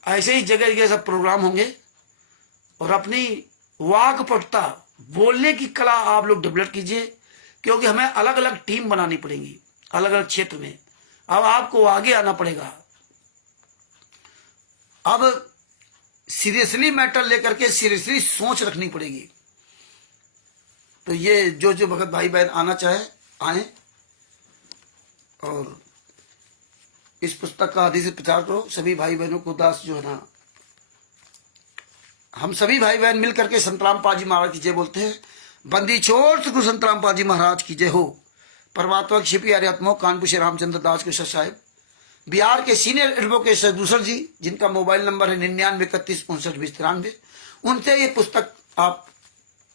ऐसे ही जगह जगह सब प्रोग्राम होंगे। और अपनी वाक्पटुता, बोलने की कला आप लोग डेवलप कीजिए, क्योंकि हमें अलग अलग टीम बनानी पड़ेगी अलग अलग क्षेत्र में। अब आपको आगे आना पड़ेगा। अब सीरियसली मैटर लेकर के सीरियसली सोच रखनी पड़ेगी। तो ये जो जो भगत भाई बहन आना चाहे आए और इस पुस्तक का अधिक से प्रचार करो। सभी भाई बहनों को दास जो है ना, हम सभी भाई बहन मिलकर के संत रामपाल जी महाराज की जय बोलते हैं। बंदी छोड़ सतगुरु संत रामपाल जी महाराज की जय हो। परमात्मा की छिपी आर्यात्मा कानपुर श्री रामचंद्र दास के साहिब, बिहार के सीनियर एडवोकेट सदभूषण जी, जिनका मोबाइल नंबर है 9931592093, उनसे ये पुस्तक आप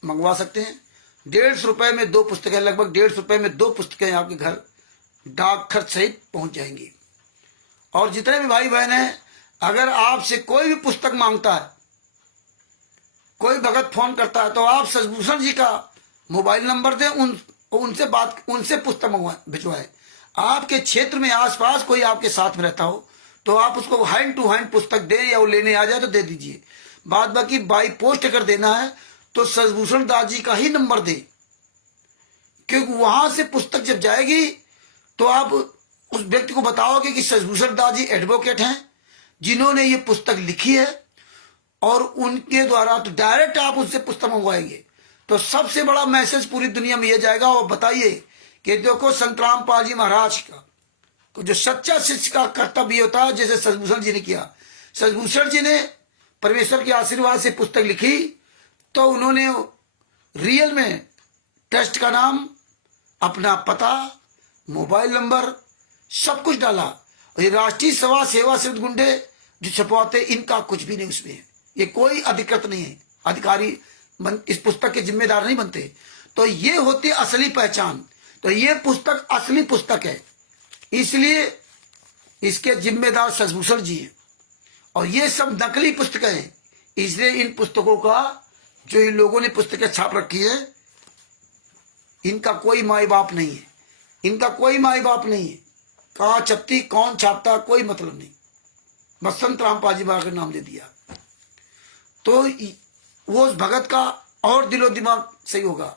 मंगवा सकते हैं। 150 रुपए में 2 पुस्तकें, लगभग 150 रुपए में 2 पुस्तकें आपके घर डाक खर्च सहित पहुंच जाएंगी। और जितने भी भाई बहन हैं, अगर आपसे कोई भी पुस्तक मांगता है, कोई भगत फोन करता है, तो आप सदभूषण जी का मोबाइल नंबर दें, उनसे पुस्तक भिजवाएं। आपके क्षेत्र में आसपास कोई आपके साथ में रहता हो तो आप उसको हैंड टू हैंड पुस्तक दें, या वो लेने आ जाए तो दे दीजिए। बाद बाकी बाई पोस्ट अगर देना है तो सदभूषण दास जी का ही नंबर दें, क्योंकि वहां से पुस्तक जब जाएगी तो आप उस व्यक्ति को बताओगे कि सदभूषण दास जी एडवोकेट हैं जिन्होंने ये पुस्तक लिखी है, और उनके द्वारा तो डायरेक्ट आप उनसे पुस्तक मंगवाएंगे। तो सबसे बड़ा मैसेज पूरी दुनिया में यह जाएगा। और बताइए कि देखो संत रामपाल जी महाराज का जो सच्चा शिष्य का कर्तव्य होता है, जैसे सदभूषण जी ने किया। सदभूषण जी ने परमेश्वर के आशीर्वाद से पुस्तक लिखी, तो उन्होंने रियल में ट्रस्ट का नाम, अपना पता, मोबाइल नंबर सब कुछ डाला। और ये राष्ट्रीय सेवा से गुंडे जो छपवाते, इनका कुछ भी नहीं उसमें। ये कोई अधिकृत नहीं है, अधिकारी इस पुस्तक के जिम्मेदार नहीं बनते। तो ये होती असली पहचान। तो ये पुस्तक असली पुस्तक है, इसलिए इसके जिम्मेदार सदभूषण जी हैं। और ये सब नकली पुस्तकें हैं, इसलिए इन पुस्तकों का जो इन लोगों ने पुस्तकें छाप रखी है, इनका कोई माई बाप नहीं है, इनका कोई माई बाप नहीं है। कहाँ चपटी कौन छापता कोई मतलब नहीं, बस संत राम पाजी महाराज का नाम दे दिया तो वो उस भगत का और दिलो दिमाग सही होगा।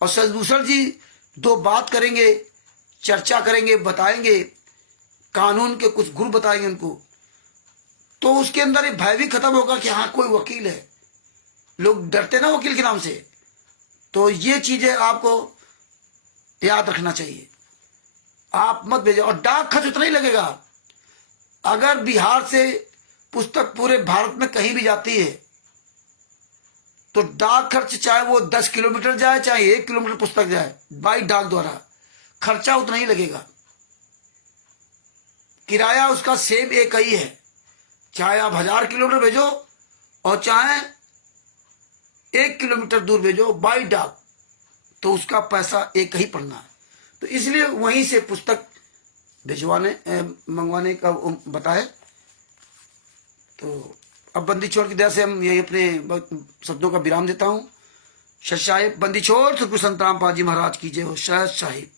और सजभूषण जी दो बात करेंगे, चर्चा करेंगे, बताएंगे, कानून के कुछ गुर बताएंगे उनको, तो उसके अंदर ये भय भी खत्म होगा कि हाँ कोई वकील है। लोग डरते ना वकील के नाम से, तो ये चीजें आपको याद रखना चाहिए। आप मत भेजो। और डाक खर्च उतना ही लगेगा। अगर बिहार से पुस्तक पूरे भारत में कहीं भी जाती है तो डाक खर्च चाहे वो 10 किलोमीटर जाए चाहे 1 किलोमीटर पुस्तक जाए बाई डाक द्वारा, खर्चा उतना ही लगेगा। किराया उसका सेम एक ही है, चाहे आप 1000 किलोमीटर भेजो और चाहे 1 किलोमीटर दूर भेजो बाई डाक, तो उसका पैसा एक ही पड़ना है। तो इसलिए वहीं से पुस्तक भिजवाने मंगवाने का बताए। तो अब बंदी छोड़ की दया से हम यही अपने शब्दों का विराम देता हूं। सत साहिब बंदी छोड़ सतगुरु संत राम पाल जी महाराज की जय हो। सत साहिब।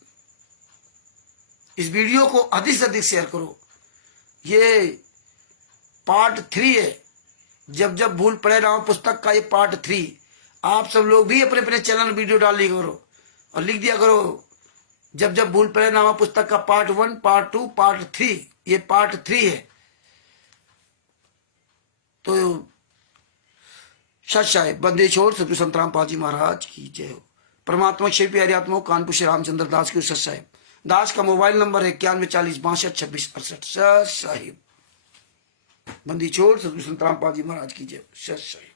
इस वीडियो को अधिक से अधिक शेयर करो। ये पार्ट 3 है। जब जब भूल पड़े राम पुस्तक का ये पार्ट 3। आप सब लोग भी अपने अपने चैनल में वीडियो डाल लिया करो और लिख दिया करो जब जब भूल पड़े नामा पुस्तक का पार्ट 1, पार्ट 2, पार्ट 3। ये पार्ट 3 है। तो सत साहिब बंदी छोड़ सतगुरु संत राम पाल जी महाराज की जय हो। परमात्मा श्री प्यारी आत्मा कानपुर श्री रामचंद्र दास की सत साहिब। दास का मोबाइल नंबर है 9140625626। सत साहिब बंदी छोड़ सतगुरु संत राम पाल जी महाराज की जय। सत साहिब।